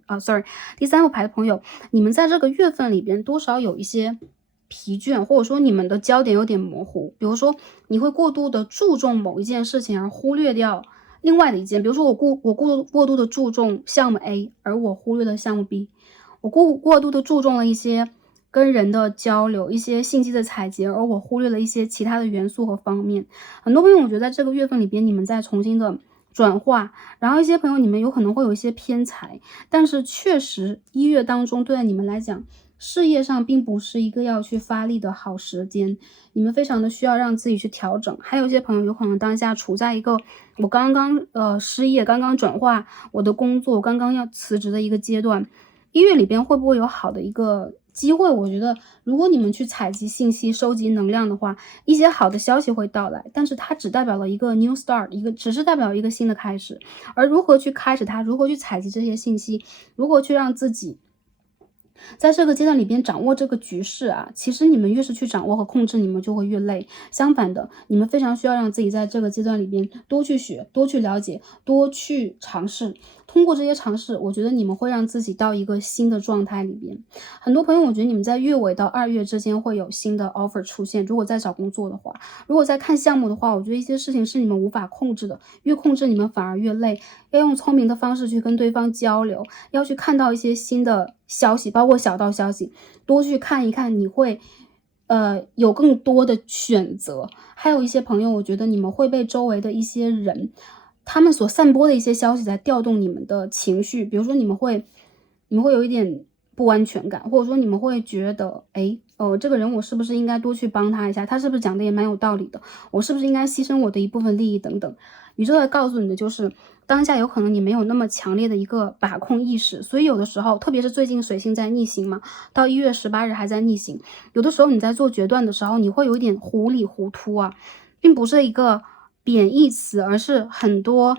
友，你们在这个月份里边多少有一些疲倦，或者说你们的焦点有点模糊。比如说你会过度的注重某一件事情而忽略掉另外的一件，比如说我过度的注重项目 A， 而我忽略了项目 B。我过度的注重了一些跟人的交流，一些信息的采集，而我忽略了一些其他的元素和方面。很多朋友我觉得在这个月份里边，你们在重新的转化，然后一些朋友你们有可能会有一些偏财，但是确实1月当中对你们来讲，事业上并不是一个要去发力的好时间，你们非常的需要让自己去调整。还有一些朋友有可能当下处在一个我刚刚失业，刚刚转化我的工作，刚刚要辞职的一个阶段。1月里边会不会有好的一个机会？我觉得如果你们去采集信息、收集能量的话，一些好的消息会到来，但是它只代表了一个 new start， 只是代表一个新的开始。而如何去开始它，如何去采集这些信息，如何去让自己在这个阶段里边掌握这个局势啊，其实你们越是去掌握和控制，你们就会越累。相反的，你们非常需要让自己在这个阶段里边多去学，多去了解，多去尝试。通过这些尝试，我觉得你们会让自己到一个新的状态里边。很多朋友，我觉得你们在月尾到2月之间会有新的 offer 出现。如果在找工作的话，如果在看项目的话，我觉得一些事情是你们无法控制的，越控制你们反而越累。要用聪明的方式去跟对方交流，要去看到一些新的消息，包括小道消息，多去看一看，你会有更多的选择。还有一些朋友，我觉得你们会被周围的一些人他们所散播的一些消息在调动你们的情绪，比如说你们会有一点不安全感，或者说你们会觉得这个人我是不是应该多去帮他一下，他是不是讲的也蛮有道理的，我是不是应该牺牲我的一部分利益等等。宇宙在告诉你的就是当下有可能你没有那么强烈的一个把控意识，所以有的时候特别是最近水星在逆行嘛，到1月18日还在逆行，有的时候你在做决断的时候你会有一点糊里糊涂啊，并不是一个贬义词，而是很多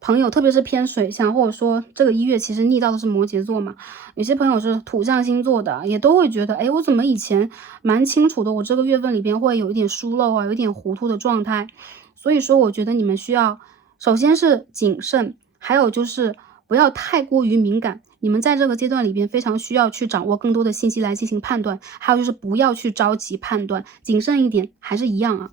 朋友特别是偏水象，或者说这个1月其实逆到的是摩羯座嘛，有些朋友是土象星座的，也都会觉得我怎么以前蛮清楚的，我这个月份里边会有一点疏漏啊，有一点糊涂的状态。所以说我觉得你们需要首先是谨慎，还有就是不要太过于敏感，你们在这个阶段里边非常需要去掌握更多的信息来进行判断，还有就是不要去着急判断，谨慎一点，还是一样啊。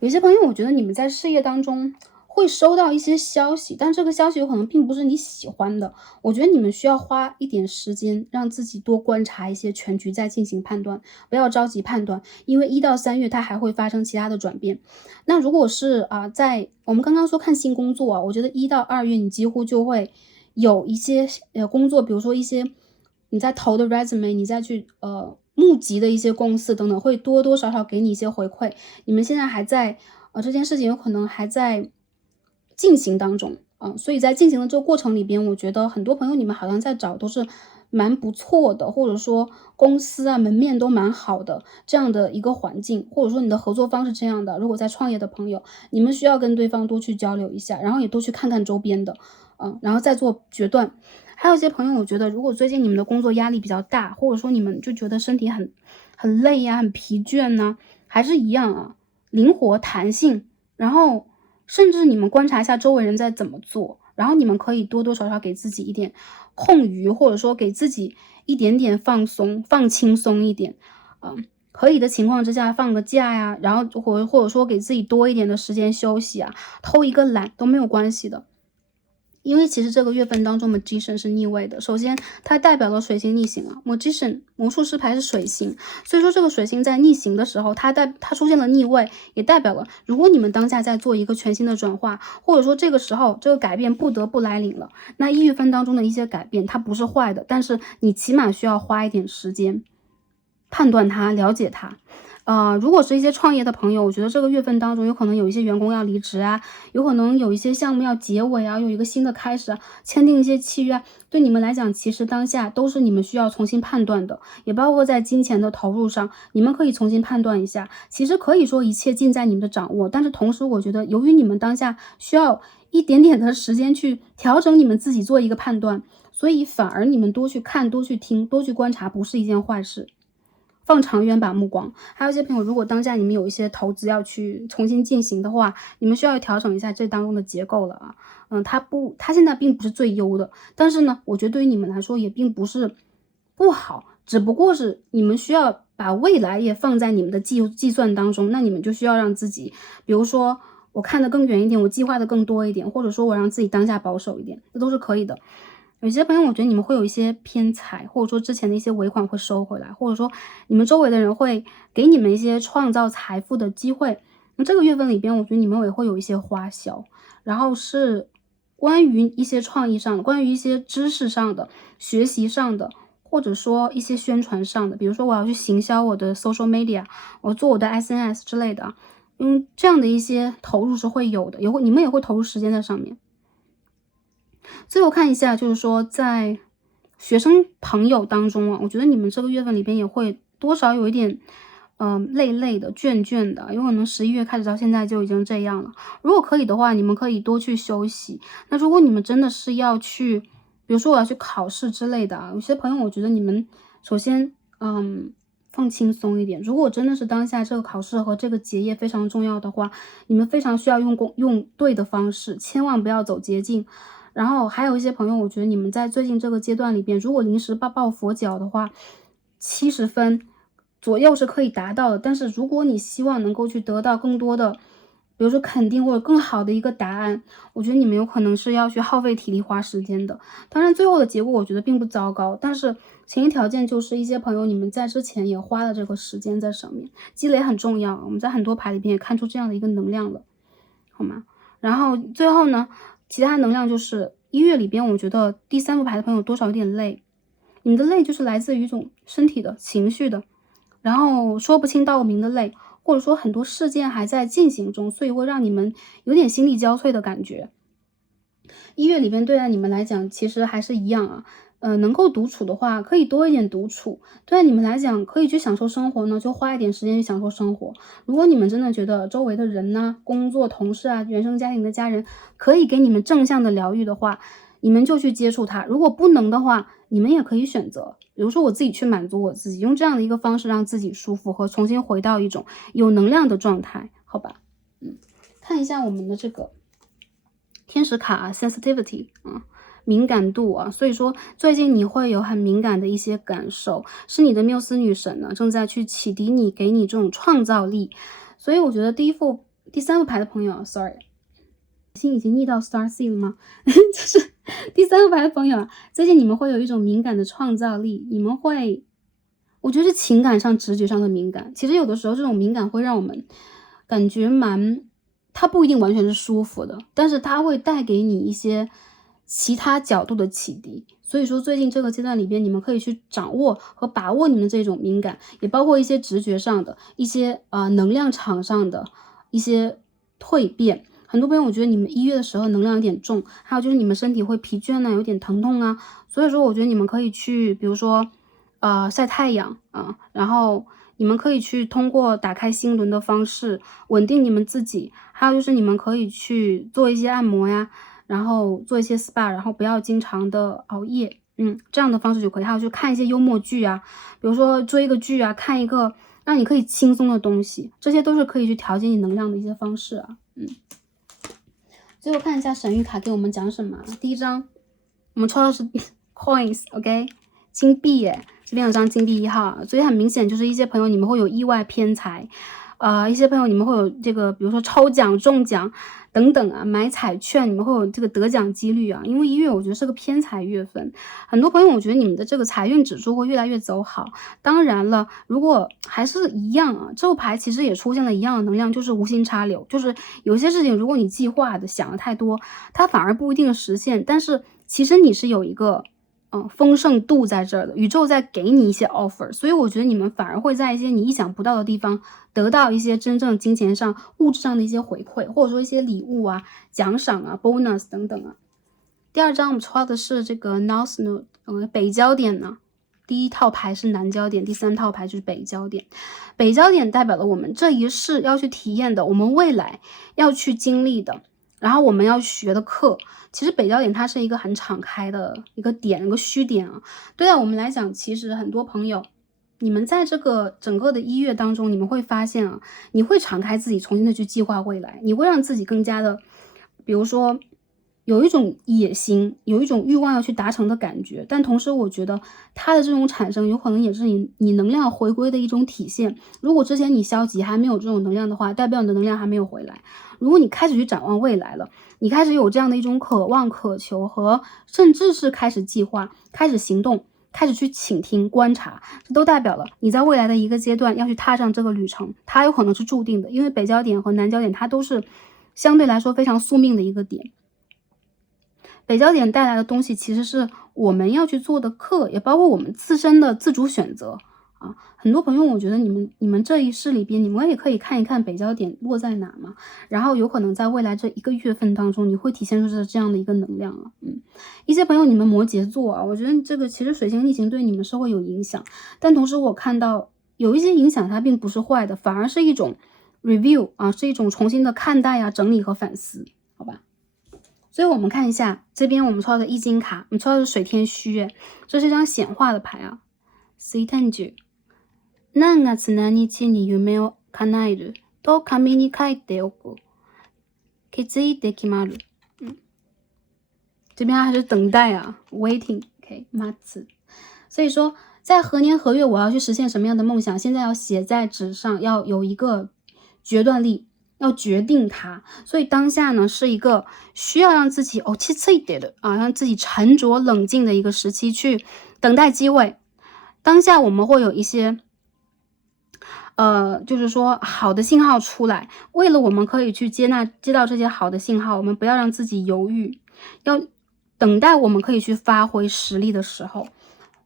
有些朋友我觉得你们在事业当中会收到一些消息，但这个消息有可能并不是你喜欢的。我觉得你们需要花一点时间，让自己多观察一些全局再进行判断，不要着急判断，因为1到3月它还会发生其他的转变。那如果是在我们刚刚说看新工作我觉得1到2月你几乎就会有一些工作，比如说一些你在投的 resume， 你再去募集的一些公司等等，会多多少少给你一些回馈。你们现在还在这件事情有可能还在进行当中所以在进行的这个过程里边，我觉得很多朋友你们好像在找都是蛮不错的，或者说公司门面都蛮好的这样的一个环境，或者说你的合作方是这样的。如果在创业的朋友，你们需要跟对方多去交流一下，然后也多去看看周边的然后再做决断。还有一些朋友，我觉得如果最近你们的工作压力比较大，或者说你们就觉得身体很累呀、很疲倦呢，还是一样灵活弹性，然后甚至你们观察一下周围人在怎么做，然后你们可以多多少少给自己一点空余，或者说给自己一点点放松，放轻松一点可以的情况之下放个假呀，然后或者说给自己多一点的时间休息偷一个懒都没有关系的。因为其实这个月份当中 Magician 是逆位的，首先它代表了水星逆行Magician 魔术师牌是水星，所以说这个水星在逆行的时候，它出现了逆位，也代表了如果你们当下在做一个全新的转化，或者说这个时候这个改变不得不来临了，那1月份当中的一些改变它不是坏的，但是你起码需要花一点时间判断它，了解它。如果是一些创业的朋友，我觉得这个月份当中有可能有一些员工要离职有可能有一些项目要结尾有一个新的开始签订一些契约对你们来讲，其实当下都是你们需要重新判断的，也包括在金钱的投入上，你们可以重新判断一下。其实可以说一切尽在你们的掌握，但是同时我觉得由于你们当下需要一点点的时间去调整你们自己做一个判断，所以反而你们多去看、多去听、多去观察不是一件坏事。放长远把目光。还有一些朋友，如果当下你们有一些投资要去重新进行的话，你们需要调整一下这当中的结构了它现在并不是最优的，但是呢，我觉得对于你们来说也并不是不好，只不过是你们需要把未来也放在你们的计算当中，那你们就需要让自己，比如说我看得更远一点，我计划的更多一点，或者说我让自己当下保守一点，这都是可以的。有些朋友我觉得你们会有一些偏财，或者说之前的一些尾款会收回来，或者说你们周围的人会给你们一些创造财富的机会。那这个月份里边，我觉得你们也会有一些花销，然后是关于一些创意上的，关于一些知识上的，学习上的，或者说一些宣传上的，比如说我要去行销我的 social media， 我做我的 SNS 之类的这样的一些投入是会有的，你们也会投入时间在上面。最后看一下，就是说在学生朋友当中我觉得你们这个月份里边也会多少有一点累的、倦的，有可能11月开始到现在就已经这样了。如果可以的话，你们可以多去休息。那如果你们真的是要去，比如说我要去考试之类的有些朋友我觉得你们首先放轻松一点。如果真的是当下这个考试和这个结业非常重要的话，你们非常需要用对的方式，千万不要走捷径。然后还有一些朋友，我觉得你们在最近这个阶段里边，如果临时抱佛脚的话，70分左右是可以达到的。但是如果你希望能够去得到更多的，比如说肯定或者更好的一个答案，我觉得你们有可能是要去耗费体力花时间的。当然最后的结果我觉得并不糟糕，但是前提条件就是一些朋友你们在之前也花了这个时间在上面，积累很重要。我们在很多牌里边也看出这样的一个能量了，好吗？然后最后呢，其他能量就是1月里边，我觉得第3副牌的朋友多少有点累，你们的累就是来自于一种身体的、情绪的，然后说不清道不明的累，或者说很多事件还在进行中，所以会让你们有点心力交瘁的感觉。1月里边对待你们来讲其实还是一样能够独处的话可以多一点独处，对你们来讲可以去享受生活呢，就花一点时间去享受生活。如果你们真的觉得周围的人工作同事原生家庭的家人可以给你们正向的疗愈的话，你们就去接触它。如果不能的话，你们也可以选择，比如说我自己去满足我自己，用这样的一个方式让自己舒服和重新回到一种有能量的状态，好吧？看一下我们的这个天使卡sensitivity敏感度所以说最近你会有很敏感的一些感受，是你的缪斯女神呢正在去启迪你，给你这种创造力。所以我觉得第3副牌的朋友sorry 星已经逆到 Star Seed 了吗？就是第3个牌的朋友啊，最近你们会有一种敏感的创造力，你们会，我觉得是情感上、直觉上的敏感。其实有的时候这种敏感会让我们感觉它不一定完全是舒服的，但是它会带给你一些其他角度的启迪。所以说最近这个阶段里边，你们可以去掌握和把握你们这种敏感，也包括一些直觉上的一些能量场上的一些蜕变。很多朋友我觉得你们1月的时候能量有点重，还有就是你们身体会疲倦啊，有点疼痛啊，所以说我觉得你们可以去比如说晒太阳啊，然后你们可以去通过打开心轮的方式稳定你们自己，还有就是你们可以去做一些按摩呀，然后做一些 SPA， 然后不要经常的熬夜，这样的方式就可以。还有就看一些幽默剧啊，比如说追一个剧啊，看一个让你可以轻松的东西，这些都是可以去调节你能量的一些方式啊。最后看一下神谕卡给我们讲什么。第一张我们抽到是 coins， OK， 金币耶，这边有张金币1号，所以很明显就是一些朋友你们会有意外偏财，一些朋友你们会有这个比如说抽奖中奖等等啊，买彩券你们会有这个得奖几率啊，因为1月我觉得是个偏财月份，很多朋友我觉得你们的这个财运指数会越来越走好。当然了，如果还是一样啊，这副牌其实也出现了一样的能量，就是无心插柳，就是有些事情如果你计划的想的太多，它反而不一定实现，但是其实你是有一个丰盛度在这儿的，宇宙在给你一些 offer， 所以我觉得你们反而会在一些你意想不到的地方得到一些真正金钱上、物质上的一些回馈，或者说一些礼物啊、奖赏啊、bonus 等等啊。第2张我们抽到的是这个 North Node，北焦点呢。第1套牌是南焦点，第3套牌就是北焦点。北焦点代表了我们这一世要去体验的，我们未来要去经历的，然后我们要学的课。其实北焦点它是一个很敞开的一个点，一个虚点啊。对待我们来讲，其实很多朋友你们在这个整个的1月当中，你们会发现啊，你会敞开自己，重新的去计划未来，你会让自己更加的，比如说有一种野心，有一种欲望要去达成的感觉。但同时我觉得它的这种产生有可能也是你能量回归的一种体现。如果之前你消极还没有这种能量的话，代表你的能量还没有回来。如果你开始去展望未来了，你开始有这样的一种渴望、渴求和甚至是开始计划、开始行动、开始去倾听、观察，这都代表了你在未来的一个阶段要去踏上这个旅程，它有可能是注定的。因为北焦点和南焦点它都是相对来说非常宿命的一个点。北焦点带来的东西其实是我们要去做的课，也包括我们自身的自主选择啊。很多朋友我觉得你们这一世里边，你们也可以看一看北焦点落在哪嘛，然后有可能在未来这1个月份当中，你会体现出这样的一个能量了。一些朋友你们摩羯座啊，我觉得这个其实水星逆行对你们是会有影响，但同时我看到有一些影响它并不是坏的，反而是一种 review 啊，是一种重新的看待啊、整理和反思，好吧。所以我们看一下这边我们抽到的易经卡，我们抽到的是水天虚，这是一张显化的牌啊。水天虚。何月何日に夢を叶えると紙に書いておく。決意で決まる。这边还是等待啊 ，waiting。OK， 待つ。所以说，在何年何月我要去实现什么样的梦想，现在要写在纸上，要有一个决断力。要决定它，所以当下呢是一个需要让自己气一点的啊，让自己沉着冷静的一个时期，去等待机会。当下我们会有一些就是说好的信号出来，为了我们可以去接到这些好的信号，我们不要让自己犹豫，要等待我们可以去发挥实力的时候。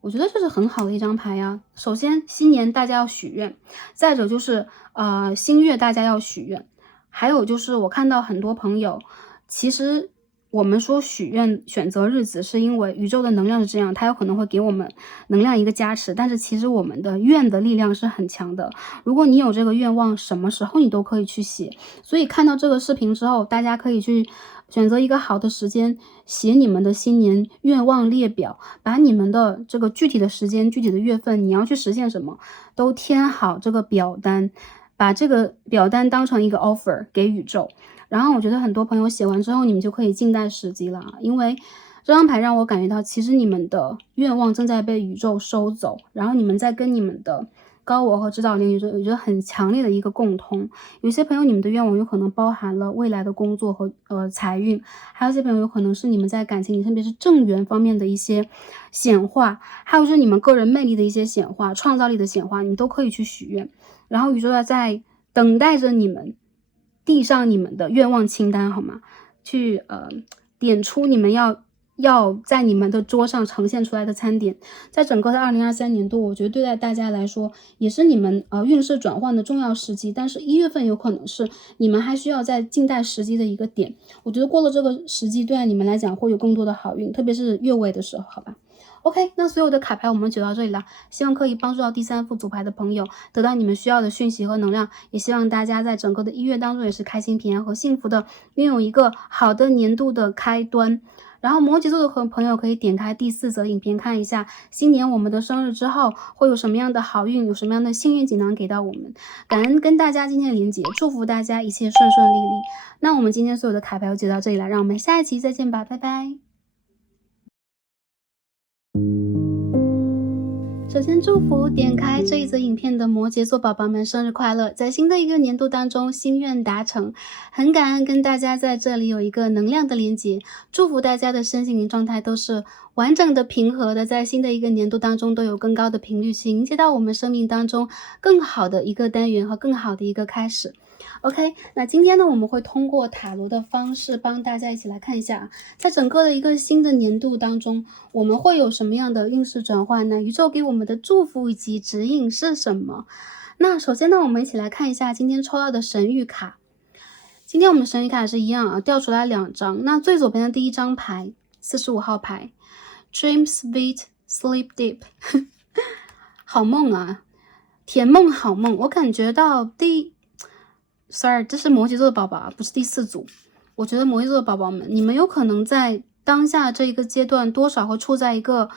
我觉得这是很好的一张牌呀。首先新年大家要许愿，再者就是新月大家要许愿。还有就是我看到很多朋友，其实我们说许愿选择日子是因为宇宙的能量是这样，它有可能会给我们能量一个加持，但是其实我们的愿的力量是很强的。如果你有这个愿望，什么时候你都可以去写。所以看到这个视频之后，大家可以去选择一个好的时间，写你们的新年愿望列表，把你们的这个具体的时间、具体的月份，你要去实现什么，都填好这个表单。把这个表单当成一个 offer 给宇宙，然后我觉得很多朋友写完之后，你们就可以静待时机了，因为这张牌让我感觉到，其实你们的愿望正在被宇宙收走，然后你们在跟你们的高我和指导灵有着很强烈的一个共通。有些朋友你们的愿望有可能包含了未来的工作和财运，还有一些朋友有可能是你们在感情里，特别是正缘方面的一些显化，还有就是你们个人魅力的一些显化、创造力的显化，你都可以去许愿。然后宇宙在等待着你们递上你们的愿望清单，好吗？去点出你们要在你们的桌上呈现出来的餐点。在整个的2023年度，我觉得对待大家来说也是你们运势转换的重要时机，但是1月份有可能是你们还需要在静待时机的一个点。我觉得过了这个时机，对待你们来讲会有更多的好运，特别是月尾的时候，好吧？OK， 那所有的卡牌我们解到这里了，希望可以帮助到第3副组牌的朋友得到你们需要的讯息和能量，也希望大家在整个的1月当中也是开心平安和幸福的，拥有一个好的年度的开端。然后摩羯座的朋友可以点开第4则影片看一下，新年我们的生日之后会有什么样的好运，有什么样的幸运锦囊给到我们。感恩跟大家今天的连结，祝福大家一切顺顺利利。那我们今天所有的卡牌就解到这里了，让我们下一期再见吧，拜拜。首先祝福点开这一则影片的摩羯座宝宝们生日快乐，在新的一个年度当中心愿达成，很感恩跟大家在这里有一个能量的连结，祝福大家的身心灵状态都是完整的平和的，在新的一个年度当中都有更高的频率去迎接到我们生命当中更好的一个单元和更好的一个开始。OK， 那今天呢，我们会通过塔罗的方式帮大家一起来看一下，在整个的一个新的年度当中，我们会有什么样的运势转换呢？宇宙给我们的祝福以及指引是什么？那首先呢，我们一起来看一下今天抽到的神谕卡。今天我们的神谕卡是一样啊，掉出来2张。那最左边的第1张牌，45号牌 ，Dream sweet, sleep deep 好梦啊，甜梦好梦。我感觉到Sorry， 这是摩羯座的宝宝啊，不是第4组。我觉得摩羯座的宝宝们，你们有可能在当下这一个阶段，多少会处在一个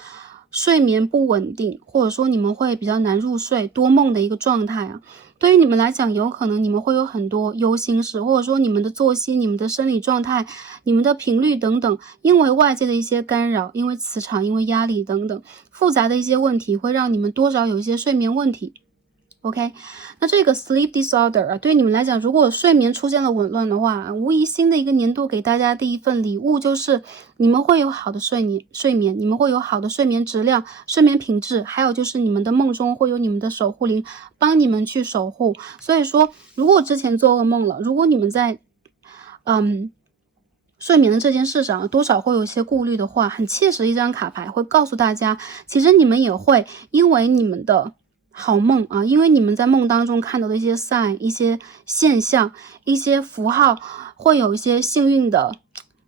睡眠不稳定，或者说你们会比较难入睡、多梦的一个状态啊。对于你们来讲，有可能你们会有很多忧心事，或者说你们的作息、你们的生理状态、你们的频率等等，因为外界的一些干扰，因为磁场、因为压力等等复杂的一些问题，会让你们多少有一些睡眠问题。OK， 那这个 sleep disorder 啊，对你们来讲，如果睡眠出现了紊乱的话，无疑新的一个年度给大家第一份礼物就是你们会有好的睡眠，你们会有好的睡眠质量、睡眠品质，还有就是你们的梦中会有你们的守护灵帮你们去守护。所以说，如果之前做噩梦了，如果你们在睡眠的这件事上多少会有一些顾虑的话，很切实一张卡牌会告诉大家，其实你们也会因为你们的好梦啊，因为你们在梦当中看到的一些 sign、一些现象、一些符号，会有一些幸运的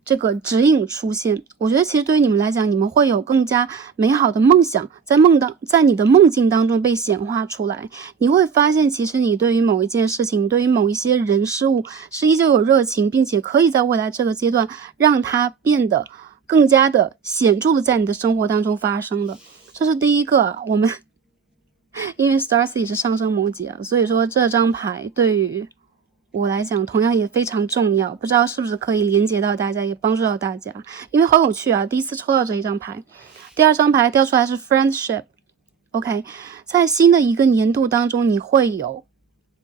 这个指引出现。我觉得其实对于你们来讲，你们会有更加美好的梦想，在你的梦境当中被显化出来。你会发现，其实你对于某一件事情，对于某一些人事物是依旧有热情，并且可以在未来这个阶段让它变得更加的显著的在你的生活当中发生的。这是第一个，我们因为 Starseed 是上升摩羯啊，所以说这张牌对于我来讲同样也非常重要，不知道是不是可以连接到大家，也帮助到大家，因为好有趣啊，第一次抽到这一张牌。第2张牌掉出来是 friendship。 OK， 在新的一个年度当中，你会有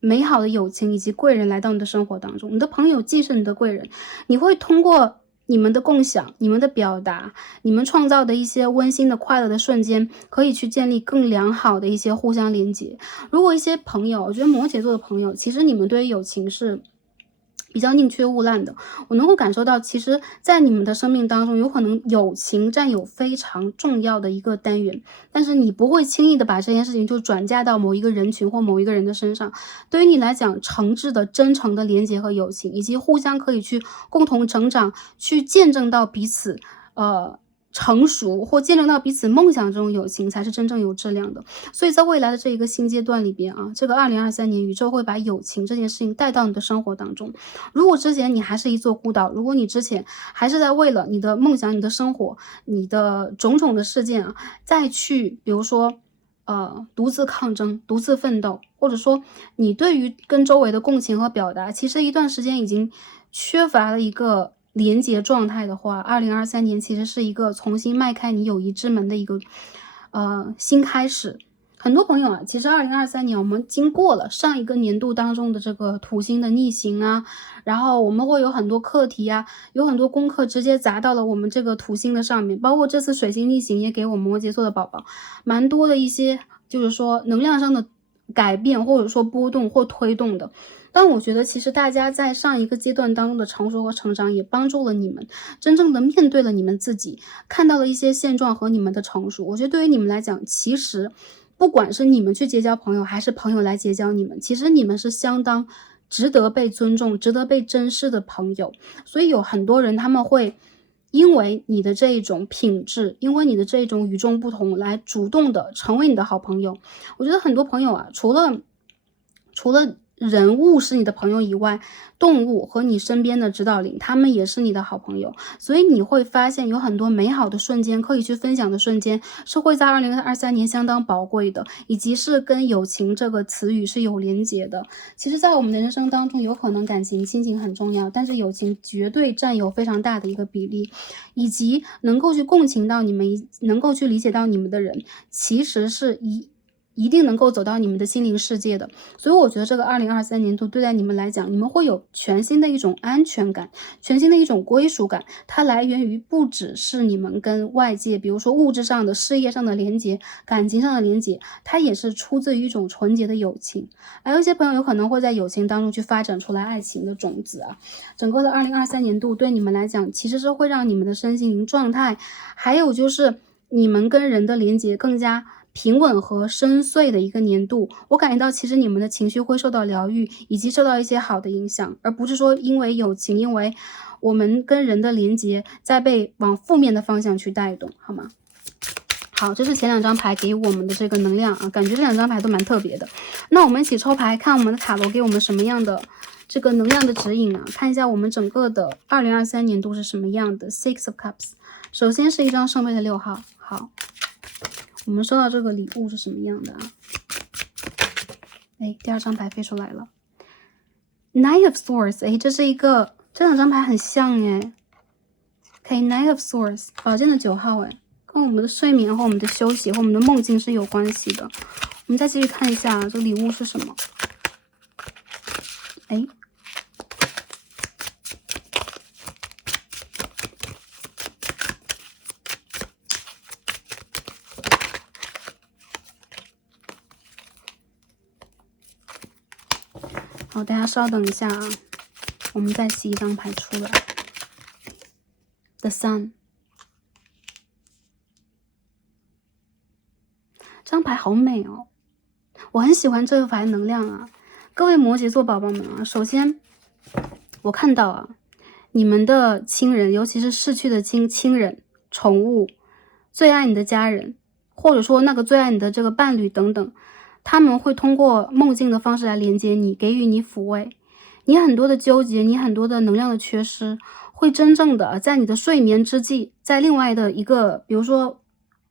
美好的友情以及贵人来到你的生活当中，你的朋友既是你的贵人，你会通过你们的共享、你们的表达、你们创造的一些温馨的快乐的瞬间，可以去建立更良好的一些互相连接。如果一些朋友，我觉得摩羯座的朋友，其实你们对于友情是比较宁缺毋滥的，我能够感受到，其实在你们的生命当中，有可能友情占有非常重要的一个单元，但是你不会轻易的把这件事情就转嫁到某一个人群或某一个人的身上。对于你来讲，诚挚的、真诚的连接和友情，以及互相可以去共同成长，去见证到彼此成熟，或见证到彼此梦想中友情，才是真正有质量的。所以在未来的这一个新阶段里边啊，这个2023年宇宙会把友情这件事情带到你的生活当中。如果之前你还是一座孤岛，如果你之前还是在为了你的梦想、你的生活、你的种种的事件啊，再去比如说独自抗争、独自奋斗，或者说你对于跟周围的共情和表达，其实一段时间已经缺乏了一个连结状态的话，2023年其实是一个重新迈开你友谊之门的一个新开始。很多朋友啊，其实2023年我们经过了上一个年度当中的这个土星的逆行啊，然后我们会有很多课题啊，有很多功课直接砸到了我们这个土星的上面，包括这次水星逆行也给我们摩羯座的宝宝蛮多的一些就是说能量上的改变，或者说波动或推动的。但我觉得其实大家在上一个阶段当中的成熟和成长，也帮助了你们真正的面对了你们自己，看到了一些现状和你们的成熟。我觉得对于你们来讲，其实不管是你们去结交朋友，还是朋友来结交你们，其实你们是相当值得被尊重、值得被珍视的朋友。所以有很多人他们会因为你的这一种品质，因为你的这一种与众不同，来主动的成为你的好朋友。我觉得很多朋友啊，除了人物是你的朋友以外，动物和你身边的指导灵，他们也是你的好朋友。所以你会发现有很多美好的瞬间，可以去分享的瞬间，是会在2023年相当宝贵的，以及是跟友情这个词语是有连结的。其实在我们的人生当中，有可能感情、亲情很重要，但是友情绝对占有非常大的一个比例，以及能够去共情到你们，能够去理解到你们的人，其实是一定能够走到你们的心灵世界的。所以我觉得这个2023年度对待你们来讲，你们会有全新的一种安全感，全新的一种归属感。它来源于不只是你们跟外界，比如说物质上的、事业上的连接，感情上的连接，它也是出自于一种纯洁的友情。还有一些朋友有可能会在友情当中去发展出来爱情的种子啊。整个的2023年度对你们来讲，其实是会让你们的身心灵状态，还有就是你们跟人的连接更加平稳和深邃的一个年度。我感觉到其实你们的情绪会受到疗愈，以及受到一些好的影响，而不是说因为友情，因为我们跟人的连接在被往负面的方向去带动，好吗？好，这是前2张牌给我们的这个能量啊，感觉这2张牌都蛮特别的。那我们一起抽牌，看我们的塔罗给我们什么样的这个能量的指引啊？看一下我们整个的2023年度是什么样的。Six of Cups， 首先是一张圣杯的6号。好，我们收到这个礼物是什么样的啊？哎，第2张牌飞出来了 ，Knight of Swords。哎，这2张牌很像哎。OK，Knight of Swords， 宝剑的9号哎。跟我们的睡眠和我们的休息和我们的梦境是有关系的。我们再继续看一下这个礼物是什么。哎，好，大家稍等一下啊，我们再洗一张牌出来。The Sun。这张牌好美哦，我很喜欢这个牌的能量啊。各位摩羯座宝宝们啊，首先我看到啊，你们的亲人，尤其是逝去的亲人、宠物、最爱你的家人，或者说那个最爱你的这个伴侣等等，他们会通过梦境的方式来连接你，给予你抚慰。你很多的纠结，你很多的能量的缺失，会真正的在你的睡眠之际，在另外的一个，比如说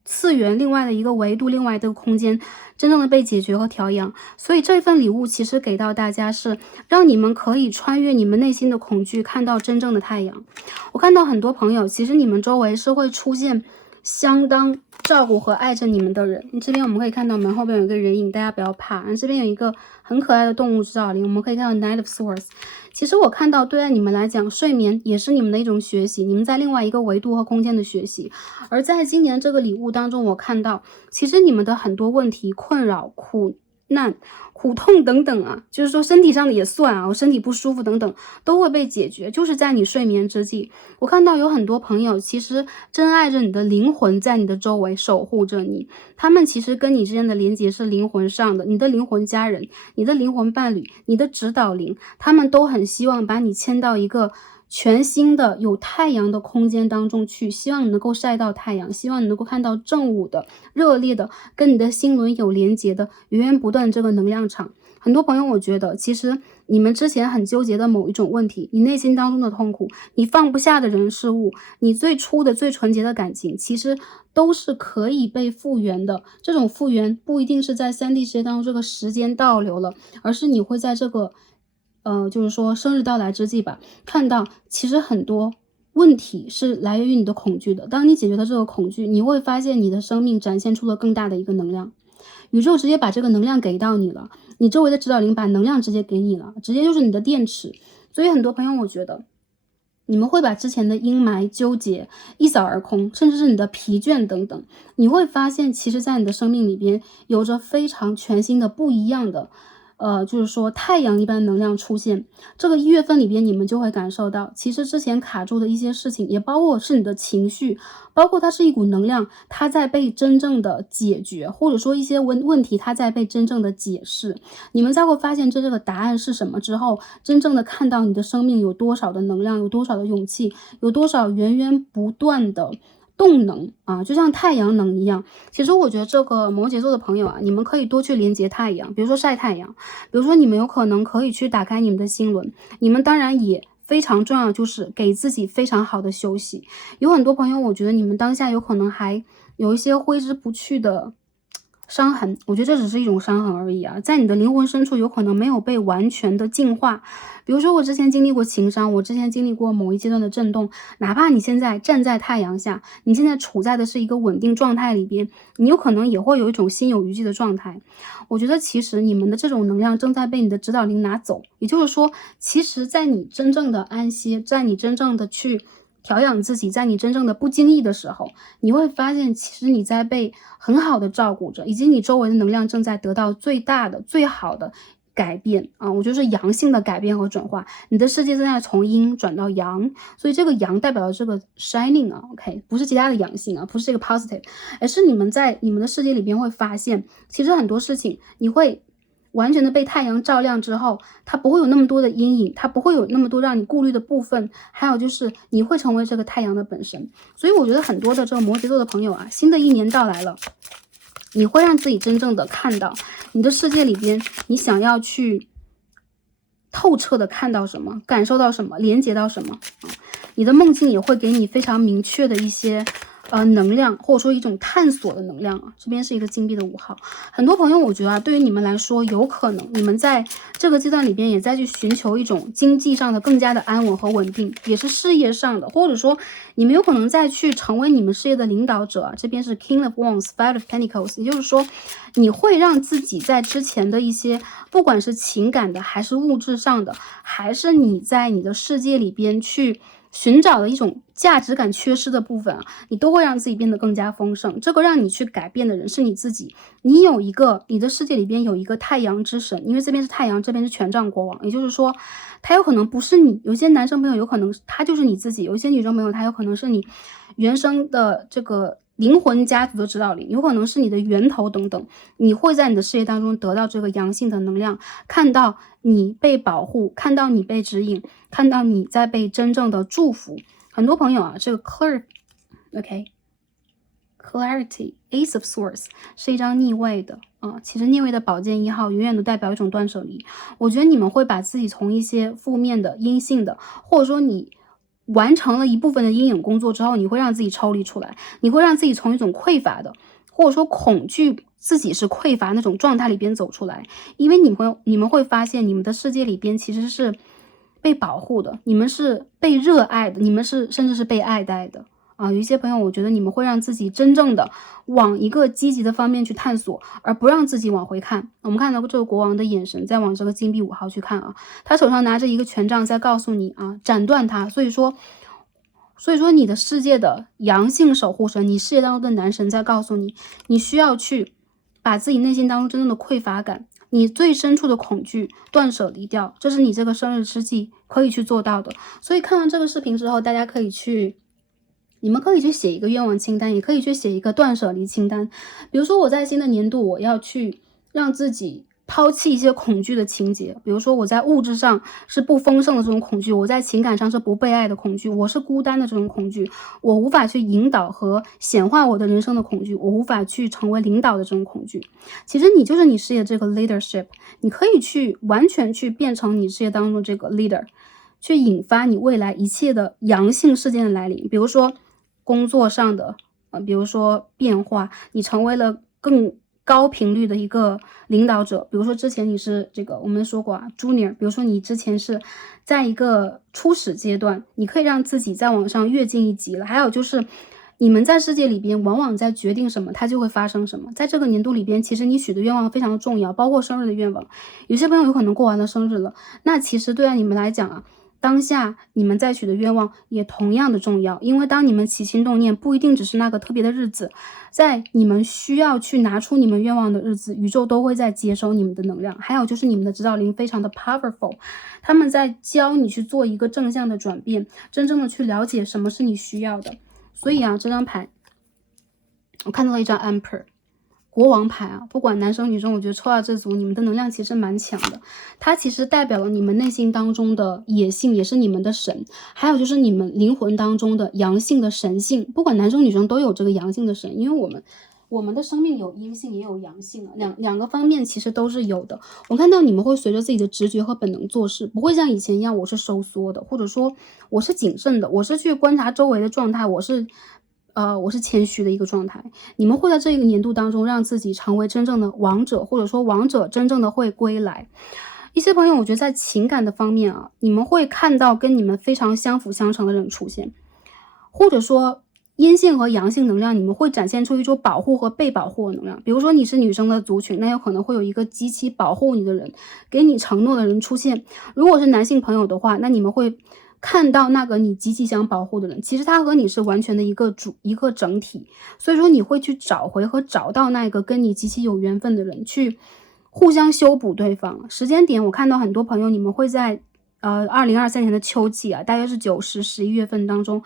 次元，另外的一个维度，另外的一个空间，真正的被解决和调养。所以这份礼物其实给到大家是让你们可以穿越你们内心的恐惧，看到真正的太阳。我看到很多朋友，其实你们周围是会出现相当照顾和爱着你们的人。这边我们可以看到门后边有一个人影，大家不要怕。这边有一个很可爱的动物指导灵，我们可以看到 Knight of Swords。其实我看到对待你们来讲，睡眠也是你们的一种学习，你们在另外一个维度和空间的学习。而在今年这个礼物当中，我看到其实你们的很多问题、困扰、苦难、苦痛等等啊，就是说身体上的也算啊，我身体不舒服等等都会被解决，就是在你睡眠之际。我看到有很多朋友其实珍爱着你的灵魂，在你的周围守护着你，他们其实跟你之间的连接是灵魂上的，你的灵魂家人、你的灵魂伴侣、你的指导灵，他们都很希望把你牵到一个全新的有太阳的空间当中去，希望你能够晒到太阳，希望你能够看到正午的热烈的跟你的心轮有连接的源源不断这个能量场。很多朋友我觉得其实你们之前很纠结的某一种问题，你内心当中的痛苦，你放不下的人事物，你最初的最纯洁的感情，其实都是可以被复原的。这种复原不一定是在3D 世界当中这个时间倒流了，而是你会在这个就是说生日到来之际吧，看到其实很多问题是来源于你的恐惧的。当你解决了这个恐惧，你会发现你的生命展现出了更大的一个能量。宇宙直接把这个能量给到你了，你周围的指导灵把能量直接给你了，直接就是你的电池。所以很多朋友我觉得你们会把之前的阴霾纠结一扫而空，甚至是你的疲倦等等，你会发现其实在你的生命里边有着非常全新的不一样的就是说太阳一般能量出现。这个1月份里边你们就会感受到，其实之前卡住的一些事情，也包括是你的情绪，包括它是一股能量，它在被真正的解决，或者说一些问题它在被真正的解释。你们才会发现这个答案是什么之后，真正的看到你的生命有多少的能量，有多少的勇气，有多少源源不断的动能啊，就像太阳能一样。其实我觉得这个摩羯座的朋友啊，你们可以多去连接太阳，比如说晒太阳，比如说你们有可能可以去打开你们的心轮，你们当然也非常重要的就是给自己非常好的休息。有很多朋友我觉得你们当下有可能还有一些挥之不去的伤痕，我觉得这只是一种伤痕而已啊，在你的灵魂深处有可能没有被完全的净化。比如说我之前经历过情伤，我之前经历过某一阶段的震动，哪怕你现在站在太阳下，你现在处在的是一个稳定状态里边，你有可能也会有一种心有余悸的状态。我觉得其实你们的这种能量正在被你的指导灵拿走，也就是说，其实在你真正的安歇，在你真正的去调养自己，在你真正的不经意的时候，你会发现其实你在被很好的照顾着，以及你周围的能量正在得到最大的最好的改变啊，我就是阳性的改变和转化，你的世界正在从阴转到阳，所以这个阳代表了这个 shining 啊 ，OK， 不是其他的阳性啊，不是这个 positive， 而是你们在你们的世界里边会发现，其实很多事情你会完全的被太阳照亮之后，它不会有那么多的阴影，它不会有那么多让你顾虑的部分，还有就是你会成为这个太阳的本身。所以我觉得很多的这个摩羯座的朋友啊，新的一年到来了，你会让自己真正的看到你的世界里边，你想要去透彻的看到什么，感受到什么，连接到什么啊？你的梦境也会给你非常明确的一些能量，或者说一种探索的能量啊。这边是一个金币的5号，很多朋友我觉得啊，对于你们来说，有可能你们在这个阶段里边也在去寻求一种经济上的更加的安稳和稳定，也是事业上的，或者说你们有可能再去成为你们事业的领导者啊。这边是 King of Wands，Five of Pentacles， 也就是说，你会让自己在之前的一些，不管是情感的，还是物质上的，还是你在你的世界里边去寻找的一种价值感缺失的部分啊，你都会让自己变得更加丰盛。这个让你去改变的人是你自己。你有一个，你的世界里边有一个太阳之神，因为这边是太阳，这边是权杖国王，也就是说，他有可能不是你。有些男生朋友有可能他就是你自己，有一些女生朋友他有可能是你原生的这个灵魂家族的指导灵，有可能是你的源头等等。你会在你的事业当中得到这个阳性的能量，看到你被保护，看到你被指引，看到你在被真正的祝福。很多朋友啊，这个 clarity Ace of Swords 是一张逆位的啊，其实逆位的宝剑1号永远都代表一种断舍离。我觉得你们会把自己从一些负面的阴性的，或者说你完成了一部分的阴影工作之后，你会让自己抽离出来，你会让自己从一种匮乏的，或者说恐惧自己是匮乏那种状态里边走出来。因为你们会发现你们的世界里边其实是被保护的，你们是被热爱的，你们是甚至是被爱戴的啊。有一些朋友我觉得你们会让自己真正的往一个积极的方面去探索，而不让自己往回看。我们看到这个国王的眼神在往这个金币5号去看啊，他手上拿着一个权杖在告诉你啊，斩断它。所以说你的世界的阳性守护神，你事业当中的男神在告诉你，你需要去把自己内心当中真正的匮乏感，你最深处的恐惧断舍离掉，这是你这个生日之际可以去做到的。所以看完这个视频之后，大家可以去，你们可以去写一个愿望清单，也可以去写一个断舍离清单。比如说我在新的年度，我要去让自己抛弃一些恐惧的情节，比如说我在物质上是不丰盛的这种恐惧，我在情感上是不被爱的恐惧，我是孤单的这种恐惧，我无法去引导和显化我的人生的恐惧，我无法去成为领导的这种恐惧。其实你就是你事业这个 leadership， 你可以去完全去变成你事业当中这个 leader， 去引发你未来一切的阳性事件的来临。比如说工作上的比如说变化，你成为了更高频率的一个领导者。比如说之前你是这个我们说过啊 junior， 比如说你之前是在一个初始阶段，你可以让自己再往上跃进一级了。还有就是你们在世界里边往往在决定什么，它就会发生什么。在这个年度里边，其实你许的愿望非常的重要，包括生日的愿望。有些朋友有可能过完了生日了，那其实对你们来讲啊，当下你们在许的愿望也同样的重要，因为当你们起心动念，不一定只是那个特别的日子，在你们需要去拿出你们愿望的日子，宇宙都会在接收你们的能量。还有就是你们的指导灵非常的 powerful， 他们在教你去做一个正向的转变，真正的去了解什么是你需要的。所以啊，这张牌我看到了一张 Emperor 国王牌啊，不管男生女生，我觉得抽到这组你们的能量其实蛮强的，它其实代表了你们内心当中的野性，也是你们的神，还有就是你们灵魂当中的阳性的神性，不管男生女生都有这个阳性的神，因为我们的生命有阴性也有阳性啊，两个方面其实都是有的。我看到你们会随着自己的直觉和本能做事，不会像以前一样我是收缩的，或者说我是谨慎的，我是去观察周围的状态，我是谦虚的一个状态。你们会在这一个年度当中让自己成为真正的王者，或者说王者真正的会归来。一些朋友我觉得在情感的方面啊，你们会看到跟你们非常相辅相成的人出现，或者说阴性和阳性能量，你们会展现出一种保护和被保护的能量。比如说你是女生的族群，那有可能会有一个极其保护你的人，给你承诺的人出现。如果是男性朋友的话，那你们会看到那个你极其想保护的人，其实他和你是完全的一个整体。所以说你会去找回和找到那个跟你极其有缘分的人，去互相修补对方。时间点我看到很多朋友你们会在2023年的秋季啊，大约是9、10、11月份当中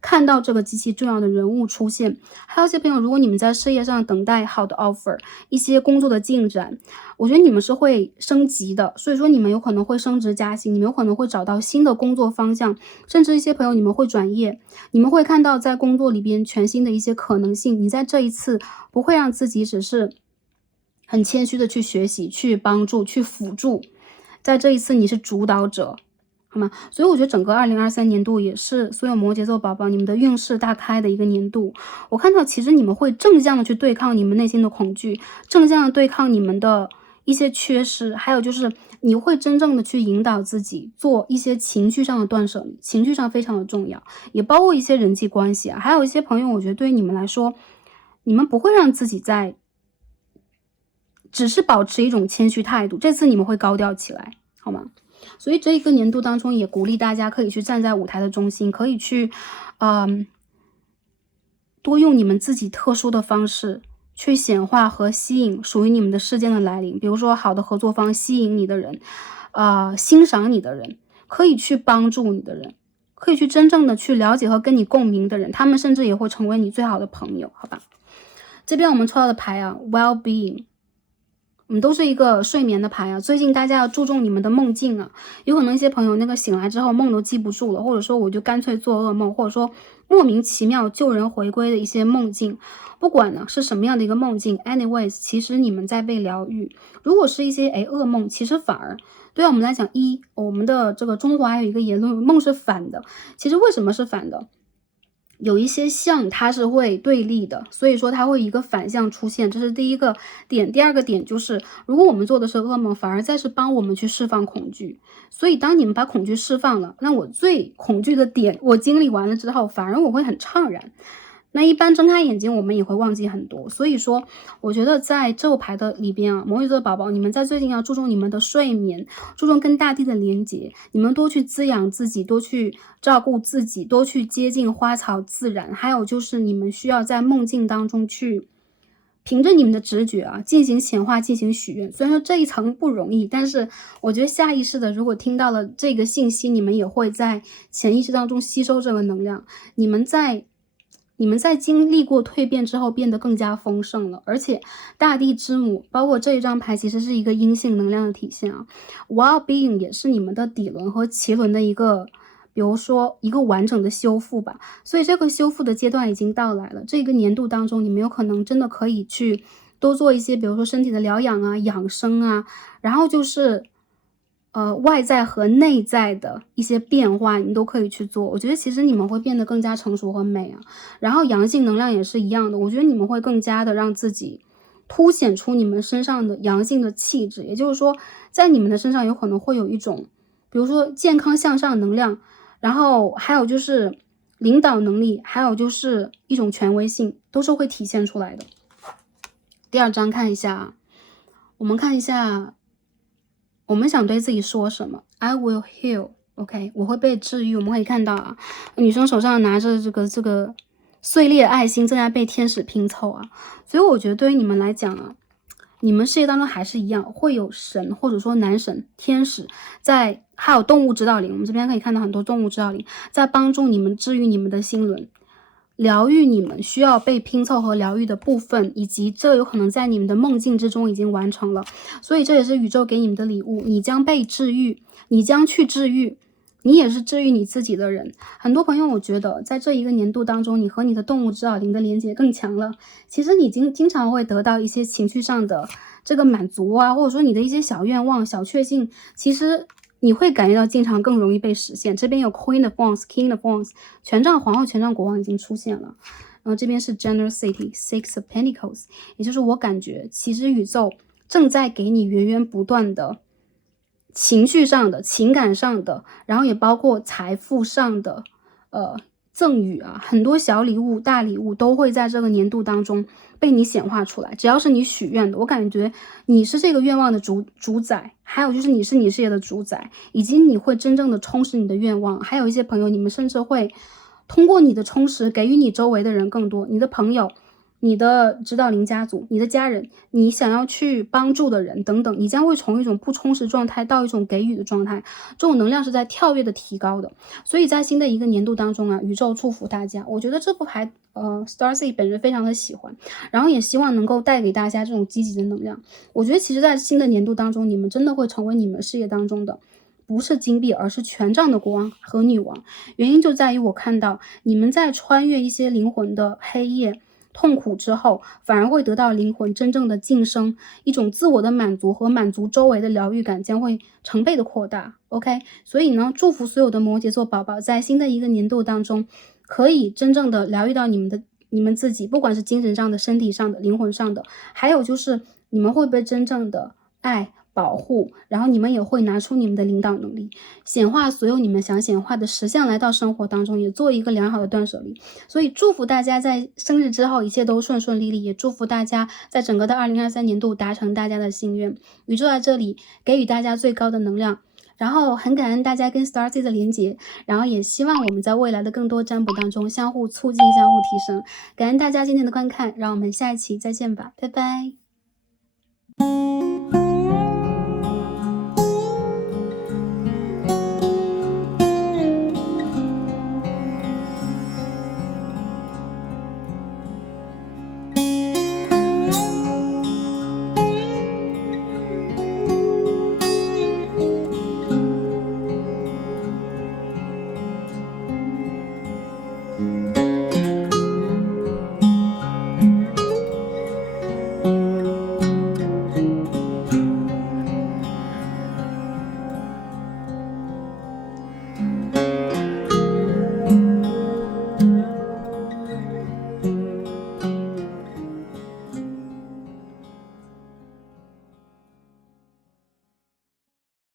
看到这个极其重要的人物出现。还有一些朋友，如果你们在事业上等待好的 offer， 一些工作的进展，我觉得你们是会升级的，所以说你们有可能会升职加薪，你们有可能会找到新的工作方向，甚至一些朋友你们会转业，你们会看到在工作里边全新的一些可能性。你在这一次不会让自己只是很谦虚的去学习、去帮助、去辅助，在这一次你是主导者，好吗？所以我觉得整个2023年度也是所有摩羯座宝宝你们的运势大开的一个年度。我看到其实你们会正向的去对抗你们内心的恐惧，正向的对抗你们的一些缺失，还有就是你会真正的去引导自己做一些情绪上的断舍离，情绪上非常的重要，也包括一些人际关系啊。还有一些朋友，我觉得对于你们来说，你们不会让自己在只是保持一种谦虚态度，这次你们会高调起来，好吗？所以这一个年度当中也鼓励大家可以去站在舞台的中心，可以去多用你们自己特殊的方式去显化和吸引属于你们的事件的来临。比如说好的合作方，吸引你的人，欣赏你的人，可以去帮助你的人，可以去真正的去了解和跟你共鸣的人，他们甚至也会成为你最好的朋友，好吧？这边我们抽到的牌啊 ，well-being，我们都是一个睡眠的牌啊，最近大家要注重你们的梦境啊，有可能一些朋友那个醒来之后梦都记不住了，或者说我就干脆做噩梦，或者说莫名其妙救人回归的一些梦境，不管呢是什么样的一个梦境 anyways， 其实你们在被疗愈。如果是一些噩梦，其实反而对我们来讲，我们的这个中华有一个言论，梦是反的，其实为什么是反的？有一些相它是会对立的，所以说它会一个反向出现，这是第一个点。第二个点就是，如果我们做的是噩梦，反而在是帮我们去释放恐惧。所以当你们把恐惧释放了，那我最恐惧的点我经历完了之后，反而我会很怅然。那一般睁开眼睛我们也会忘记很多，所以说我觉得在这牌的里边啊，摩羯座宝宝，你们在最近要注重你们的睡眠，注重跟大地的连接，你们多去滋养自己，多去照顾自己，多去接近花草自然，还有就是你们需要在梦境当中去凭着你们的直觉啊进行显化，进行许愿。虽然说这一层不容易，但是我觉得下意识的如果听到了这个信息，你们也会在潜意识当中吸收这个能量，你们在经历过蜕变之后变得更加丰盛了。而且大地之母包括这一张牌其实是一个阴性能量的体现啊， well-being 也是你们的底轮和脐轮的一个比如说一个完整的修复吧。所以这个修复的阶段已经到来了，这个年度当中你们有可能真的可以去多做一些比如说身体的疗养啊，养生啊，然后就是外在和内在的一些变化你都可以去做，我觉得其实你们会变得更加成熟和美啊。然后阳性能量也是一样的，我觉得你们会更加的让自己凸显出你们身上的阳性的气质，也就是说在你们的身上有可能会有一种比如说健康向上的能量，然后还有就是领导能力，还有就是一种权威性，都是会体现出来的。第二张看一下，我们看一下，我们想对自己说什么 ？I will heal。OK， 我会被治愈。我们可以看到啊，女生手上拿着这个碎裂爱心正在被天使拼凑啊，所以我觉得对于你们来讲啊，你们事业当中还是一样会有神或者说男神、天使在，还有动物指导灵，我们这边可以看到很多动物指导灵在帮助你们治愈你们的心轮，疗愈你们需要被拼凑和疗愈的部分，以及这有可能在你们的梦境之中已经完成了，所以这也是宇宙给你们的礼物，你将被治愈，你将去治愈。你也是治愈你自己的人。很多朋友我觉得在这一个年度当中，你和你的动物指导灵的连接更强了。其实你经常会得到一些情绪上的这个满足啊，或者说你的一些小愿望、小确幸，其实你会感觉到经常更容易被实现。这边有 Queen of Wands、King of Wands， 权杖皇后、权杖国王已经出现了。这边是 Generosity、Six of Pentacles， 也就是我感觉其实宇宙正在给你源源不断的情绪上的、情感上的，然后也包括财富上的赠予啊，很多小礼物、大礼物都会在这个年度当中被你显化出来。只要是你许愿的，我感觉你是这个愿望的主宰，还有就是你是你事业的主宰，以及你会真正的充实你的愿望。还有一些朋友，你们甚至会通过你的充实，给予你周围的人更多，你的朋友、你的指导灵家族、你的家人、你想要去帮助的人等等，你将会从一种不充实状态到一种给予的状态，这种能量是在跳跃的提高的。所以在新的一个年度当中啊，宇宙祝福大家。我觉得这副牌Starcy 本人非常的喜欢，然后也希望能够带给大家这种积极的能量。我觉得其实在新的年度当中，你们真的会成为你们事业当中的不是金币，而是权杖的国王和女王。原因就在于我看到你们在穿越一些灵魂的黑夜痛苦之后，反而会得到灵魂真正的晋升，一种自我的满足和满足周围的疗愈感将会成倍的扩大。OK， 所以呢，祝福所有的摩羯座宝宝在新的一个年度当中，可以真正的疗愈到你们自己，不管是精神上的、身体上的、灵魂上的，还有就是你们会被真正的爱保护，然后你们也会拿出你们的领导能力，显化所有你们想显化的实相来到生活当中，也做一个良好的断舍离。所以祝福大家在生日之后一切都顺顺利利，也祝福大家在整个的2023年度达成大家的心愿。宇宙在这里给予大家最高的能量，然后很感恩大家跟 Starcy 的连结，然后也希望我们在未来的更多占卜当中相互促进、相互提升。感恩大家今天的观看，让我们下一期再见吧，拜拜。